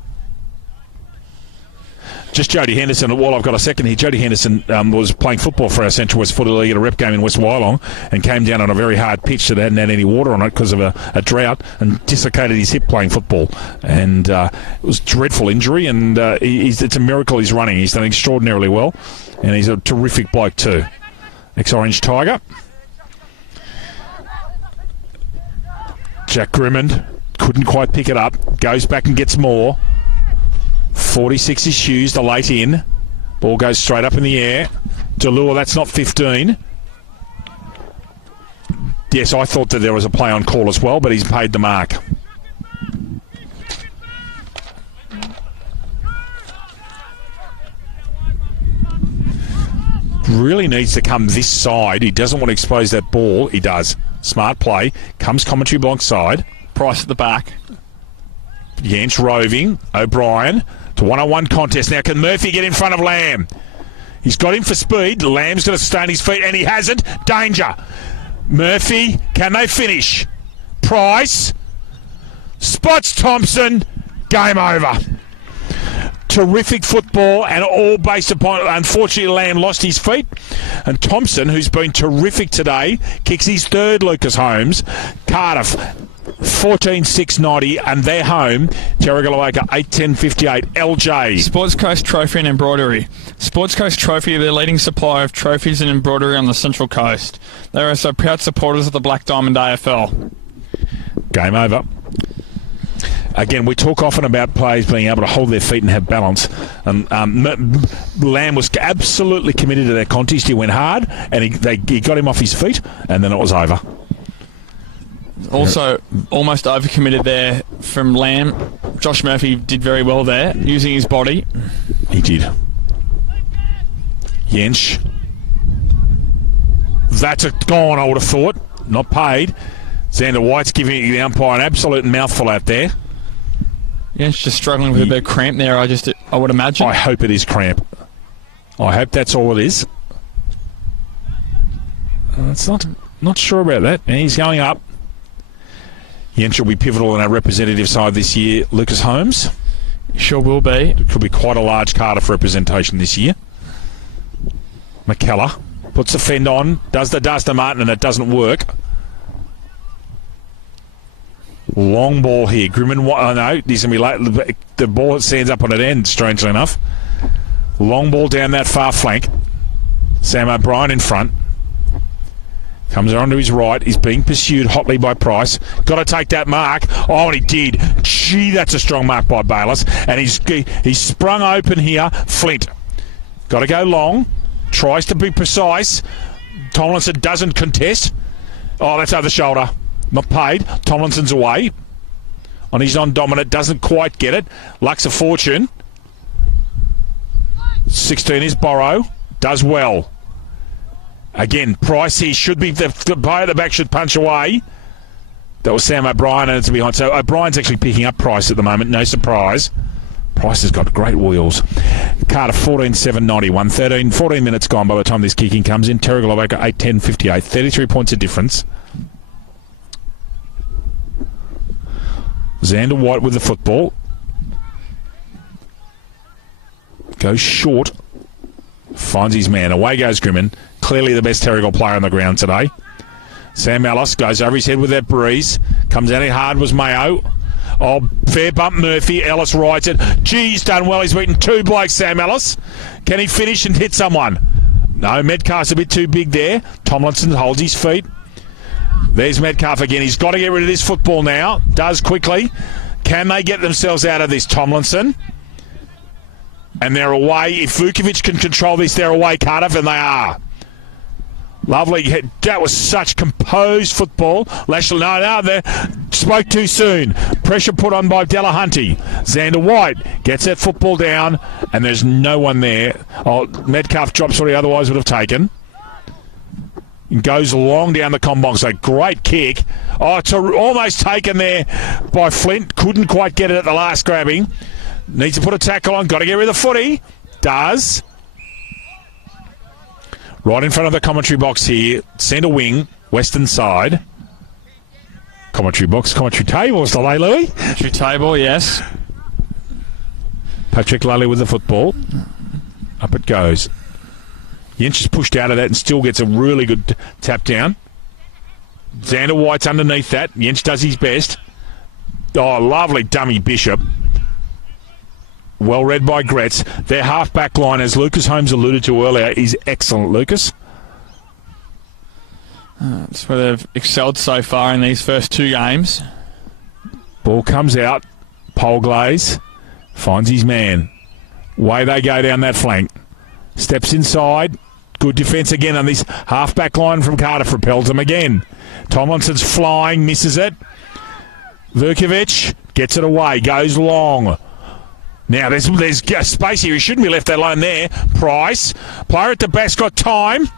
Just Jody Henderson, while I've got a second here, Jody Henderson was playing football for our Central West Footy League at a rep game in West Wyalong and came down on a very hard pitch that hadn't had any water on it because of a drought and dislocated his hip playing football. And it was a dreadful injury, and it's a miracle he's running. He's done extraordinarily well, and he's a terrific bloke too. Ex-Orange Tiger. Jack Grimmond couldn't quite pick it up. Goes back and gets more. 46 is Hughes, the late in. Ball goes straight up in the air. Delure, that's not 15. Yes, I thought that there was a play on call as well, but he's paid the mark. Really needs to come this side. He doesn't want to expose that ball. He does. Smart play. Comes commentary block side. Price at the back. Yench roving. O'Brien to one-on-one contest. Now can Murphy get in front of Lamb? He's got him for speed. Lamb's got to stay on his feet, and he hasn't. Danger. Murphy, can they finish? Price spots Thompson. Game over. Terrific football, and all based upon, unfortunately, Lamb lost his feet. And Thompson, who's been terrific today, kicks his third, Lucas Holmes. Cardiff 14-6-90, and they're home. Terrigal Avoca 8-10-58. LJ. Sports Coast Trophy and Embroidery. Sports Coast Trophy are the leading supplier of trophies and embroidery on the Central Coast. They are also proud supporters of the Black Diamond AFL. Game over. Again, we talk often about players being able to hold their feet and have balance. And Lamb was absolutely committed to that contest. He went hard, and he got him off his feet, and then it was over. Also, almost overcommitted there from Lamb. Josh Murphy did very well there, using his body. He did. Yench. That's gone, I would have thought. Not paid. Xander White's giving the umpire an absolute mouthful out there. Yench just struggling with a bit of cramp there, I would imagine. I hope it is cramp. I hope that's all it is. It's not sure about that. And he's going up. Yench will be pivotal in our representative side this year. Lucas Holmes. Sure will be. It could be quite a large Cardiff representation this year. McKellar puts the fend on, does the Duster Martin, and it doesn't work. Long ball here. Grimman, no, he's going to be late. The ball stands up on an end, strangely enough. Long ball down that far flank. Sam O'Brien in front. Comes around to his right. He's being pursued hotly by Price. Got to take that mark. Oh, and he did. Gee, that's a strong mark by Bayliss. And he's sprung open here. Flint. Got to go long. Tries to be precise. Tomlinson doesn't contest. Oh, that's over the shoulder. Not paid. Tomlinson's away. On his non-dominant. Doesn't quite get it. Lucks a fortune. 16 is Borrow. Does well. Again, Price here should be... The player at the back should punch away. That was Sam O'Brien, and it's behind. So O'Brien's actually picking up Price at the moment. No surprise. Price has got great wheels. Cardiff 14-7-91. 14 minutes gone by the time this kicking comes in. Terrigal Avoca 8-10-58. 33 points of difference. Xander White with the football. Goes short. Finds his man. Away goes Grimmin. Clearly the best Terrigal player on the ground today. Sam Ellis goes over his head with that breeze. Comes at it hard was Mayo. Oh, fair bump Murphy. Ellis rides it. Gee, he's done well. He's beaten two blokes, Sam Ellis. Can he finish and hit someone? No, Metcalf's a bit too big there. Tomlinson holds his feet. There's Metcalf again. He's got to get rid of this football now. Does quickly. Can they get themselves out of this, Tomlinson? And they're away. If Vukovic can control this, they're away, Cardiff, and they are. Lovely. That was such composed football. Lashley, no, they spoke too soon. Pressure put on by Delahunty. Xander White gets that football down, and there's no one there. Oh, Metcalf drops what he otherwise would have taken. Goes long down the combong. So great kick. Oh, it's almost taken there by Flint. Couldn't quite get it at the last grabbing. Needs to put a tackle on. Got to get rid of the footy. Does. Right in front of the commentary box here. Centre wing, western side. Commentary box, commentary table, still, Louis? Commentary table, yes. Patrick Lally with the football. Up it goes. Yench is pushed out of that and still gets a really good tap down. Xander White's underneath that. Yench does his best. Oh, lovely dummy Bishop. Well read by Gretz. Their half-back line, as Lucas Holmes alluded to earlier, is excellent, Lucas. That's where they've excelled so far in these first two games. Ball comes out. Polglaze finds his man. Way they go down that flank. Steps inside. Good defence again on this half-back line from Cardiff. Repels them again. Tomlinson's flying, misses it. Vukovic gets it away, goes long. Now, there's space here. He shouldn't be left alone there. Price. Player at the back's got time.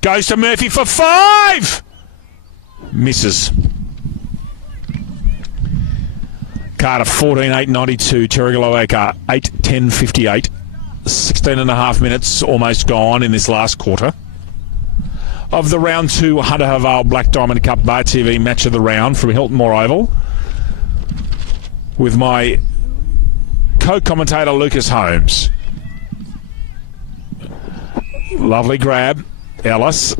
Goes to Murphy for 5. Misses. Cardiff 14-8-92. Terrigal Avoca 8-10-58. 16 and a half minutes almost gone in this last quarter. Of the round 2 Hunter Haval Black Diamond Cup Bar TV match of the round from Hilton Moore Oval. With my co-commentator Lucas Holmes. Lovely grab. Ellis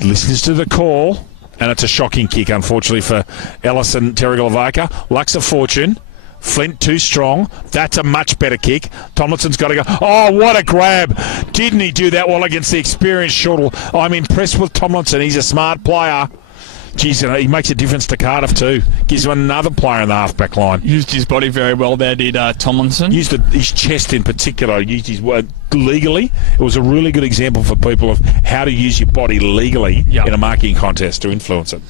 listens to the call, and it's a shocking kick, unfortunately, for Ellis and Terrigal Avoca. Lucks a fortune. Flint too strong. That's a much better kick. Tomlinson's got to go. Oh, what a grab. Didn't he do that well against the experienced Shortle? I'm impressed with Tomlinson. He's a smart player. Geez, he makes a difference to Cardiff too. Gives him another player in the half-back line. Used his body very well there, did Tomlinson. Used his chest in particular. Used his word legally. It was a really good example for people of how to use your body legally in a marking contest to influence it.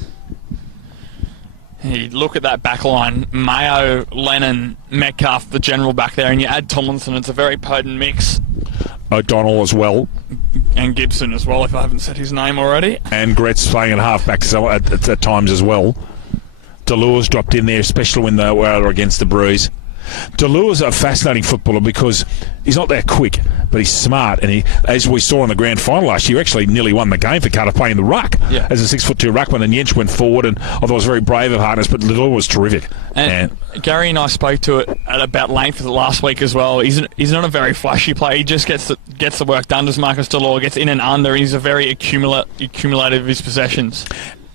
You look at that back line, Mayo, Lennon, Metcalf, the general back there, and you add Tomlinson, it's a very potent mix. O'Donnell as well. And Gibson as well, if I haven't said his name already. And Gretz playing at half-back at times as well. Deleure's dropped in there, especially when they were against the Breeze. Deleure's a fascinating footballer because he's not that quick, but he's smart. And he, as we saw in the grand final last year, actually nearly won the game for Cardiff playing the ruck as a 6'2" ruckman. And Yench went forward, and I thought it was very brave of Harness, but Delure was terrific. And Gary and I spoke to it at about length last week as well. He's not a very flashy player. He just gets the work done. Does Marcus Delure gets in and under, and he's a very accumulative of his possessions.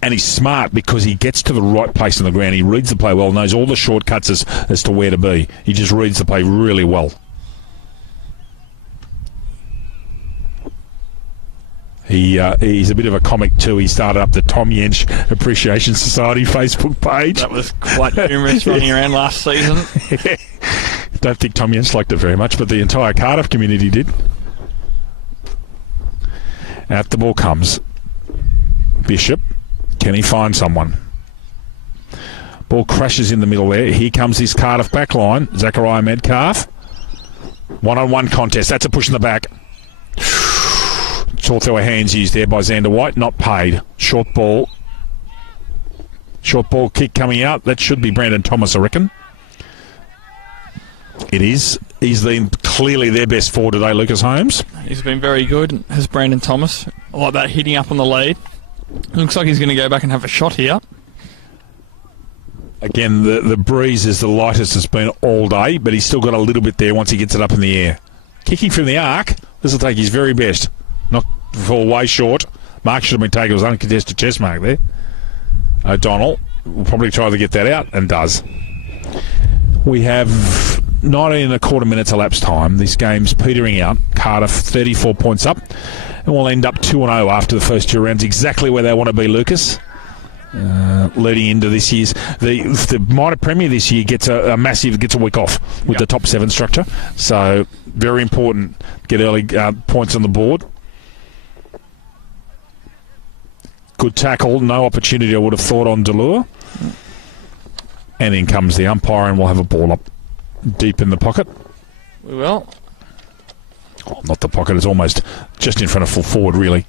And he's smart because he gets to the right place on the ground. He reads the play well, knows all the shortcuts as to where to be. He just reads the play really well. He's a bit of a comic too. He started up the Tom Yench Appreciation Society Facebook page. That was quite humorous running around last season. Don't think Tom Yench liked it very much, but the entire Cardiff community did. Out the ball comes. Bishop. Can he find someone? Ball crashes in the middle there. Here comes his Cardiff back line. Zachariah Metcalf. One-on-one contest. That's a push in the back. Thought there were hands used there by Xander White. Not paid. Short ball. Short ball kick coming out. That should be Brandon Thomas, I reckon. It is. He's been clearly their best forward today, Lucas Holmes. He's been very good, has Brandon Thomas. I like that hitting up on the lead. Looks like he's going to go back and have a shot here. Again, the breeze is the lightest it's been all day, but he's still got a little bit there once he gets it up in the air. Kicking from the arc. This will take his very best. Not fall way short. Mark should have been taken. It was uncontested chest mark there. O'Donnell will probably try to get that out and does. We have 19 and a quarter minutes elapsed time. This game's petering out. Cardiff 34 points up. And we'll end up 2-0 after the first two rounds. Exactly where they want to be, Lucas. Leading into this year's... The minor premier this year gets a week off with the top 7 structure. So, very important. Get early points on the board. Good tackle. No opportunity, I would have thought, on Delure. And in comes the umpire, and we'll have a ball up deep in the pocket. We will. Oh, not the pocket, it's almost just in front of full forward, really.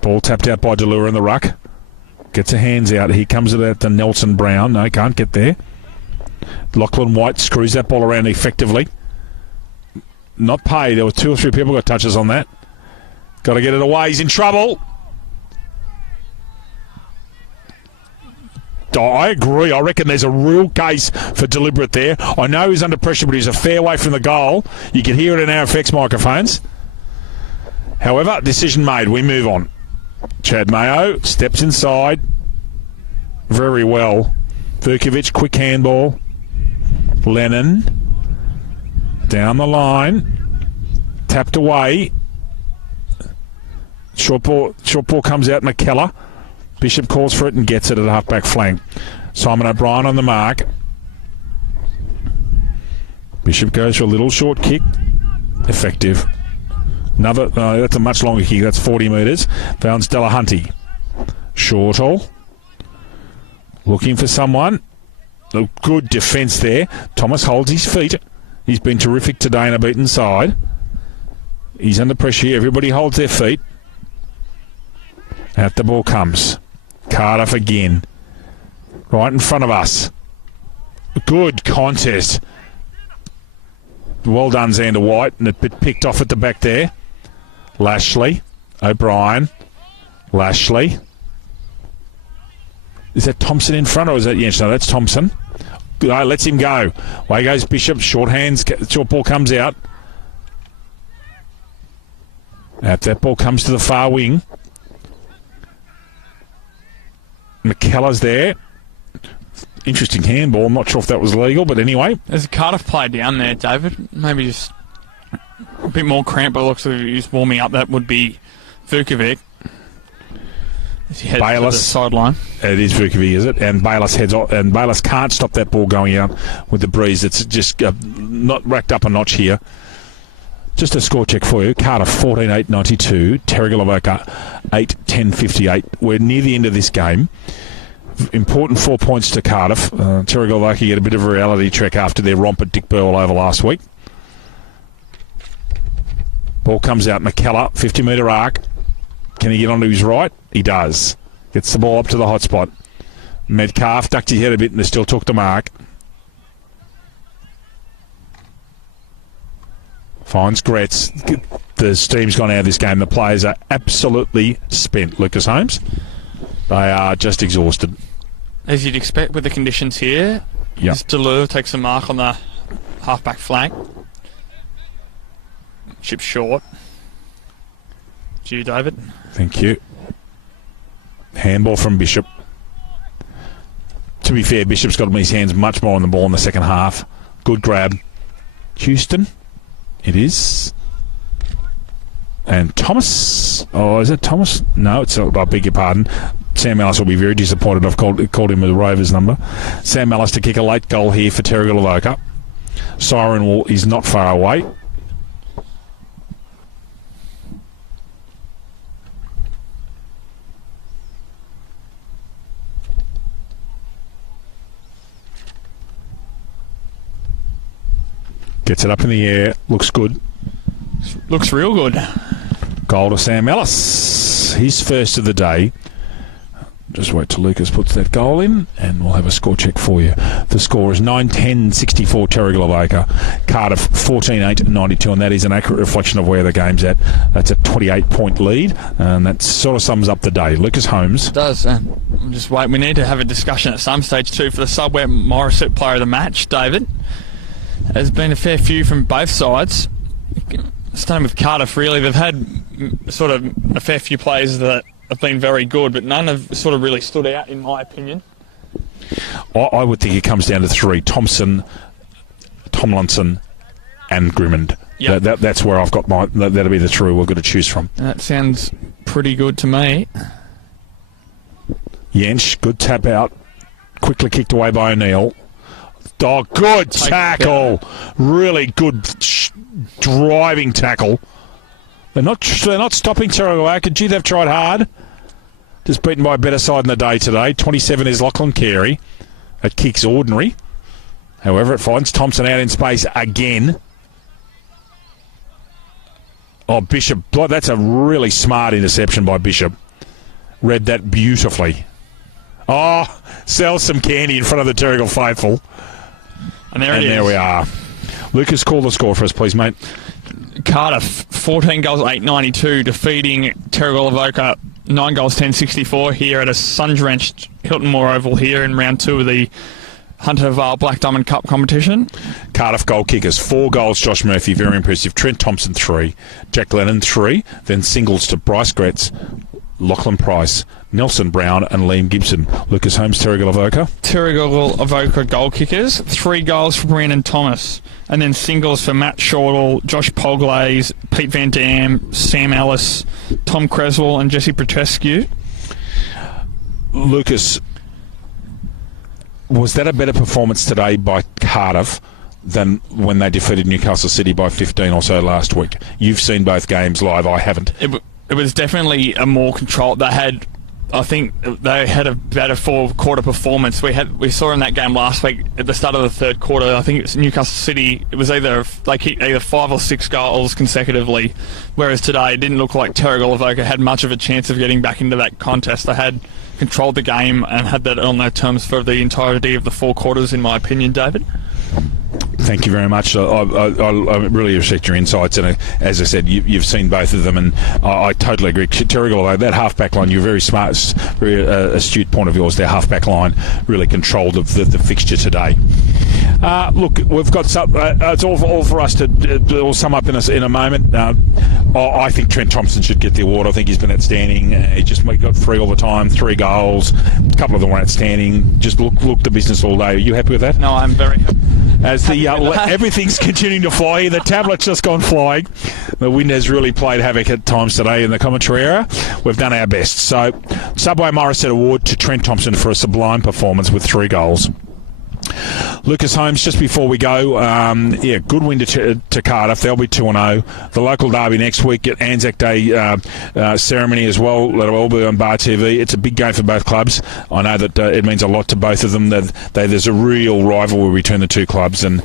Ball tapped out by Delure in the ruck. Gets her hands out. Here comes it out to Nelson Brown. No, can't get there. Lachlan White screws that ball around effectively. Not paid. There were 2 or 3 people got touches on that. Got to get it away. He's in trouble. I agree. I reckon there's a real case for deliberate there. I know he's under pressure, but he's a fair way from the goal. You can hear it in our FX microphones. However, decision made. We move on. Chad Mayo steps inside. Very well. Vukovic, quick handball. Lennon. Down the line. Tapped away. Short ball comes out. McKellar. Bishop calls for it and gets it at the half-back flank. Simon O'Brien on the mark. Bishop goes for a little short kick. Effective. That's a much longer kick. That's 40 metres. Found Stella Hunty. Shortall. Looking for someone. A good defence there. Thomas holds his feet. He's been terrific today in a beaten side. He's under pressure here. Everybody holds their feet. Out the ball comes. Cardiff again. Right in front of us. Good contest. Well done, Xander White. And a bit picked off at the back there. Lashley. O'Brien. Lashley. Is that Thompson in front or is that Yench? No, that's Thompson. Lets him go. Away goes Bishop. Short hands. Short ball comes out. That ball comes to the far wing. McKellar's there. Interesting handball. I'm not sure if that was legal, but anyway. There's a Cardiff player down there, David. Maybe just a bit more cramp, but it looks like he's warming up. That would be Vukovic. Bayless. To the sideline. It is Vukovic, is it? And Bayless heads off, and Bayless can't stop that ball going out with the breeze. It's just not racked up a notch here. Just a score check for you. Cardiff 14-8-92. Terrigal Avoca 8-10-58. We're near the end of this game. Important 4 points to Cardiff. Terrigal Avoca get a bit of a reality check after their romp at Dick Burwell over last week. Ball comes out. McKellar, 50-metre arc. Can he get onto his right? He does. Gets the ball up to the hot spot. Metcalf ducked his head a bit and they still took the mark. Finds Gretz. The steam's gone out of this game. The players are absolutely spent, Lucas Holmes. They are just exhausted. As you'd expect with the conditions here. Yep. Delure takes a mark on the half-back flank. Chip short. To you, David. Thank you. Handball from Bishop. To be fair, Bishop's got his hands much more on the ball in the second half. Good grab. Houston. It is. And Thomas. Oh, is it Thomas? No, it's. I beg your pardon. Sam Ellis will be very disappointed. I've called him with the Rovers number. Sam Ellis to kick a late goal here for Terrigal Avoca. Siren is not far away. Gets it up in the air. Looks good. Looks real good. Goal to Sam Ellis. His first of the day. Just wait till Lucas puts that goal in and we'll have a score check for you. The score is 9-10-64 Terrigal Avoca. Cardiff 14-8-92, and that is an accurate reflection of where the game's at. That's a 28-point lead, and that sort of sums up the day. Lucas Holmes. It does. Just wait. We need to have a discussion at some stage too for the Subway Morissette player of the match, David. There's been a fair few from both sides. Starting with Cardiff, really, they've had sort of a fair few players that have been very good, but none have sort of really stood out, in my opinion. I would think it comes down to three: Thompson, Tomlinson, and Grimmond. Yep. That's where I've got my. That'll be the three we've got to choose from. That sounds pretty good to me. Jensch, good tap out, quickly kicked away by O'Neill. Oh, good tackle! Really good driving tackle. They're not stopping Terrigal Avoca. Gee, they've tried hard. Just beaten by a better side in the day today. 27 is Lachlan Carey. That kick's ordinary. However, it finds Thompson out in space again. Oh, Bishop. That's a really smart interception by Bishop. Read that beautifully. Oh, sells some candy in front of the Terrigal faithful. And there we are. Lucas, call the score for us, please, mate. Cardiff, 14 goals, 892, defeating Terrigal Avoca, 9 goals, 1064 here at a sun-drenched Hilton Moore Oval here in round 2 of the Hunter Vale Black Diamond Cup competition. Cardiff goal kickers, 4 goals, Josh Murphy, very impressive. Trent Thompson, 3. Jack Lennon, 3. Then singles to Bryce Gretz, Lachlan Price, Nelson Brown and Liam Gibson. Lucas Holmes, Terrigal Avoca. Terrigal Avoca goal kickers, 3 goals for Brandon Thomas, and then singles for Matt Shortall, Josh Polglaze, Pete Van Dam, Sam Ellis, Tom Creswell and Jesse Petrescu. Lucas, was that a better performance today by Cardiff than when they defeated Newcastle City by 15 or so last week? You've seen both games live, I haven't. It was definitely a more control. I think they had a better 4-quarter performance. We saw in that game last week at the start of the third quarter. I think it was Newcastle City. It was they kicked either 5 or 6 goals consecutively, whereas today it didn't look like Terrigal Avoca had much of a chance of getting back into that contest. They had controlled the game and had that on their terms for the entirety of the 4 quarters, in my opinion, David. Thank you very much. I really respect your insights, and as I said, you've seen both of them, and I totally agree. Terrigal, that half-back line, you're very smart, very astute point of yours. Their half-back line really controlled the fixture today. Look, we've got it's all for us to sum up in a moment. I think Trent Thompson should get the award. I think he's been outstanding. He just got 3 all the time, 3 goals. A couple of them were outstanding. Just look the business all day. Are you happy with that? No, I'm very happy. As everything's continuing to fly, the tablet's just gone flying. The wind has really played havoc at times today in the commentary area. We've done our best. So, Subway Morissette Award to Trent Thompson for a sublime performance with 3 goals. Lucas Holmes, just before we go, good win to Cardiff. They'll be 2-0. The local derby next week at Anzac Day ceremony as well. That'll all be on Bar TV. It's a big game for both clubs. I know that it means a lot to both of them. There's a real rivalry between the 2 clubs, and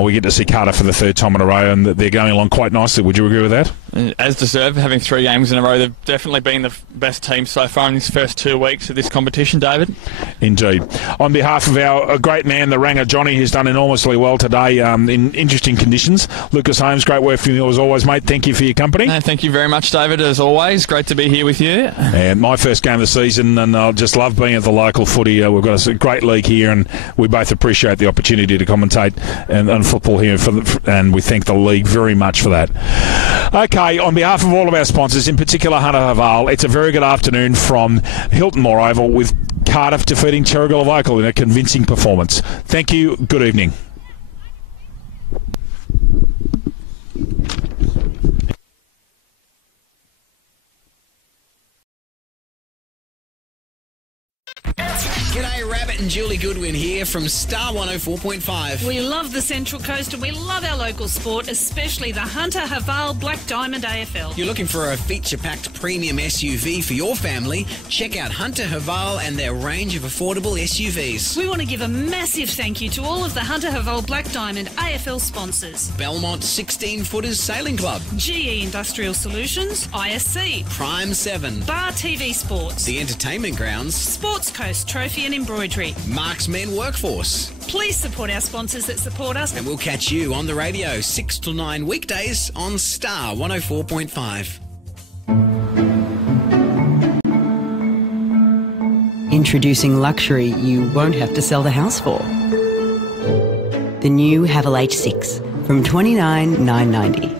we get to see Cardiff for the 3rd time in a row, and they're going along quite nicely. Would you agree with that? As deserved, having 3 games in a row. They've definitely been the best team so far in these first 2 weeks of this competition, David. Indeed. On behalf of our great man, the Ranger Johnny, who's done enormously well today in interesting conditions. Lucas Holmes, great work from you as always, mate. Thank you for your company. No, thank you very much, David, as always. Great to be here with you. And my first game of the season, and I just love being at the local footy. We've got a great league here, and we both appreciate the opportunity to commentate and football here, and we thank the league very much for that. Okay, on behalf of all of our sponsors, in particular Hunter Vale, it's a very good afternoon from Hilton Moore Oval with Cardiff defeating Terrigal Avoca in a convincing performance. Thank you. Good evening. Matt and Julie Goodwin here from Star 104.5. We love the Central Coast and we love our local sport, especially the Hunter Haval Black Diamond AFL. You're looking for a feature-packed premium SUV for your family? Check out Hunter Haval and their range of affordable SUVs. We want to give a massive thank you to all of the Hunter Haval Black Diamond AFL sponsors. Belmont 16-footers Sailing Club, GE Industrial Solutions, ISC, Prime 7, Bar TV Sports, The Entertainment Grounds, Sports Coast Trophy and Embroidery, Marks Men Workforce. Please support our sponsors that support us. And we'll catch you on the radio 6 till 9 weekdays on Star 104.5. Introducing luxury you won't have to sell the house for. The new Haval H6 from $29,990.